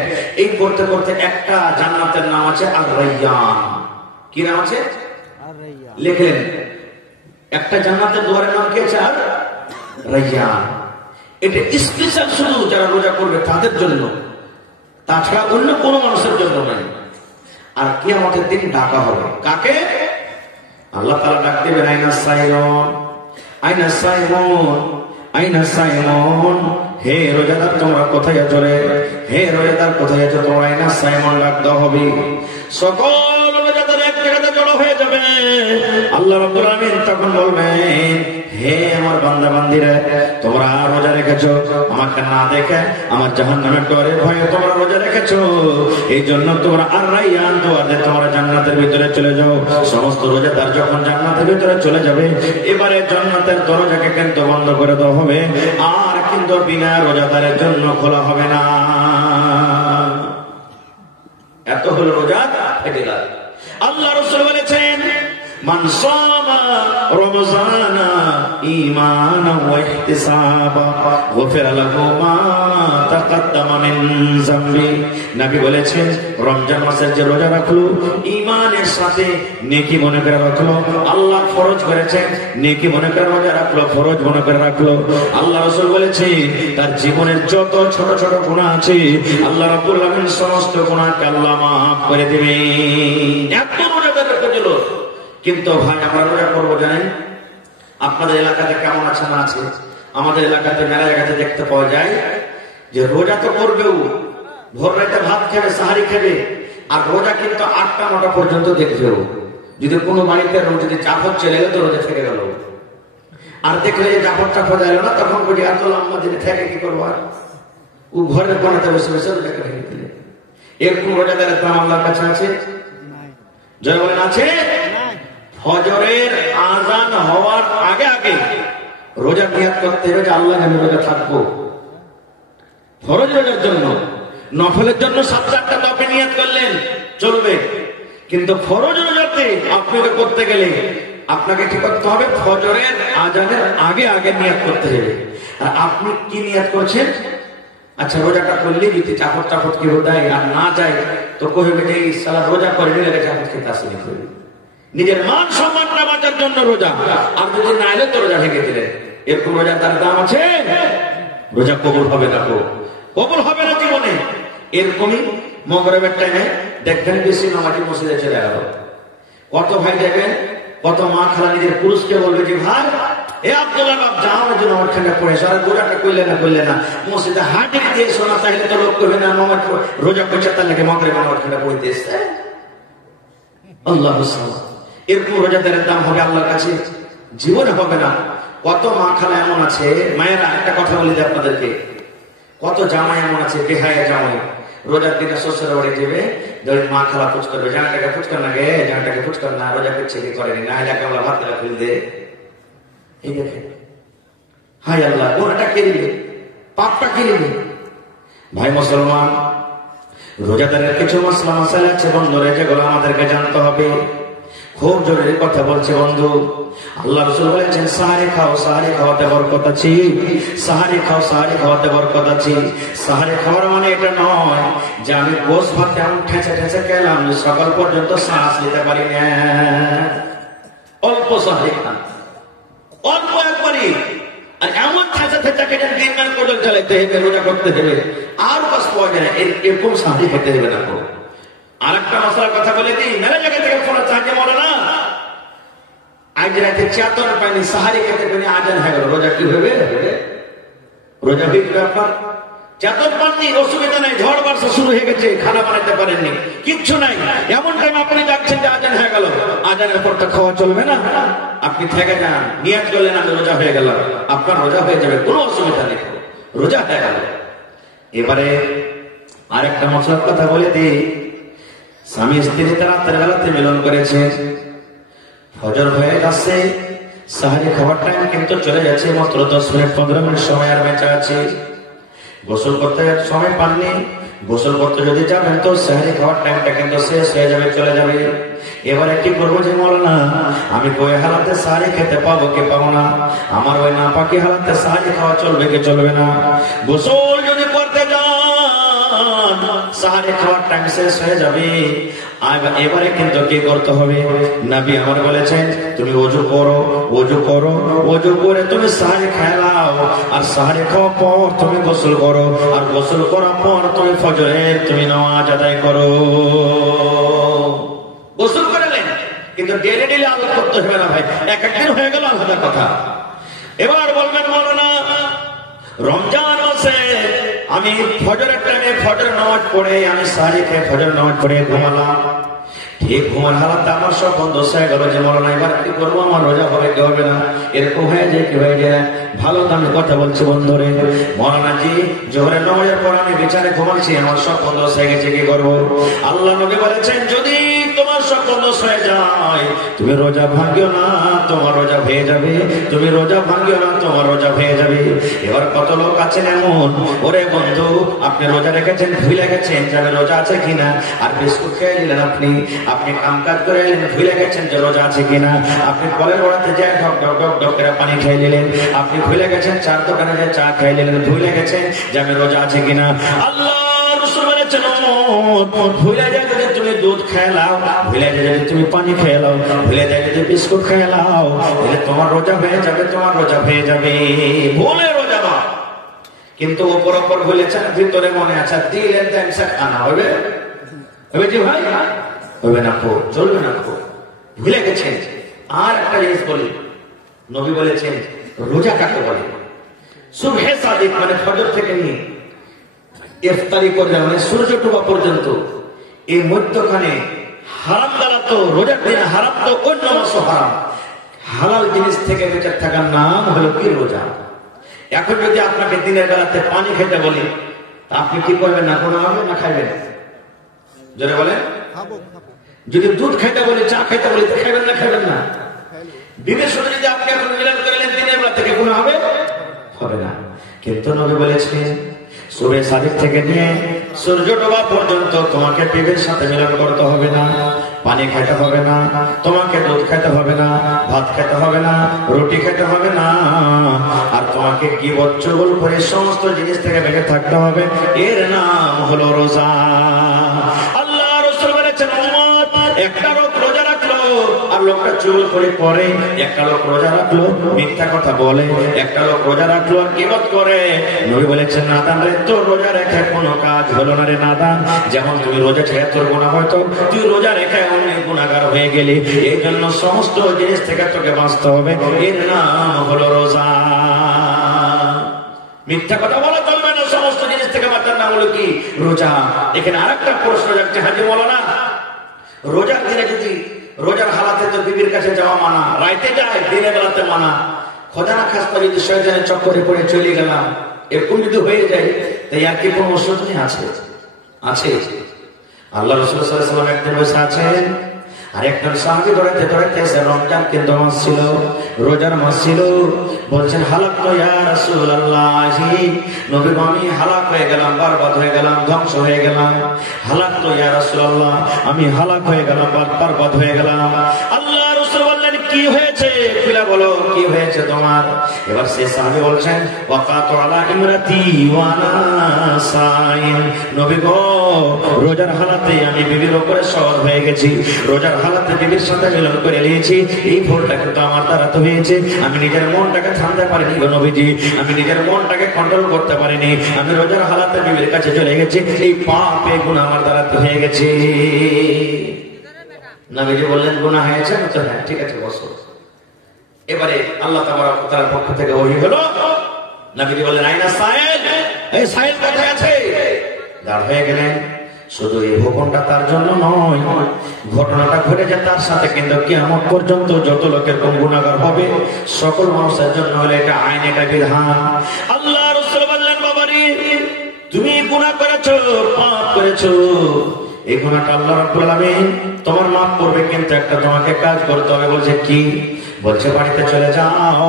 এই করতে করতে একটা জান্নাতের নাম আছে আর রায়্যান। কি নাম আছে? আর রায়্যান। লিখেন, একটা জান্নাতের দুয়ারের নাম কি আছে? আর রায়্যান। এটা স্পেশাল শুধু যারা রোজা করবে তাদের জন্য, তাছাড়া অন্য কোনো মানুষের জন্য নয়। আর কিয়ামতের দিন ডাকা হবে কাকে? আল্লাহ তাআলা ডাক দিবেন, আইনা সাইমুন, আইনা সাইমুন, আইনা সাইমুন, হে রোজাদার তোমরা কোথায় আছো রে? হে রোজাদার কোথায় আছো তোমরা? আইনা সাইমুন ডাক দেওয়া হবে। সকল রোজাদার এক জায়গাতে জড়ো হয়ে যাবে। আল্লাহ রাব্বুল আমিন তখন বলবেন, হে আমার বান্দা বান্দীরা, তোমরা রোজা রেখেছো, আমাকে না দেখে আমার জাহান্নামের ডরে ভয়ে তোমরা রোজা রেখেছো, এই জন্য তোমরা আর রায়্যান দুয়ারে তোমরা জান্নাতের ভিতরে চলে যাও। সমস্ত রোজাদার যখন জান্নাতের ভিতরে চলে যাবে, এবারে জান্নাতের দরজাকে কিন্তু বন্ধ করে দেওয়া হবে, আর কিন্তু বিনা রোজাদারের জন্য খোলা হবে না। এত হলো রোজা। আল্লাহ রাসূল বলেছেন, মান সামা রমজানা ঈমানান ওয়া ইহতিসাবা গুফিরা লাহু মা তাকাদ্দামা মিন যামবি। নবী বলেছেন, রমজান মাসের যে রোজা রাখলো ঈমানের সাথে, নেকি মনে করে রাখলো, আল্লাহ ফরজ করেছেন, নেকি মনে করে রোজা রাখলো, ফরজ মনে করে রাখলো, আল্লাহ রাসূল বলেছে তার জীবনের যত ছোট ছোট গুনাহ আছে আল্লাহ রাব্বুল আলামিন সমস্ত গুনাহকে আল্লাহ maaf করে দিবে। এত রোজাদার ছিল, কিন্তু ভাই আমরা রোজা করবো জানেন? আপনাদের এলাকাতে কেমন আছে না আছে? আমাদের এলাকাতে মেলা জায়গাতে দেখতে পাওয়া যায় যে রোজা তো করবেও, ভোর রাতে ভাত খাবে, সাহারি খাবে, আর রোজা কিন্তু 8টা-9টা পর্যন্ত দেখবেও। যদি কোনো বাড়িতে যদি জাফর চলে গেল তো রোজা থেকে গেল, আর দেখলে যে জাফর টাফর এলো না, তখন বুঝি এত লম্বা দিনে থেকে কি করবো, আর ও ঘরের কোনাতে বসে বসে রোজাকে ভেঙে দিলে। এরকম রোজাদারের দাম আল্লাহর কাছে আছে? যারা বলেন আছে? ফজরের আযান হওয়ার আগে আগে রোজা নিয়ত করতে হবে যে আল্লাহ আমি রোজা থাকবো। ফরজ রোজার জন্য, নফলের জন্য 7-8টা নফল নিয়ত করলেন চলবে, কিন্তু ফরজ রোজাতে আপনাকে করতে গেলে আপনাকে কি করতে হবে? ফজরের আযানের আগে আগে নিয়ত করতে হবে। আর আপনি কি নিয়ত করছেন? আচ্ছা রোজাটা করলে যদি চাপট চাপট কেউ দেয় আর না যায় তো কইবে যে এই সালা রোজা করে নিলে চাপট খেতে আসেনি, নিজের মান সম্মানটা বাঁচার জন্য রোজা, আর যদি না এলে তো রোজা ভেঙে দিলেন। এরকম রোজা তার দাম আছে? রোজা কবুল হবে না, কবুল হবে না জীবনে। এরকমই মাগরিবের টাইমে দেখবেন বেশি নামাজি মসজিদে চলে গেল, কত ভাই দেখবেন, কত মা খালা নিজের পুরুষকে বলবে যে ভাই এ আব্দুল্লাহ বাপ যাও না জন্য আমার খানে পড়ে আর রোজাটা করলে না মসজিদে হাঁটি দিয়ে শোনা, তাহলে তো লোক করবে না আমার রোজা করছে, তাহলে মাগরিবে আমার খানে পড়তে এসছে। আল্লাহ এরকম রোজাদারের দাম হবে আল্লাহর কাছে জীবনে হবে না। কত মা খালা এমন আছে, মায়েরা একটা কথা বলি যে আপনাদেরকে, কত জামাই এমন আছে বেহায়া জামাই, রোজার দিনে শ্বশুর বাড়ি যাবে, মা খালা ফুচ করবে, জানাটাকে ফুচকার না গে, জানাটাকে ফুচকার না, রোজা করছে কি করেনি না, এলাকা ভাত ফেল দে। এই দেখে হাই আল্লাহ, গোড়াটা কে দিবে, পাপটা কে দিবে? ভাই মুসলমান, রোজাদারের কিছু মশলা মশালা আছে বন্ধুরা, যেগুলো আমাদেরকে জানতে হবে। খুব জরুরি কথা বলছে বন্ধু। আল্লাহ রাসূল বলেছেন সাহারি খাও, সাহারি খাওয়াতে বরকত আছে, সাহারি খাও, সাহারি খাওয়াতে বরকত আছে। সাহারি খাওয়ার মানে এটা নয় যে আমি গোশ ভাত এমন ঠেঁচে ঠেঁচে খেলাম সকাল পর্যন্ত শ্বাস নিতে পারি না। অল্প সাহারি খান, অল্প একবারই, আর এমন ঠেঁচা ঠেঁচা খেতে দিন পর্যন্ত চালাইতে হবে, রোজা করতে হবে, আর বাস পাওয়া যায় না, এরকম সাহারি খেতে হবে না। আর একটা মশলার কথা বলে দিই, মেলা জায়গা থেকে ফোন চাঁদে বলে না, আজ রাতে চাদর পাইনি, সাহারি খেতে পাইনি, আজান হয়ে গেল, রোজা কি হবে? রোজা বিক্রি ব্যাপার, চাদর পাননি, অসুবিধা নাই, ঝড় বর্ষা শুরু হয়ে গেছে, খানা বানাতে পারেননি, কিচ্ছু নাই, এমন টাইম আপনি যাচ্ছেন যে আজান হয়ে গেল, আজানের পর তো খাওয়া চলবে না, আপনি থেকে যান, নিয়াত করলেন আমি রোজা হয়ে গেল, আপনার রোজা হয়ে যাবে, কোনো অসুবিধা নেই, রোজা হয়ে গেল। এবারে আরেকটা মশলার কথা বলে দিই, স্বামী স্ত্রীতে রাতের বেলাতে মিলন করেছে, ফজর হয়ে যাচ্ছে, সাহারি খাবার টাইম কিন্তু চলে যাচ্ছে, মাত্র 10 মিনিট 15 মিনিট সময় আর বেঁচে আছে, গোসল করতে সময় পাননি, গোসল করতে যদি যাবেন তো সাহারি খাওয়ার টাইমটা কিন্তু শেষ হয়ে যাবে, চলে যাবে। এবারে কি করবো যে মৌলানা আমি ওই হালাতে সাহারি খেতে পাবো কি পাবো না, আমার ওই না পাকি হালাতে সাহারি খাওয়া চলবে কি চলবে না? গোসল যদি করতে যান সাহারি খাওয়ার টাইম শেষ হয়ে যাবে, এবারে কিন্তু কি করতে হবে? নবী আমার বলেছেন তুমি ওযু করো, ওযু করো, ওযু করে তুমি সাহারি খাও, আর সাহারি খাওয়ার পর তুমি গোসল করো, আর গোসল করার পর তুমি ফজরের তুমি নামাজ আদায় করো। গোসল করলেন, কিন্তু ডেলি ডেলি আলাদা করতে হবে না ভাই, এক একদিন হয়ে গেল আলাদা কথা। এবার বলবেন মাওলানা রমজান মাসে আমি ফজরের টাইমে ফজর নামাজ পড়ে আমি সাহারি খেয়ে ফজর নামাজ পড়ে ঘুমালাম, ঠিক ঘুমার হালাতে আমার সব বন্ধ হয়ে গেল, যে মরনা এবার কি করবো, আমার রোজা হবে কি হবে না, এরকম হয়ে যায় কি হয়ে যায় ভালো দামি কথা বলছে বন্ধুরে। মৌলানা জি জোহরের নামাজের পর আমি বিচারে ঘুমাচ্ছি, আমার সব বন্ধ হয়ে গেছে, কি করবো? আল্লাহ নবী বলেছেন যদি তোমার সব বন্ধ হয়ে যায় তুমি রোজা ভাঙিও না, তোমার রোজা ভেঙে যাবে। তুমি রোজা ভাঙিও না, তোমার রোজা ভেঙে যাবে। এবার কত লোক আছেন এমন, ওরে বন্ধু আপনি রোজা রেখেছেন, ভুলে গেছেন যে আমি রোজা আছে কিনা, আর বিস্কুট খেয়ে নিলেন, আপনি কাম কাজ করে এলেন, ভুলে গেছেন যে রোজা আছে কিনা। আপনি কলের গোড়াতে যে ঢক ঢক ঢক ঢক করে পানি খেয়ে নিলেন, আপনি ভুলে গেছেন চার দোকানে যে চা খেয়ে নিলেন, ভুলে গেছেন যে আমি রোজা আছে কিনা। আল্লাহ রাসূল বলেছেন ভুলে যায় যদি তুমি দুধ খেয়ে নাও, ভুলে যায় যদি তুমি পানি খেয়ে নাও, ভুলে যায় যদি বিস্কুট খেয়ে নাও, তাহলে তোমার রোজা হয়ে যাবে, তোমার রোজা হয়ে যাবে। ভুলে রোজা না, কিন্তু ওপর ওপর ভুলেছেন, ভিতরে মনে আছে দিলেন আনা হবে হবে যে ভাই হবে না, চলবে না, ভুলে গেছেন। আর একটা জিনিস বলি, নবী বলেছেন রোজা কাকে বলে? সুবহে সাদিক মানে ফজর থেকে নিয়ে ইফতারি করে মানে সূর্য ডোবা পর্যন্ত এই মধ্যখানে হারাম দ্বারা, তো রোজার দিনে হারাম তো অন্য মাস হারাম, হালাল জিনিস থেকে বেঁচে থাকার নাম হলো কি রোজা। এখন যদি আপনাকে দিনের বেলাতে পানি খেতে বলি, আপনি কি করবেন? না কোনো হবে না খাইবেন? জোরে বলেন। যদি দুধ খাইতে বলি, চা খাইতে বলি, খাইবেন না খাইবেন না? বিবের সাথে যদি আপনি এখন মিলন করলেন দিনের বেলা থেকে, কোনো হবে হবে না। কিন্তু নবী বলেছেন সুবহে সাদিক থেকে নিয়ে সূর্য ডোবা পর্যন্ত তোমাকে বিবের সাথে মিলন করতে হবে না, পানি খেতে হবে না, তোমাকে দুধ খেতে হবে না, ভাত খেতে হবে না, রুটি খেতে হবে না, আর তোমাকে গীবত চুগল করে সমস্ত জিনিস থেকে বেঁচে থাকতে হবে। এর নাম হলো রোজা। আল্লাহ রাসূল বলেছেন উম্মত একটা লোক রোজা রাখলো আর লোকটা চুগল করে পড়ে, একটা লোক রোজা রাখলো মিথ্যা কথা বলে, একটা লোক রোজা রাখলো আর গীবত করে। নবী বলেছেন নাদান রে, তোর রোজা রেখে কোনো কাজ হলো না রে নাদান। যেমন তুমি রোজা ছেড়ে তোর গুনাহ হয়তো, তুই রোজা রেখে অনেক গুনাহগার হয়ে গেলি। এই জন্য সমস্ত জিনিস থেকে তোকে বাঁচতে হবে, এর নাম হলো রোজা। মিথ্যা কথা বলা চলবে না, সমস্ত জিনিস থেকে বাঁচার নাম হলো কি? রোজা। এখানে আরেকটা প্রশ্ন যাচ্ছে, হাজি বলো না রোজার দিনে যদি রোজার হালাতে তো বিবির কাছে যাওয়া মানা, রাইতে যায় দিনের বেলাতে মানা, খোদা না খাস্তা যদি শয়তানের চক্করে পড়ে চলে গেলাম এরকম যদি হয়ে যায়, তাই আর কি কোনো ওষুধ নেই? আছে আছে। আল্লাহ রাসূল সাল্লাল্লাহু আলাইহি ওয়াসাল্লাম একদিন বসে আছেন, আর একজন সাহাবী দৌড়াতে দৌড়াতে এসে, রমজান কিন্তু মাস ছিল, রোজার মাস ছিল, বলছেন হালাক তো ইয়া রাসূলুল্লাহ, নবী আমি হালাক হয়ে গেলাম, বরবাদ হয়ে গেলাম, ধ্বংস হয়ে গেলাম। হালাক তো ইয়া রাসূলুল্লাহ, আমি হালাক হয়ে গেলাম, বরবাদ হয়ে গেলাম। আল্লাহ রাসূল বললেন কি হয়েছে? খুলে বলো কি হয়েছে তোমার? এবার সে সাহাবী বলছেন ওয়াকাতু আলা ইমরাতি ওয়া আনা সাইম, নবী গো রোজার হালাতে আমি বিবির উপরে সওয়ার হয়ে গেছি, রোজার হালাতে বিবির সাথে মিলন করে নিয়েছি। এই ভুলটা কিন্তু আমার দ্বারা তো হয়েছে, আমি নিজের মনটাকে থামতে পারিনি গো নবীজি, আমি নিজের মনটাকে কন্ট্রোল করতে পারিনি, আমি রোজার হালাতে বিবির কাছে চলে গেছি, এই পাপ এই গুনাহ আমার দ্বারা তো হয়ে গেছে। নবীজি বললেন গুনাহ হয়েছে? তো হ্যাঁ ঠিক আছে বসো। এবারে আল্লাহ তাবারক ওয়া তাআলার পক্ষ থেকে ওহী হলো, নবীজি বললেন আইনা সাইল, এই সাইল কোথায় আছে? দাঁড় হয়ে গেলেন। শুধু এই হুকুমটা তার জন্য নয়, ঘটনাটা ঘটে যায় তার সাথে, কিন্তু কিয়ামত পর্যন্ত যত লোকের গুনাহগার হবে সকল মানুষের জন্য হলো এটা আইন, এটা বিধান। আল্লাহ রাসূল বললেন বাবারে তুমি গুনাহ করেছো, পাপ করেছো, এই গুনাহটা আল্লাহ রাব্বুল আলামিন তোমার মাফ করবে, কিন্তু একটা তোমাকে কাজ করতে হবে। বলছে কি? বলছে বাড়িতে চলে যাও,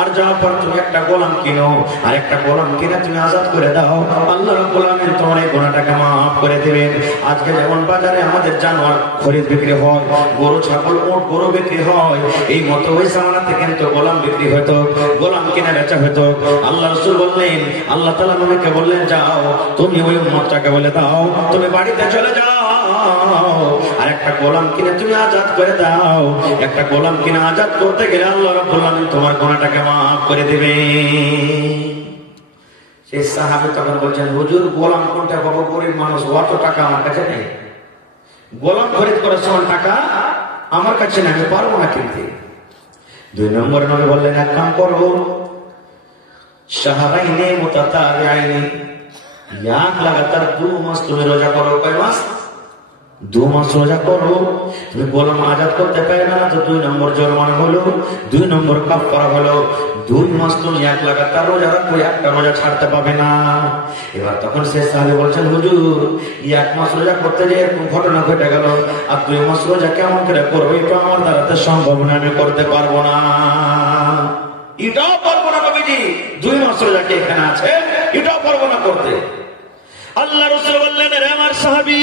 আর যাওয়ার পর তুমি একটা গোলাম কিনো, আর একটা গোলাম কিনে তুমি আজাদ করে দাও, আল্লাহ রাব্বুল আলামিন তোমার এই গুনাহটাকে মাফ করে দেবেন। আজকে যেমন বাজারে আমাদের জানোয়ার খরিদ বিক্রি হয়, গরু ছাগল উট গরু বিক্রি হয়, এই মতো ওই জামানাতে কিন্তু গোলাম বিক্রি হতো, গোলাম কিনে বেচা হতো। আল্লাহ রাসূল বললেন, আল্লাহ তাআলা নবীকে বললেন যাও তুমি ওই উম্মতটাকে বলে দাও তুমি বাড়িতে চলে যাও, আর একটা গোলাম কিনে তুমি আজাদ করে দাও। একটা গোলাম কিনে আজাদ করতে গেলে আল্লাহ রাব্বুল আলামিন তোমার গুনাহটাকে মাফ করে দিবে। সেই সাহাবী তখন বলছেন হুজুর গোলাম কোনটা পাবো? গরিব মানুষ, অত টাকা আমার কাছে নেই, গোলাম খরিদ করার সময় টাকা আমার কাছে নেই, আমি পারবো না কিনতে। 2 নম্বরে নবী বললেন এক কাম করো, শাহরাইনে মুতাতাবিআইনে, এক লাগাতার 2 মাস তুমি রোজা করো। কয় মাস? 2 মাস রোজা করো। তুমি গোলাম আজাদ করতে পারবে না তো 2 নম্বর জরিমানা হলো, 2 নম্বর কাফারা হলো 2 মাস তুমি এক লাগাতার রোজা রাখো, একটা রোজা ছাড়তে পাবে না। এবার তখন সে সাহাবী বলছেন, হুজুর 1 মাস রোজা করতে যে এরকম ঘটনা ঘটে গেল, আর 2 মাস রোজা কেমন করে করবো? এটা আমার দ্বারাতে সম্ভব না, আমি করতে পারবো না, এটাও পারবো না নবীজি। 2 মাস রোজা কে এখানে আছে, এটাও পারবো না করতে। আল্লাহ রাসূল বললেন, রে আমার সাহাবী,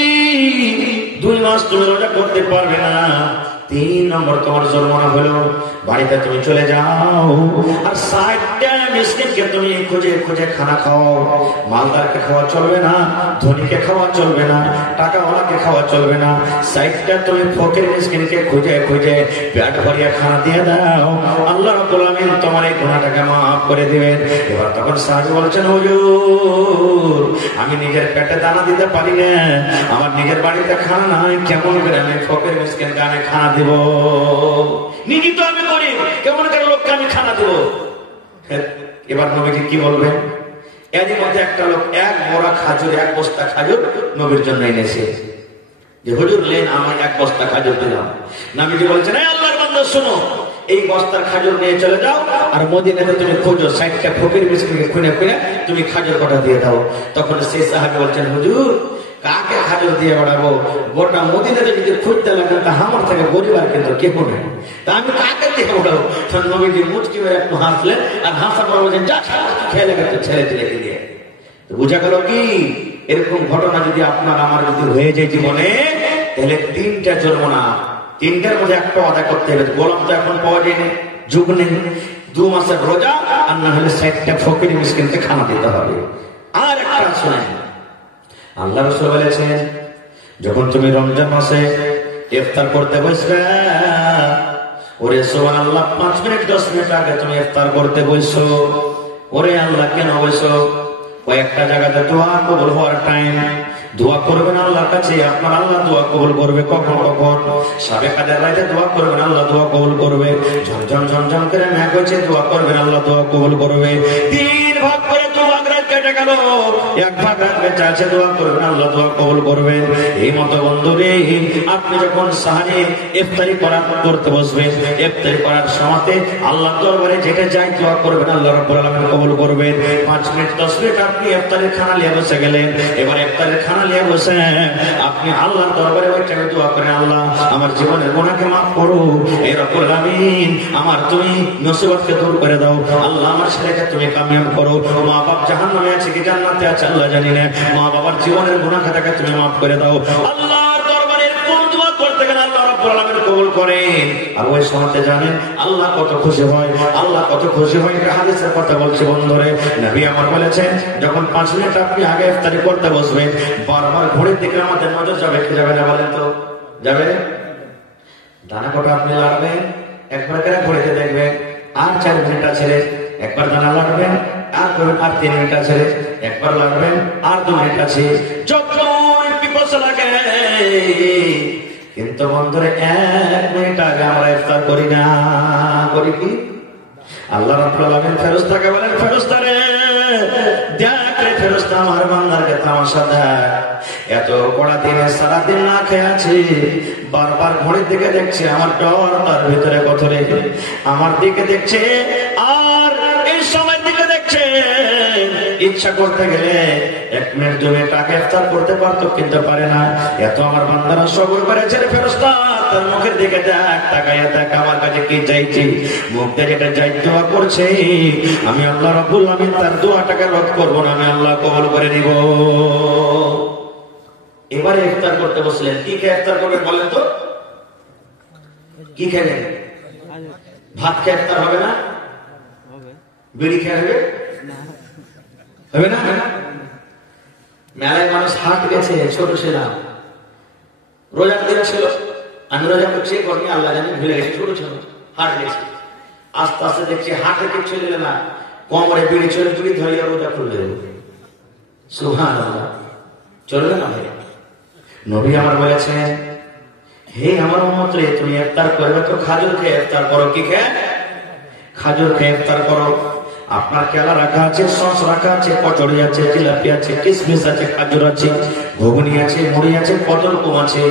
2 মাস তুমি রোজা করতে পারবে না, 3 নম্বর তোমার জরিমানা হলো বাড়িতে তুমি চলে যাও আর 60টা মিসকিনকে তুমি খুঁজে খুঁজে খানা খাও। মালদারকে খাওয়া চলবে না, ধনীকে খাওয়া চলবে না, টাকাওয়ালাকে খাওয়া চলবে না, 60টা তুমি ফকির মিসকিনকে খুঁজে খুঁজে পেট ভরিয়ে খানা দিয়ে দাও। আল্লাহ রাব্বুল আমিন তোমার এই গুনাহটাকে মাফ করে দিবেন। এবার তখন সাহাবী বলছেন, হুজুর আমি নিজের পেটে দানা দিতে পারি না, আমার নিজের বাড়িতে খানা নাই, কেমন করে আমি ফকির মিসকিনকে আমি খানা দিব? নিজে তো আমি গরিব, কেমন করে লোককে আমি খানা দেব? এবার নবীজি কি বলবেন? এরই মধ্যে একটা লোক 1 বড়া খাজুর, 1 বস্তা খাজুর নবীর জন্য এনেছে, যে হুজুর লেন, আমার 1 বস্তা খাজুর দিলাম। নবীজি বলছেন, এই আল্লাহর বান্দা শোনো, এই বস্তার খাজুর নিয়ে চলে যাও আর মদিনাতে তুমি খোঁজো 60টা ফকির মিসকিনকে খুঁজে খুঁজে তুমি খাজুর কটা দিয়ে দাও। তখন সেই সাহাবী বলছেন, হুজুর কাকে খাজুর দিয়ে বাড়াবো? গোটা মদিনাতে যদি খুঁজতে লাগবে তা আমার থেকে গরিব আর কিন্তু কেউ নেই, তা আমি কাকে দিয়ে বাড়াবো? তখন নবীজি মুচকি হয়ে একটু হাসলেন, আর হাসার পর বলছেন, যা খেয়ে লেগে তো ছেড়ে দিলে দিয়ে। বুঝা গেল কি, এরকম ঘটনা যদি আপনার আমার যদি হয়ে যায় জীবনে, তাহলে 3টা জরিমানা, 3টার মধ্যে একটা আদায় করতে হবে। গোলাম তো এখন পাওয়া যায়নি, যুগ নেই, 2 মাসের রোজা, আর না হলে 60টা ফকির মিসকিনকে খানা দিতে হবে। আর একটা শোনেন, আল্লাহ রাসূল বলেছেন, যখন তুমি রমজান মাসে ইফতার করতে বসবে, ওরে সুবহানাল্লাহ 5 মিনিট 10 মিনিট আগে তুমি ইফতার করতে বসছো। ওরে আল্লাহ কেন বসছো? কয়েকটা জায়গাতে দোয়া কবুল হওয়ার টাইম, দোয়া করবেন আল্লাহর কাছে, আপনার আল্লাহ দোয়া কবুল করবে। কখন কখন? সাবে কাদের রাতে দোয়া করবেন, আল্লাহ দোয়া কবুল করবে। ঝনঝন ঝনঝন করে মেঘ হচ্ছে, দোয়া করবেন, আল্লাহ দোয়া কবুল করবে। 3 ভাগ করে 2 ভাগ রাত কেটে গেল, 1 ভাগ রাত বেঁচে আছে, দোয়া করবেন, আল্লাহ দোয়া কবুল করবেন। এই মতো বন্ধুরে, আপনি যখন সাহারি ইফতারি করতে বসবেন, ইফতারি করার সময়তে আল্লাহ দরবারে যেটা চাই দোয়া করবেন, আল্লাহ রাব্বুল আলামিন কবুল করবেন। 5 মিনিট 10 মিনিট আপনি ইফতারের খানা নিয়ে বসে গেলেন, এবার ইফতারের খানা নিয়ে বসে আপনি আল্লাহর দরবারে ওই টাইমে দোয়া করেন, আল্লাহ আমার জীবনের গুনাহকে মাফ করো, এই রব্বুল আমিন আমার তুমি মুসিবতকে দূর করে দাও, আল্লাহ আমার ছেলেকে তুমি কামিয়াব করো, মা বাপ জাহান্নামে আছে কি জান্নাতে আছে আল্লাহ জানি না, মা বাবার জীবনের গুনাহটাকে তুমি মাফ করে দাও। আল্লাহর দরবারে কোন দোয়া করতে গেলে আল্লাহ রাব্বুল আলামিন কবুল করেন। আর ওই সময়তে জানেন আল্লাহ কত খুশি হয়, আল্লাহ কত খুশি হয়, এটা হাদিসের কথা বলছি বন্ধুরে। নবী আমার বলেছেন, যখন 5 মিনিট আপনি আগে ইফতারি করতে বসবেন, বারবার ঘড়ির দিকে আমাদের নজর যাবে কি যাবে না বলেন তো? যাবে। দানা কটা আপনি লাড়বেন, একবার করে ঘড়িতে দেখবেন, আর 4 মিনিট আছে, একবার দানা লাড়বেন, আর 3 মিনিট আছে, একবার লাড়বেন, আর 2 মিনিট আছে, যতই পিপাসা লাগে। কিন্তু বন্ধুরে 1 মিনিট আগে আমরা ইফতার করি না, করি কি? আল্লাহ রাব্বুল আলামিন ফেরেশতাকে বলেন, ফেরেশতারে দেখ রে ফেরেশতা, আমার বান্দারকে তামাশা দেখ, এত বড় দিনে সারা দিন না খেয়ে আছে, বারবার ঘড়ির দিকে দেখছে, আমার ডর তার ভিতরে কত রে, আমার দিকে দেখছে আর এই সময়ের দিকে দেখছে। ইচ্ছা করতে গেলে 1 মিনিট 2 মিনিট আগে ইফতার করতে পারতো, কিন্তু পারে না। এত আমার বান্দারা সবর করেছে রে ফেরেশতা, তার মুখের দিকে দেখ, তাকায়া দেখ আমার কাছে কি চাইছি, মুখে যেটা চাই দোয়া করছে, আমি আল্লাহ রাব্বুল আমিন তার দোয়াটাকে রদ করব না, আমি আল্লাহ কবুল করে নিব। এবারে ইফতার করতে বসলেন, কি খেয়ে ইফতার করবেন বলেন তো? কি খেলেন? ভাত খেয়ে ইফতার হবে না? বিড়ি খেয়ে হবে? হবে না? মেলায় মানুষ হাট গেছে, ছোট ছিলাম, রোজার দিন ছিল, আমি রোজা করছি, কর্মী আল্লাহ জানি ভুলে গেছি, ছোট ছিল, হাট গেছি। আস্তে আস্তে দেখছি হাটে ঠিক চলে না, কোমরে বিড়ি চলে, বিড়ি ধরিয়ে রোজা খুলে দেব। সুবহানাল্লাহ, চলবে না ভাই? নবী আমার বলেছেন, হে আমার উম্মত রে, তুমি ইফতার করবে তো খাজুর খেয়ে ইফতার করো। কি খেয়ে? খাজুর খেয়ে ইফতার করো। আপনার কেলা রাখা আছে, সস রাখা আছে, কচুরি আছে, জিলাপি আছে, কিশমিশ আছে, খাজুর আছে, ঘুগনি আছে, মুড়ি আছে, কত রকম আছে।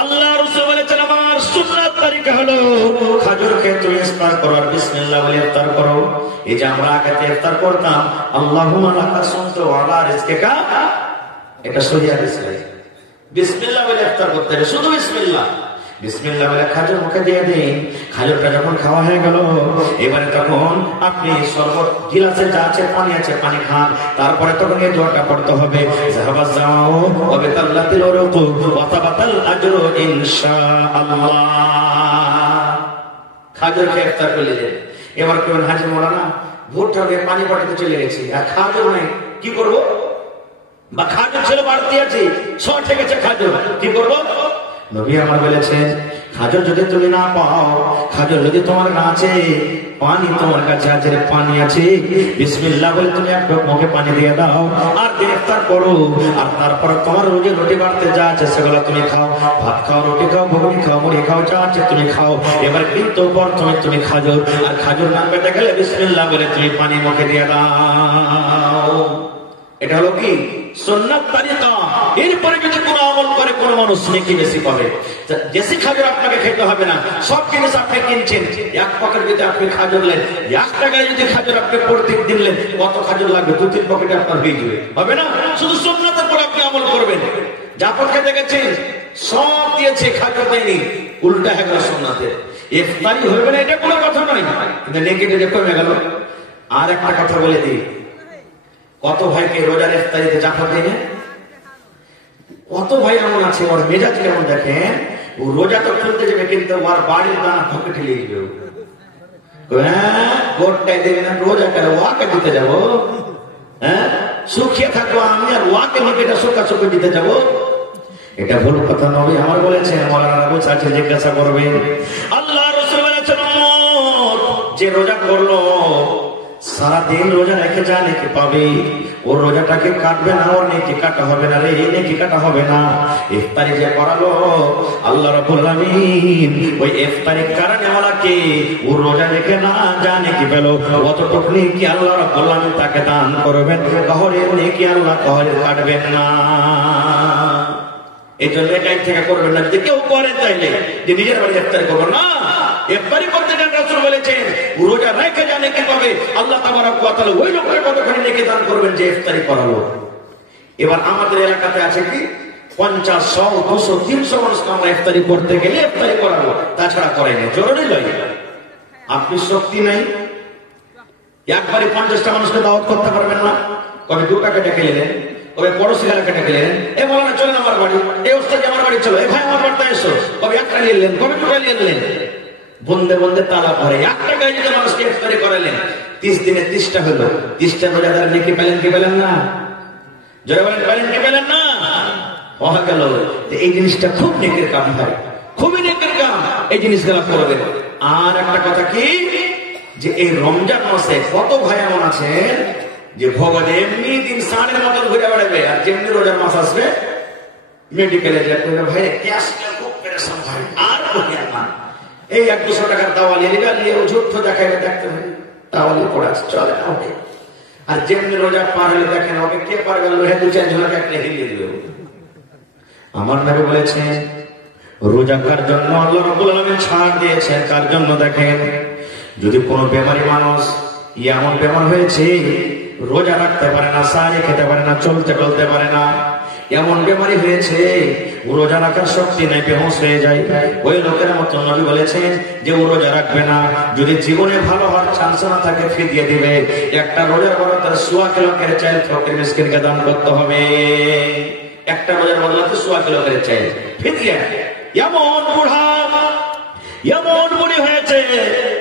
আল্লাহ রাসূল বলেছেন, আমার সুন্নাত তরিকা তরিকা হলো খাজুর খেয়ে তুমি ইফতার করো আর বিসমিল্লাহ বলে ইফতার করো। এই যে আমরা আগে ইফতার করতাম আল্লাহুম্মা লাকা সুমতু ওয়া আলা রিজকিকা, এটা সহিহ হাদিস। বিসমিল্লাহ বলে ইফতার করতে হবে, শুধু বিসমিল্লাহ। বিসমিল্লাহ বলে খাজুর মুখে দিয়ে দিন। খাজুরটা যখন খাওয়া হয়ে গেল এবারে তখন আপনি শরবত গিলাসে যা আছে পানি আছে পানি খান। তারপরে তখন এই দোয়াটা পড়তে হবে, যাহাবাজ জামাউ ওয়া বিতাল্লাতিল উরুকু ওয়া তাবাতাল আজরু ইনশাআল্লাহ। খাজুর খেয়ে ইফতার করে নিলেন। এবার কেমন হাজি মোলানা ভোরটা হয়ে পানি পটাতে চলে গেছি আর খাজুর নাই, কি করব? বা খাজুর ছিল বাড়তি আছে, শর্ট হয়ে গেছে খাজুর, কি করব? নবী আমার বলেছেন খাজুর যদি তুমি না পাও, খাজুর যদি তোমার কাছে পানি তোমার কাছে আছে, পানি আছে, বিসমিল্লাহ বলে তুমি এক ঢোক মুখে পানি দিয়ে দাও আর ইফতার করো। আর তারপর তোমার রোজে রুটি বাড়তে যা আছে সেগুলো তুমি খাও, ভাত খাও, রুটি খাও, ঘুগনি খাও, মুড়ি খাও, যা আছে তুমি খাও। এবার কিন্তু প্রথমে তুমি খাজুর, আর খাজুর না পেতে গেলে বিসমিল্লাহ বলে তুমি পানি মুখে দিয়ে দাও। এটা হলো কি সুন্নাত তরিকা। এরপরে যদি কোনো আমল করে কোন মানুষ নেকি বেশি পাবে। দেশি খাজুর আপনাকে খেতে হবে না, সব জিনিস আপনি কিনছেন, এক পকেট যদি আপনি খাজুর নেন, 1 টাকায় যদি খাজুর আপনি প্রত্যেক দিন নেন, কত খাজুর লাগবে? 2-3 পকেটে আপনার হয়ে যাবে, হবে না? শুধু সুন্নাতের পর আপনি আমল করবেন। জাফর খেতে গেছেন সব দিয়েছে, খাজুর দেয়নি, উল্টা হয়ে গেল সুন্নাতে। ইফতারি হবে না এটা কোনো কথা নয়, কিন্তু নেকি যদি কমে গেল। আর একটা কথা বলে দিই, কত ভাইকে রোজার ইফতারিতে জাফর দেয় না? কত ভাই এমন আছে ওর মেজাজ কেমন দেখেন, ও রোজা তো খুলতে যাবে কিন্তু ওর বাড়ির দানা পকেটে নিয়ে যাবে। হ্যাঁ গোটাই দেবে না, রোজা করে ওয়াকে দিতে যাবো? হ্যাঁ সুখিয়ে থাকবো আমি আর ওয়াকে নিয়ে সুখা সুখে দিতে যাবো? এটা ভুল কথা নবী আমার বলেছেন। মৌলানা আবু সাইদ জিজ্ঞাসা করবে, আল্লাহ রাসূল বলেছেন যে রোজা করলো সারাদিন রোজা রেখে যা নেকি পাবে, ওর রোজাটাকে কাটবে না, ওর নেকি কাটা হবে না রে, নেকি কাটা হবে না। ইফতারি যে করালো আল্লাহ রাব্বুল আলামিন ওই ইফতারির কারণে ওনাকে ওর রোজা রেখে না যা নেকি পেল, অতটুকু নেকি আল্লাহ রাব্বুল আলামিন তাকে দান করবেন। কাহরের নেকি আল্লাহ কাহরের কাটবেন না। এই জন্য এটাই থেকে করবেন না। যদি কেউ করেন তাইলে যে নিজের বাড়ি ইফতারি করবো না, ইফতারি করতে যান রাসূল বলেছেন রোজা রেখে যা নেকি পাবে আল্লাহ তাবারক ওয়া তাআলা ওই লোকের কতখানি নেকি দান করবেন যে ইফতারি করালো। এবার আমাদের এলাকাতে আছে কি 50, 100, 200, 300 মানুষকে আমরা ইফতারি করতে গেলে ইফতারি করাবো, তাছাড়া করে না, জরুরি নয়। আপনি শক্তি নাই, একবারে 50টা মানুষকে দাওয়াত করতে পারবেন না, কবে 2 টাকা ডেকে নিলেন, কবে পড়োশি এলাকা ডেকে নিলেন, এ মৌলানা চলেন আমার বাড়ি, এই ওস্তাদ আমার বাড়ি চলো, এই ভাই আমার বাড়িতে এসো, কবে 1 টাকা নিলেন, কবে 2 টাকা নিলেন, বন্ধে বন্ধে তালা পরে 1 টাকায় যদি মানুষকে ইফতারি করালেন 30 দিনে 30টা হলো, 30টা রোজাদার নেকি পেলেন কি পেলেন না? জয় বলেন পেলেন কি পেলেন না? হওয়া গেল। এই জিনিসটা খুব নেকির কাম হয়, খুবই নেকির কাম, এই জিনিসগুলো করবেন। আর একটা কথা কি, যে এই রমজান মাসে কত ভাই এমন আছেন যে ভগবান এমনি দিন সানের মতন ঘুরে বেড়াবে, আর যেমনি রোজার মাস আসবে মেডিকেলে যায় ভাই ক্যাশ খুব পেরেশান ভাই, আর না এই 100-200 টাকার দাওয়ালি নিয়ে ও ঝুট দেখাইবে, দেখতে হবে দাওয়ালি পড়া চলে না ওকে। আর যেমনি রোজা পার হলে দেখেন ওকে কে পার গেল, 2-4 জনকে একটা হিলিয়ে দিল। আমার নবী বলেছেন রোজাকার জন্য আল্লাহ রাব্বুল আলামিন ছাড় দিয়েছেন। কার জন্য? দেখেন যদি কোনো বেমারি মানুষ এমন বেমার হয়েছে রোজা রাখতে পারে না, সাহায্য খেতে পারে না, চলতে চলতে পারে না, এমন বেমারি হয়েছে ও রোজা রাখার শক্তি নাই, বেহুঁশ হয়ে যায়, ওই লোকের মতো নবী বলেছেন যে ও রোজা রাখবে না। যদি জীবনে ভালো হওয়ার চান্স না থাকে ফিরিয়ে দিবে। একটা রোজার বদলাতে 100 কিলো করে চাল ফকির মিসকিনকে দান করতে হবে। একটা রোজার বদলাতে 100 কিলো করে চাল ফিরিয়ে। এমন বুড়া এমন বুড়ি হয়েছে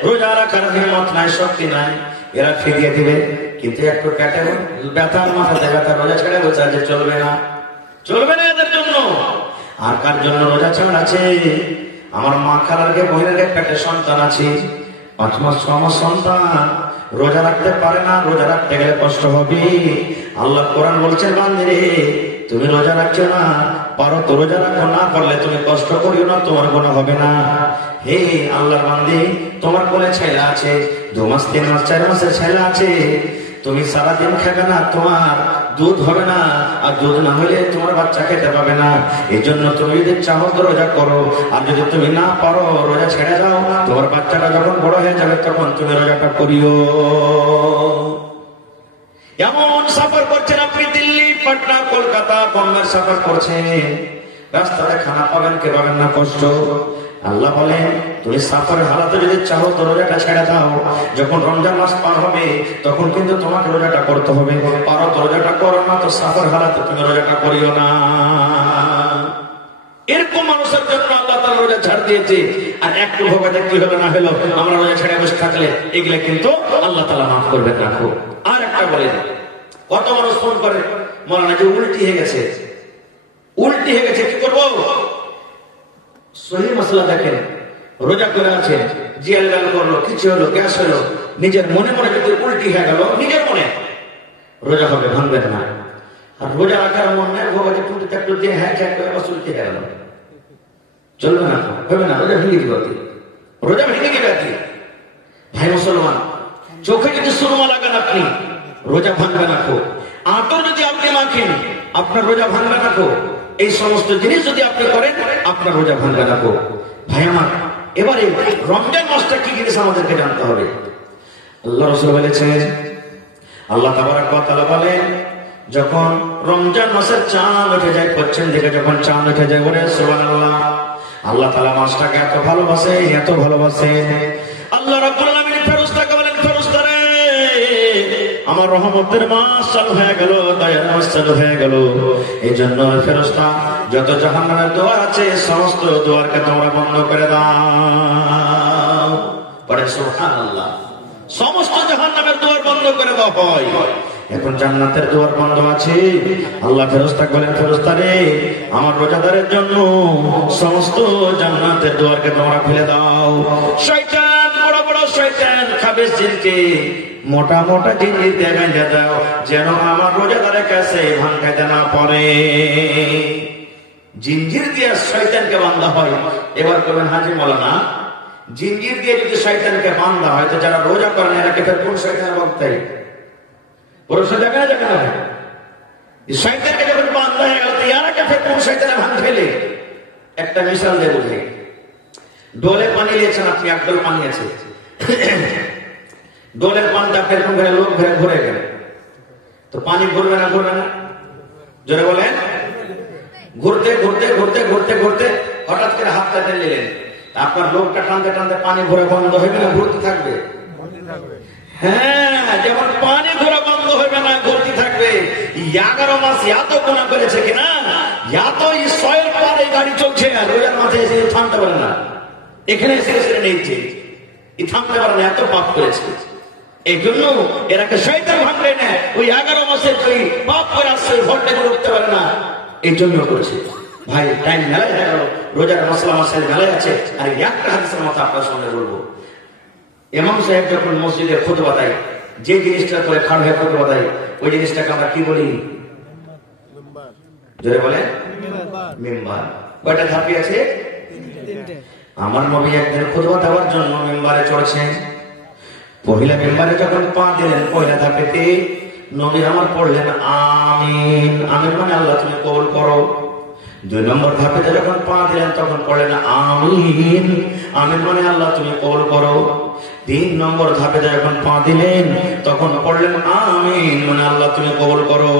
রোজা রাখার হিম্মত নাই, শক্তি নাই, এরা ফিরিয়ে দিবে। কিন্তু একটু পেটে ব্যথার, মাথাতে ব্যথা, রোজা ছেড়ে বলছে যে চলবে না, চলবে না এদের জন্য। আর কার জন্য রোজা ছাড় আছে? আমার মা খালার বহিরের পেটে সন্তান আছে, 5 মাস 6 মাস সন্তান, রোজা রাখতে পারে না, রোজা রাখতে গেলে কষ্ট হবে। আল্লাহ কোরআন বলছেন বান্দিরে তুমি রোজা রাখছো না, পারো তো রোজা রাখো, না পারলে তুমি কষ্ট করিও না, তোমার গুনাহ হবে না। হে আল্লাহর বান্দি, তোমার কোলে ছেলে আছে, 2 মাস 3 মাস 4 মাসের ছেলে আছে, তুমি সারাদিন খাবে না, তোমার দুধ হবে না, আর দুধ না হলে তোমার বাচ্চা খেতে পাবে না। এই জন্য তুমি যদি চাও তো রোজা করো, আর যদি তুমি না পারো রোজা ছেড়ে দাও। তোমার বাচ্চাটা যখন বড় হয়ে যাবে তখন তুমি রোজাটা করিও। এমন সফর করছেন আপনি, দিল্লি, পাটনা, কলকাতা, বম্বের সফর করছেন, রাস্তাতে খানা পাবেন কে পাবেন না, কষ্ট। আল্লাহ বলেন তুমি সাফারের হালাতে যদি চাও তো রোজাটা ছেড়ে দাও। যখন রমজান মাস পার হবে তখন কিন্তু তোমাকে রোজাটা করতে হবে। পারো তো রোজাটা করো, না তো সাফার হালাতে তুমি রোজাটা করিও না। এরকম মানুষের জন্য আল্লাহ তাআলা রোজা ছাড় দিয়েছে। আর একটু ভোগে দেখতে হলো না হলো আমরা রোজা ছেড়ে বসে থাকলে এগুলা কিন্তু আল্লাহ তাআলা মাফ করবেন না। আর একটা বলে দিই, কত মানুষ ফোন করে মৌলানা যে উল্টি হয়ে গেছে, উল্টি হয়ে গেছে, কি করবো? সহি মশলা দেখেন, রোজা করে আছে, জিয়াল গাল করলো, কিছু হলো, গ্যাস হলো, নিজের মনে মনে যদি উল্টি হয়ে গেল, নিজের মনে রোজা হবে, ভাঙবে না। আর রোজা রাখার মন নেই, ভোগাতে টুটি একটু দিয়ে হ্যাঁ খ্যাক করে উল্টি হয়ে গেল, চলবে না, হবে না, রোজা ভেঙে দিবে, রোজা ভেঙে দিবে। ভাই মুসলমান, চোখে যদি সুরমা লাগান আপনি, রোজা ভাঙবে না। আতর যদি আপনি মাখেন, আপনার রোজা ভাঙবে না। এই সমস্ত জিনিস যদি আপনি করেন, আপনার রোজা ভাঙবে না। ভাই আমার, এবারে রমজান মাসটা কি জিনিস আমাদেরকে জানতে হবে। আল্লাহ রাসূল বলেছেন, আল্লাহ তাবারক ওয়া তাআলা বলেন, যখন রমজান মাসের চাঁদ উঠে যায়, পশ্চিম দিকে যখন চাঁদ উঠে যায়, বলে সুবহানাল্লাহ, আল্লাহ তাআলা মাসটাকে এত ভালোবাসে, এত ভালোবাসে। আল্লাহ রাব্বুল আলামিন ফেরেশতাকে বলেন, ফেরেশতারে আমার রহমতের মাস চালু হয়ে গেল, দয়ার মাস চালু হয়ে গেল। এই জন্য ফেরেশতা যত জাহান্নামের দুয়ার আছে সমস্ত দুয়ারকে তোমরা বন্ধ করে দাও। পরে সুবহানাল্লাহ, সমস্ত জাহান্নামের দুয়ার বন্ধ করে দাও হয়। এখন জান্নাতের দুয়ার বন্ধ আছে। আল্লাহ ফেরেশতাকে বলেন, ফেরেশতারে আমার রোজাদারের জন্য সমস্ত জান্নাতের দুয়ারকে তোমরা খুলে দাও। শয়তান, বড় বড় শয়তান, খাবেশ জিনকে মোটা মোটা জিনিস দিয়ে দাও, যেন আমার রোজাদারের কাছে ভাঙাইতে না পারে। জিঞ্জির দিয়ে শয়তানকে বান্ধা হয়। এবার করবেন, হাজি মাওলানা, জিঞ্জির দিয়ে যদি শয়তানকে বান্ধা হয়, তো যারা রোজা করেন এরাকে ফের কোন শয়তান বাঁধতে? প্রশ্ন দেখা যাবে না। শয়তানকে যখন বান্ধা হয়ে গেল, এরাকে ফের কোন শয়তানে ভাঙ ফেলে? একটা মিশাল দিয়ে বুঝে, ডোলে পানি নিয়েছেন আপনি, এক ডোল পানি আছে, ডোলের পানিটা এরকম করে লোক ভরে গেল, তো পানি ঘুরবে না, ঘুরবে না? জোরে বলেন। ঘুরতে ঘুরতে ঘুরতে ঘুরতে ঘুরতে হঠাৎ করে হাতটা টেনে নিলেন, আপনার লোকটা টানতে টানতে পানি ঘোরা বন্ধ হইবে না ঘুরতে থাকবে? হ্যাঁ, যেমন পানি ঘোরা বন্ধ হইবে না, ঘুরতে থাকবে। 11 মাস এত গুনাহ করেছে কিনা, এত ইসরায়েল পারে গাড়ি চলছে, আর রোজার মাথায় এসে থামতে পারে না, এখানে এসে নেইছে, থামতে পারে না, এত পাপ করেছে। এই জন্য এরাকে শয়তান ভাঙলে না, ওই 11 মাসে ওই পাপ করে আসছে, ভোটটা করতে পারে না, এই জন্য করেছে। ভাই টাইম মেলায় হয়ে গেল, রোজার মশলা মাসের মেলায় আছে। আর একটা হাদিসের মতো আপনার সঙ্গে বলবো, ইমাম সাহেব যখন মসজিদে খুতবা দেয়, যে জিনিসটা করে খাড় হয়ে খুতবা দেয়, ওই জিনিসটাকে আমরা কি বলি? জোরে বলে, মিম্বার। কয়টা ধাপি আছে? আমার নবী একদিন খুতবা দেওয়ার জন্য মিম্বারে চড়ছেন। পহিলা মিম্বারে যখন পা দিলেন, পহিলা ধাপেতে নবী আমার পড়লেন আমিন। আমিন মানে আল্লাহ তুমি কবুল করো। 2 নম্বর ধাপেতে যখন পা দিলেন তখন পড়লেন আমিন। আমিন মানে আল্লাহ তুমি কবুল করো। 3 নম্বর ধাপেতে যখন পা দিলেন তখন পড়লেন আমিন মানে আল্লাহ তুমি কবুল করো।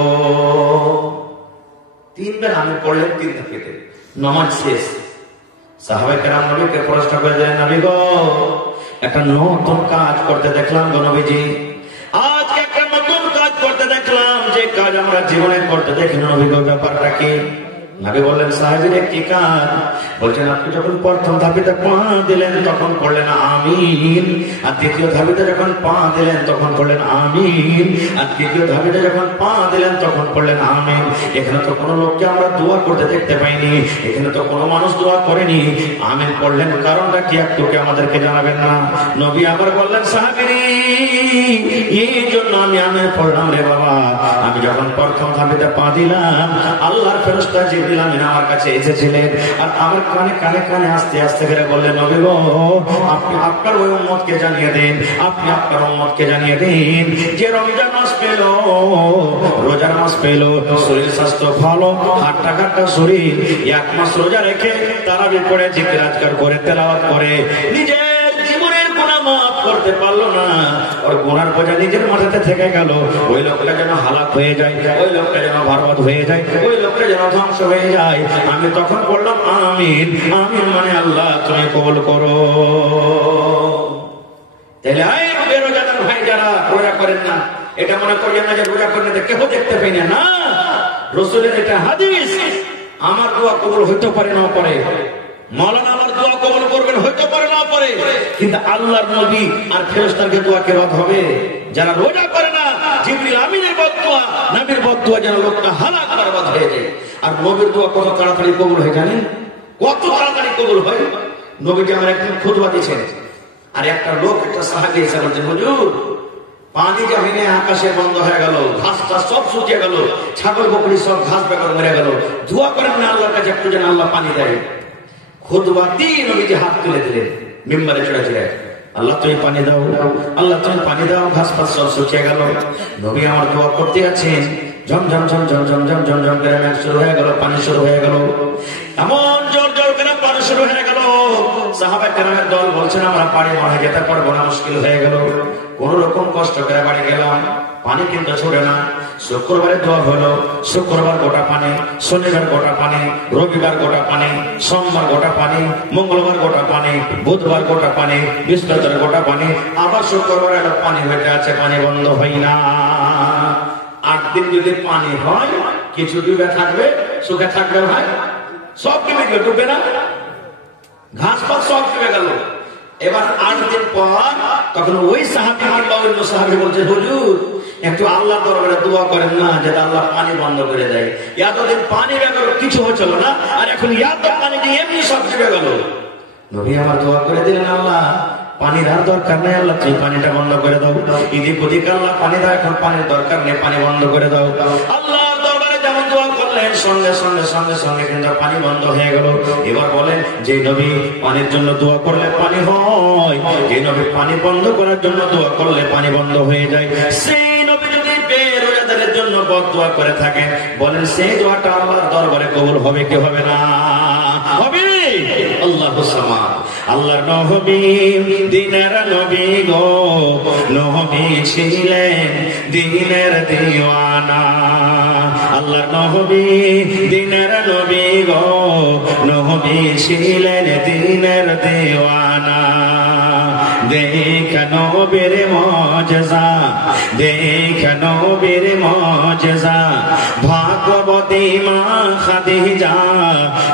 3 বার আমিন পড়লেন 3 ধাপেতে। নামাজ শেষ। সাহাবায়ে কেরাম নবীকে প্রশ্ন করে দিলেন, নবী গো, একটা নতুন কাজ করতে দেখলাম গো নবীজি, আজ একটা নতুন কাজ করতে দেখলাম, যে কাজ আমরা জীবনে করতে দেখি না, নবী গো ব্যাপারটা কি? নবী বললেন, সাহাবীর কি কাজ? বলছেন, আপনি যখন প্রথম ধাপেতে পা দিলেন তখন পড়লেন আমিন, আর দ্বিতীয় ধাপেতে যখন পা দিলেন তখন পড়লেন আমিন, আর তৃতীয় ধাপেতে যখন পা দিলেন তখন পড়লেন আমিন। এখানে তো কোনো লোককে আমরা দোয়া করতে দেখতে পাইনি, এখানে তো কোনো মানুষ দোয়া করেনি, আমিন পড়লেন, কারণটা কি একটুকে আমাদেরকে জানাবেন না? নবী আবার বললেন, সাহাবীরে এই জন্য আমি আমিন পড়লাম রে বাবা, আমি যখন প্রথম ধাপেতে পা দিলাম, আল্লাহর ফেরেশতা জিবরাইল জিবরিল আমিন আমার কাছে এসেছিলেন আর আমার কানে কানে কানে আস্তে আস্তে করে বললেন, নবী গো, আপনি আপনার ওই উম্মতকে জানিয়ে দিন, আপনি আপনার উম্মতকে জানিয়ে দিন যে রমজান মাস পেল, রোজার মাস পেল, শরীর স্বাস্থ্য ভালো, হাট্টা কাট্টা শরীর, এক মাস রোজা রেখে তারাবি পড়ে জিকির আজকার করে তেলাওয়াত করে নিজের জীবনের গুনাহ মাফ করতে পারলো না, ওর গুনার বোঝা নিজের মাথাতে থেকে গেল, ওই লোকটা যেন হালাক হয়ে যায়, ওই লোকটা যেন বরবাদ হয়ে যায়, ওই লোকটা যেন ধ্বংস হয়ে যায়। আমি তখন বললাম আমিন, আমিন মানে আল্লাহ তুমি কবুল করো। তাহলে বেরোজাদার ভাই যারা রোজা করেন না, এটা মনে করেন না যে রোজা করেন না কেউ দেখতে পাই না, রাসূলের এটা হাদিস। আমার দোয়া কবুল হইতে পারে না পারে, মাওলানা আমার দোয়া কবুল করবেন হইতে পারে না পারে, কিন্তু আল্লাহর নবী আর ফেরেশতাদের দোয়া কি রদ হবে? যারা রোজা করে না, জিবরিল আমিনের বদদোয়া, নবীর বদদোয়া যেন লোকটা হালাক বরবাদ হয়ে যায়। আর নবীর দোয়া কত তাড়াতাড়ি কবুল হয় জানেন? কত তাড়াতাড়ি কবুল হয়। নবীজি আমার একদিন খুতবা দিয়েছেন, আর একটা লোক, একটা সাহাবী এসে বলছেন, হুজুর পানি জমিনে আকাশে বন্ধ হয়ে গেল, ঘাস টাস সব শুকিয়ে গেল, ছাগল বকরি সব ঘাস বেকার মরে গেল, দোয়া করেন না আল্লাহর কাছে একটু যেন আল্লাহ পানি দেয়। খুতবা দিয়ে নবীজি হাত তুলে দিলেন, মিম্বারে চড়ে চড়ে, আল্লাহ তুমি পানি দাও, আল্লাহ তুমি পানি দাও, ঘাস ফাস সব শুকিয়ে গেল। নবী আমার দোয়া করতে আছেন, ঝমঝম ঝমঝম ঝমঝম ঝমঝম করে মেঘ শুরু হয়ে গেল, পানি শুরু হয়ে গেল, এমন জোর জোর করে পানি শুরু হয়ে গেল। সাহাবা কেরামের দল বলছেন আমরা পানি মারা যেতে পারবো না, মুশকিল হয়ে গেল। কোন রকম কষ্ট করে বাড়ি গেলাম, পানি কিন্তু ছড়ে না। শুক্রবারে দোয়া হলো, শুক্রবার গোটা পানি, শনিবার গোটা পানি, রবিবার গোটা পানি, সোমবার গোটা পানি, মঙ্গলবার গোটা পানি, বুধবার গোটা পানি, বৃহস্পতিবার গোটা পানি, আবার শুক্রবার একটা পানি হয়ে আছে, পানি বন্ধ হয় না। 8 দিন যদি পানি হয়, কিছু ডুবে থাকবে, সুখে থাকবে ভাই, সব ডুবে গেল, ডুবে না, ঘাস পাত সব ডুবে গেল। এবার 8 দিন পর তখন ওই সাহাবী আল্লাহ অন্য সাহাবী বলছে, হুজুর একটু আল্লাহ দরবারে দোয়া করেন না যাতে আল্লাহ পানি বন্ধ করে দেয়। এতদিন পানি ব্যাপারে কিছু হচ্ছিল না, আর এখন এত পানি দিয়ে এমনি সব ডুবে গেল। নবী আমার দোয়া করে দিলেন, আল্লাহ পানির আর দরকার নেই, আল্লাহ তুমি পানিটা বন্ধ করে দাও। ইদিক ওদিক আল্লাহ পানি দাও, এখন পানির দরকার নেই, পানি বন্ধ করে দাও। আল্লাহ দরবারে যেমন দোয়া করলেন, সঙ্গে সঙ্গে সঙ্গে সঙ্গে কিন্তু পানি বন্ধ হয়ে গেল। এবার বলেন, যে নবী পানির জন্য দোয়া করলে পানি হয়, যে নবী পানি বন্ধ করার জন্য দোয়া করলে পানি বন্ধ হয়ে যায়, সেই নবী যদি বেরোজাদারের জন্য বদদোয়া করে থাকেন, বলেন সেই দোয়াটা আল্লাহর দরবারে কবুল হবে কি হবে না? হবে। আল্লাহু সামাদ। আল্লাহর নবী দিনের নবী গো, নবী ছিলেন দিনের দিওয়ানা। আল্লাহর নবী দিনের নবী গো, নবী ছিলেন দিনের দিওয়ানা। দেখ নবীর মুজিজা, দেখ নবীর মুজিজা, ভাগবতী মা খাদিজা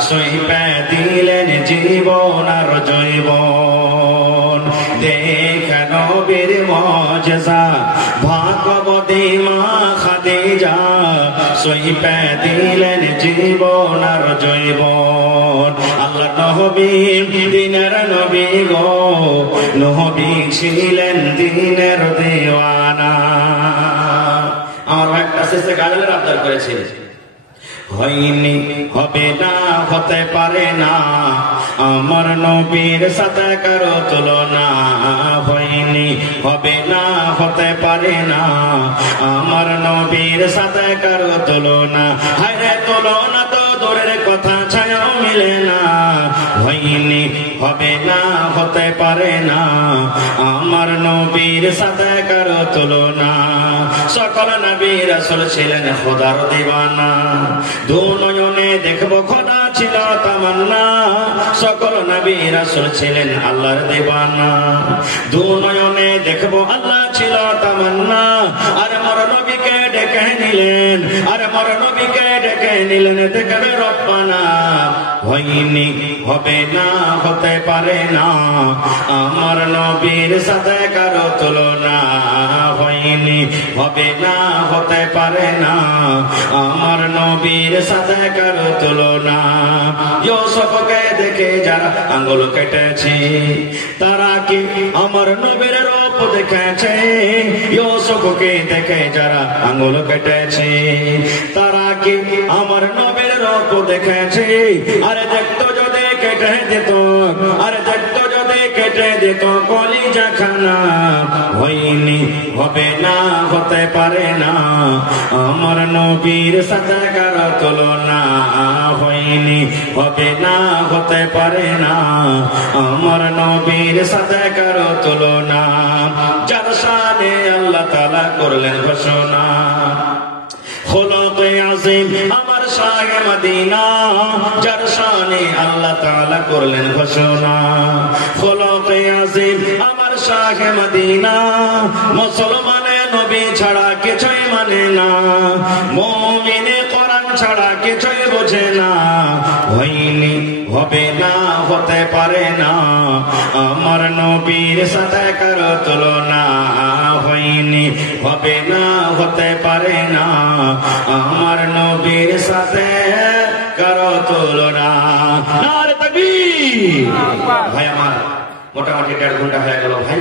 সইপে দিলেন জীবন আর জৈবন। দেখ নবীর মুজিজা, ভাগবতী মা খাদিজা সইপে দিলেন জীবন আর জৈবন। আল্লাহ নবী দিনের নবী গো, নবী ছিলেন দিনের দিওয়ানা। আমার একটা শেষে গাজলের আবদার করেছিল, হয়নি হবে না হতে পারে না আমার নবীর সাথে কারো তুলনা। হয়নি হবে না হতে পারে না আমার নবীর সাথে কারো তুলনা। হায়রে তুলনা তো দূরের কথা, ছায়াও মিলে না। হয়নি হবে না হতে পারে না আমার নবীর সাথে কারো তুলনা। সকল নবী রাসূল ছিলেন খোদার দিওয়ানা, দু নয়নে দেখবো খোদা ছিল তামান্না। সকল নবী রাসূল ছিলেন আল্লাহর দিওয়ানা, দু নয়নে দেখবো আল্লাহ ছিল তামান্না। আর মোর নবীকে ডেকে নিলেন, আর মোর নবীকে ডেকে নিলেন দেখবে রব্বানা। হয়নি হবে না হতে পারে না আমার নবীর সাথে কারো তুলনা। হয়নি হবে না হতে পারে না আমার নবীর সাথে কারো তুলনা। ইউসুফকে দেখে যারা আঙ্গুল কেটেছে, তারা কি আমার নবীর রূপ রূপ দেখেছে, ইউসুফকে দেখে যারা আঙ্গুল কেটেছে, তারা কি আমার নবীর রূপ দেখেছে? আরে দেখতো যদি কেটে দিত, আরে দেখতো যদি কেটে দিত কলিজা খানা। হয়নি, হবে না, হতে পারে না আমার নবীর সাথে কারো তুলনা। হয়নি, হবে না, হতে পারে না আমার নবীর সাথে কারো তুলনা। যার শানে আল্লাহ তাআলা করলেন ঘোষণা, খুলুকে আযীম আমার শাহে মদিনা, যার শানে আল্লাহ তাআলা করলেন ঘোষণা। খুলুকে আযীম আমার শাহে মদিনা, মুসলমানে নবী ছাড়া কিছুই মানে না, মুমিনে কোরআন ছাড়া কিছুই বোঝে না। হয়নি, হবে না, হতে পারে না আমার নবীর সাথে কারো তুলনা। হয়নি, হবে না, হতে পারে না আমার নবীর সাথে কারো তুলনা। নারে তাকবীর! ভাই আমার মোটামুটি 1.5 ঘন্টা হয়ে গেল ভাই,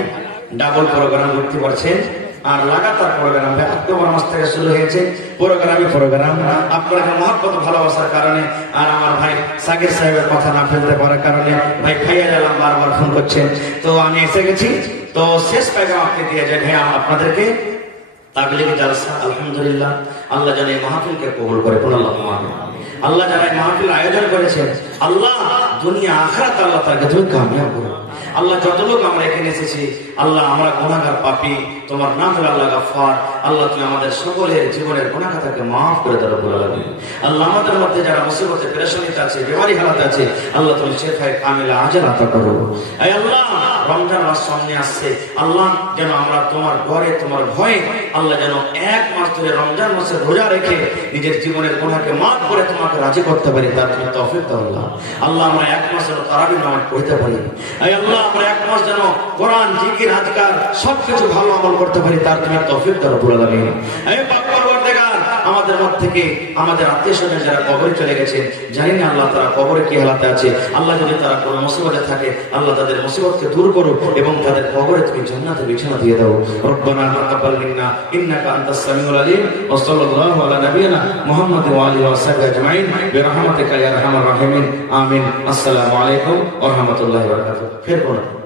ডাবল প্রোগ্রাম করতে পারছেন। আর লাগাতার প্রোগ্রাম ভাই, অক্টোবর মাস থেকে শুরু হয়েছে প্রোগ্রাম। আপনাকে মহব্বত ভালোবাসার কারণে আর আমার ভাই সাকির সাহেবের কথা না ফেলতে পারার কারণে ভাই ভাইয়া জালাম বারবার ফোন করছেন। তো আমি এসে গেছি, তো শেষ পেগাম আপনি দিয়ে যায় ভাই আপনাদেরকে তাবলীগী জালসা। আলহামদুলিল্লাহ, আল্লাহ যেন এই মাহফিলকে কবুল করে। আল্লাহ যারা এই মাহফিল আয়োজন করেছেন, আল্লাহ দুনিয়া আখিরাত আল্লাহ তাকে তুমি কামিয়াব করো। আল্লাহ যত লোক আমরা এখানে এসেছি, আল্লাহ আমরা গুনাহগার পাপী, তোমার নাম হলো আল্লাহ গাফফার। আল্লাহ তুমি আমাদের সকলের জীবনের গুনাহ খাতাকে মাফ করে দাও রব্বুল আলামিন। আল্লাহ আমাদের মধ্যে যারা মুসিবতে পেরেশানিতে আছে, বিমারি হালাতে আছে, আল্লাহ তুমি শিফায়ে কামিলা আজল আতা করো। এই আল্লাহ রমজান মাস সামনে আসছে, আল্লাহ যেন আমরা তোমার ঘরে তোমার ভয়ে আল্লাহ যেন 1 মাস ধরে রমজান মাসের রোজা রেখে নিজের জীবনের গুনাহকে মাফ করে তোমাকে রাজি করতে পারি, তার তুমি তৌফিক দাও আল্লাহ। আল্লাহ আমরা 1 মাসের তারাবি নামাজ পড়তে পারি। এই আল্লাহ আমরা 1 মাস যেন কোরআন, জিকির, আজকার সবকিছু ভালো আমল করতে পারি, তার তুমি তৌফিক দাও রব্বুল আলামিন। এই পাক পরওয়ারদিগার, আমাদের মধ্যে থেকে আমাদের আত্মীয়স্বজন যারা কবরে চলে গেছে, জানি না আল্লাহ তারা কবরে কি হালাতে আছে। আল্লাহ যদি তারা কোনো মুসিবতে থাকে, আল্লাহ তাদের মুসিবতকে দূর করো এবং তাদের কবরে তুমি জান্নাতে বিছানা দিয়ে দাও। রব্বানা তাকাব্বাল মিন্না ইন্নাকা আনতাস সামিউল আলিম ওয়া সাল্লাল্লাহু আলা নাবিয়িনা মুহাম্মাদ ওয়া আলিহি ওয়া সাহবিহি আজমাইন বিরহমাতিকা ইয়া আরহামার রাহিমিন। আমিন। আসসালামু আলাইকুম ওয়া রাহমাতুল্লাহি ওয়া বারাকাতুহু। ফের বলুন।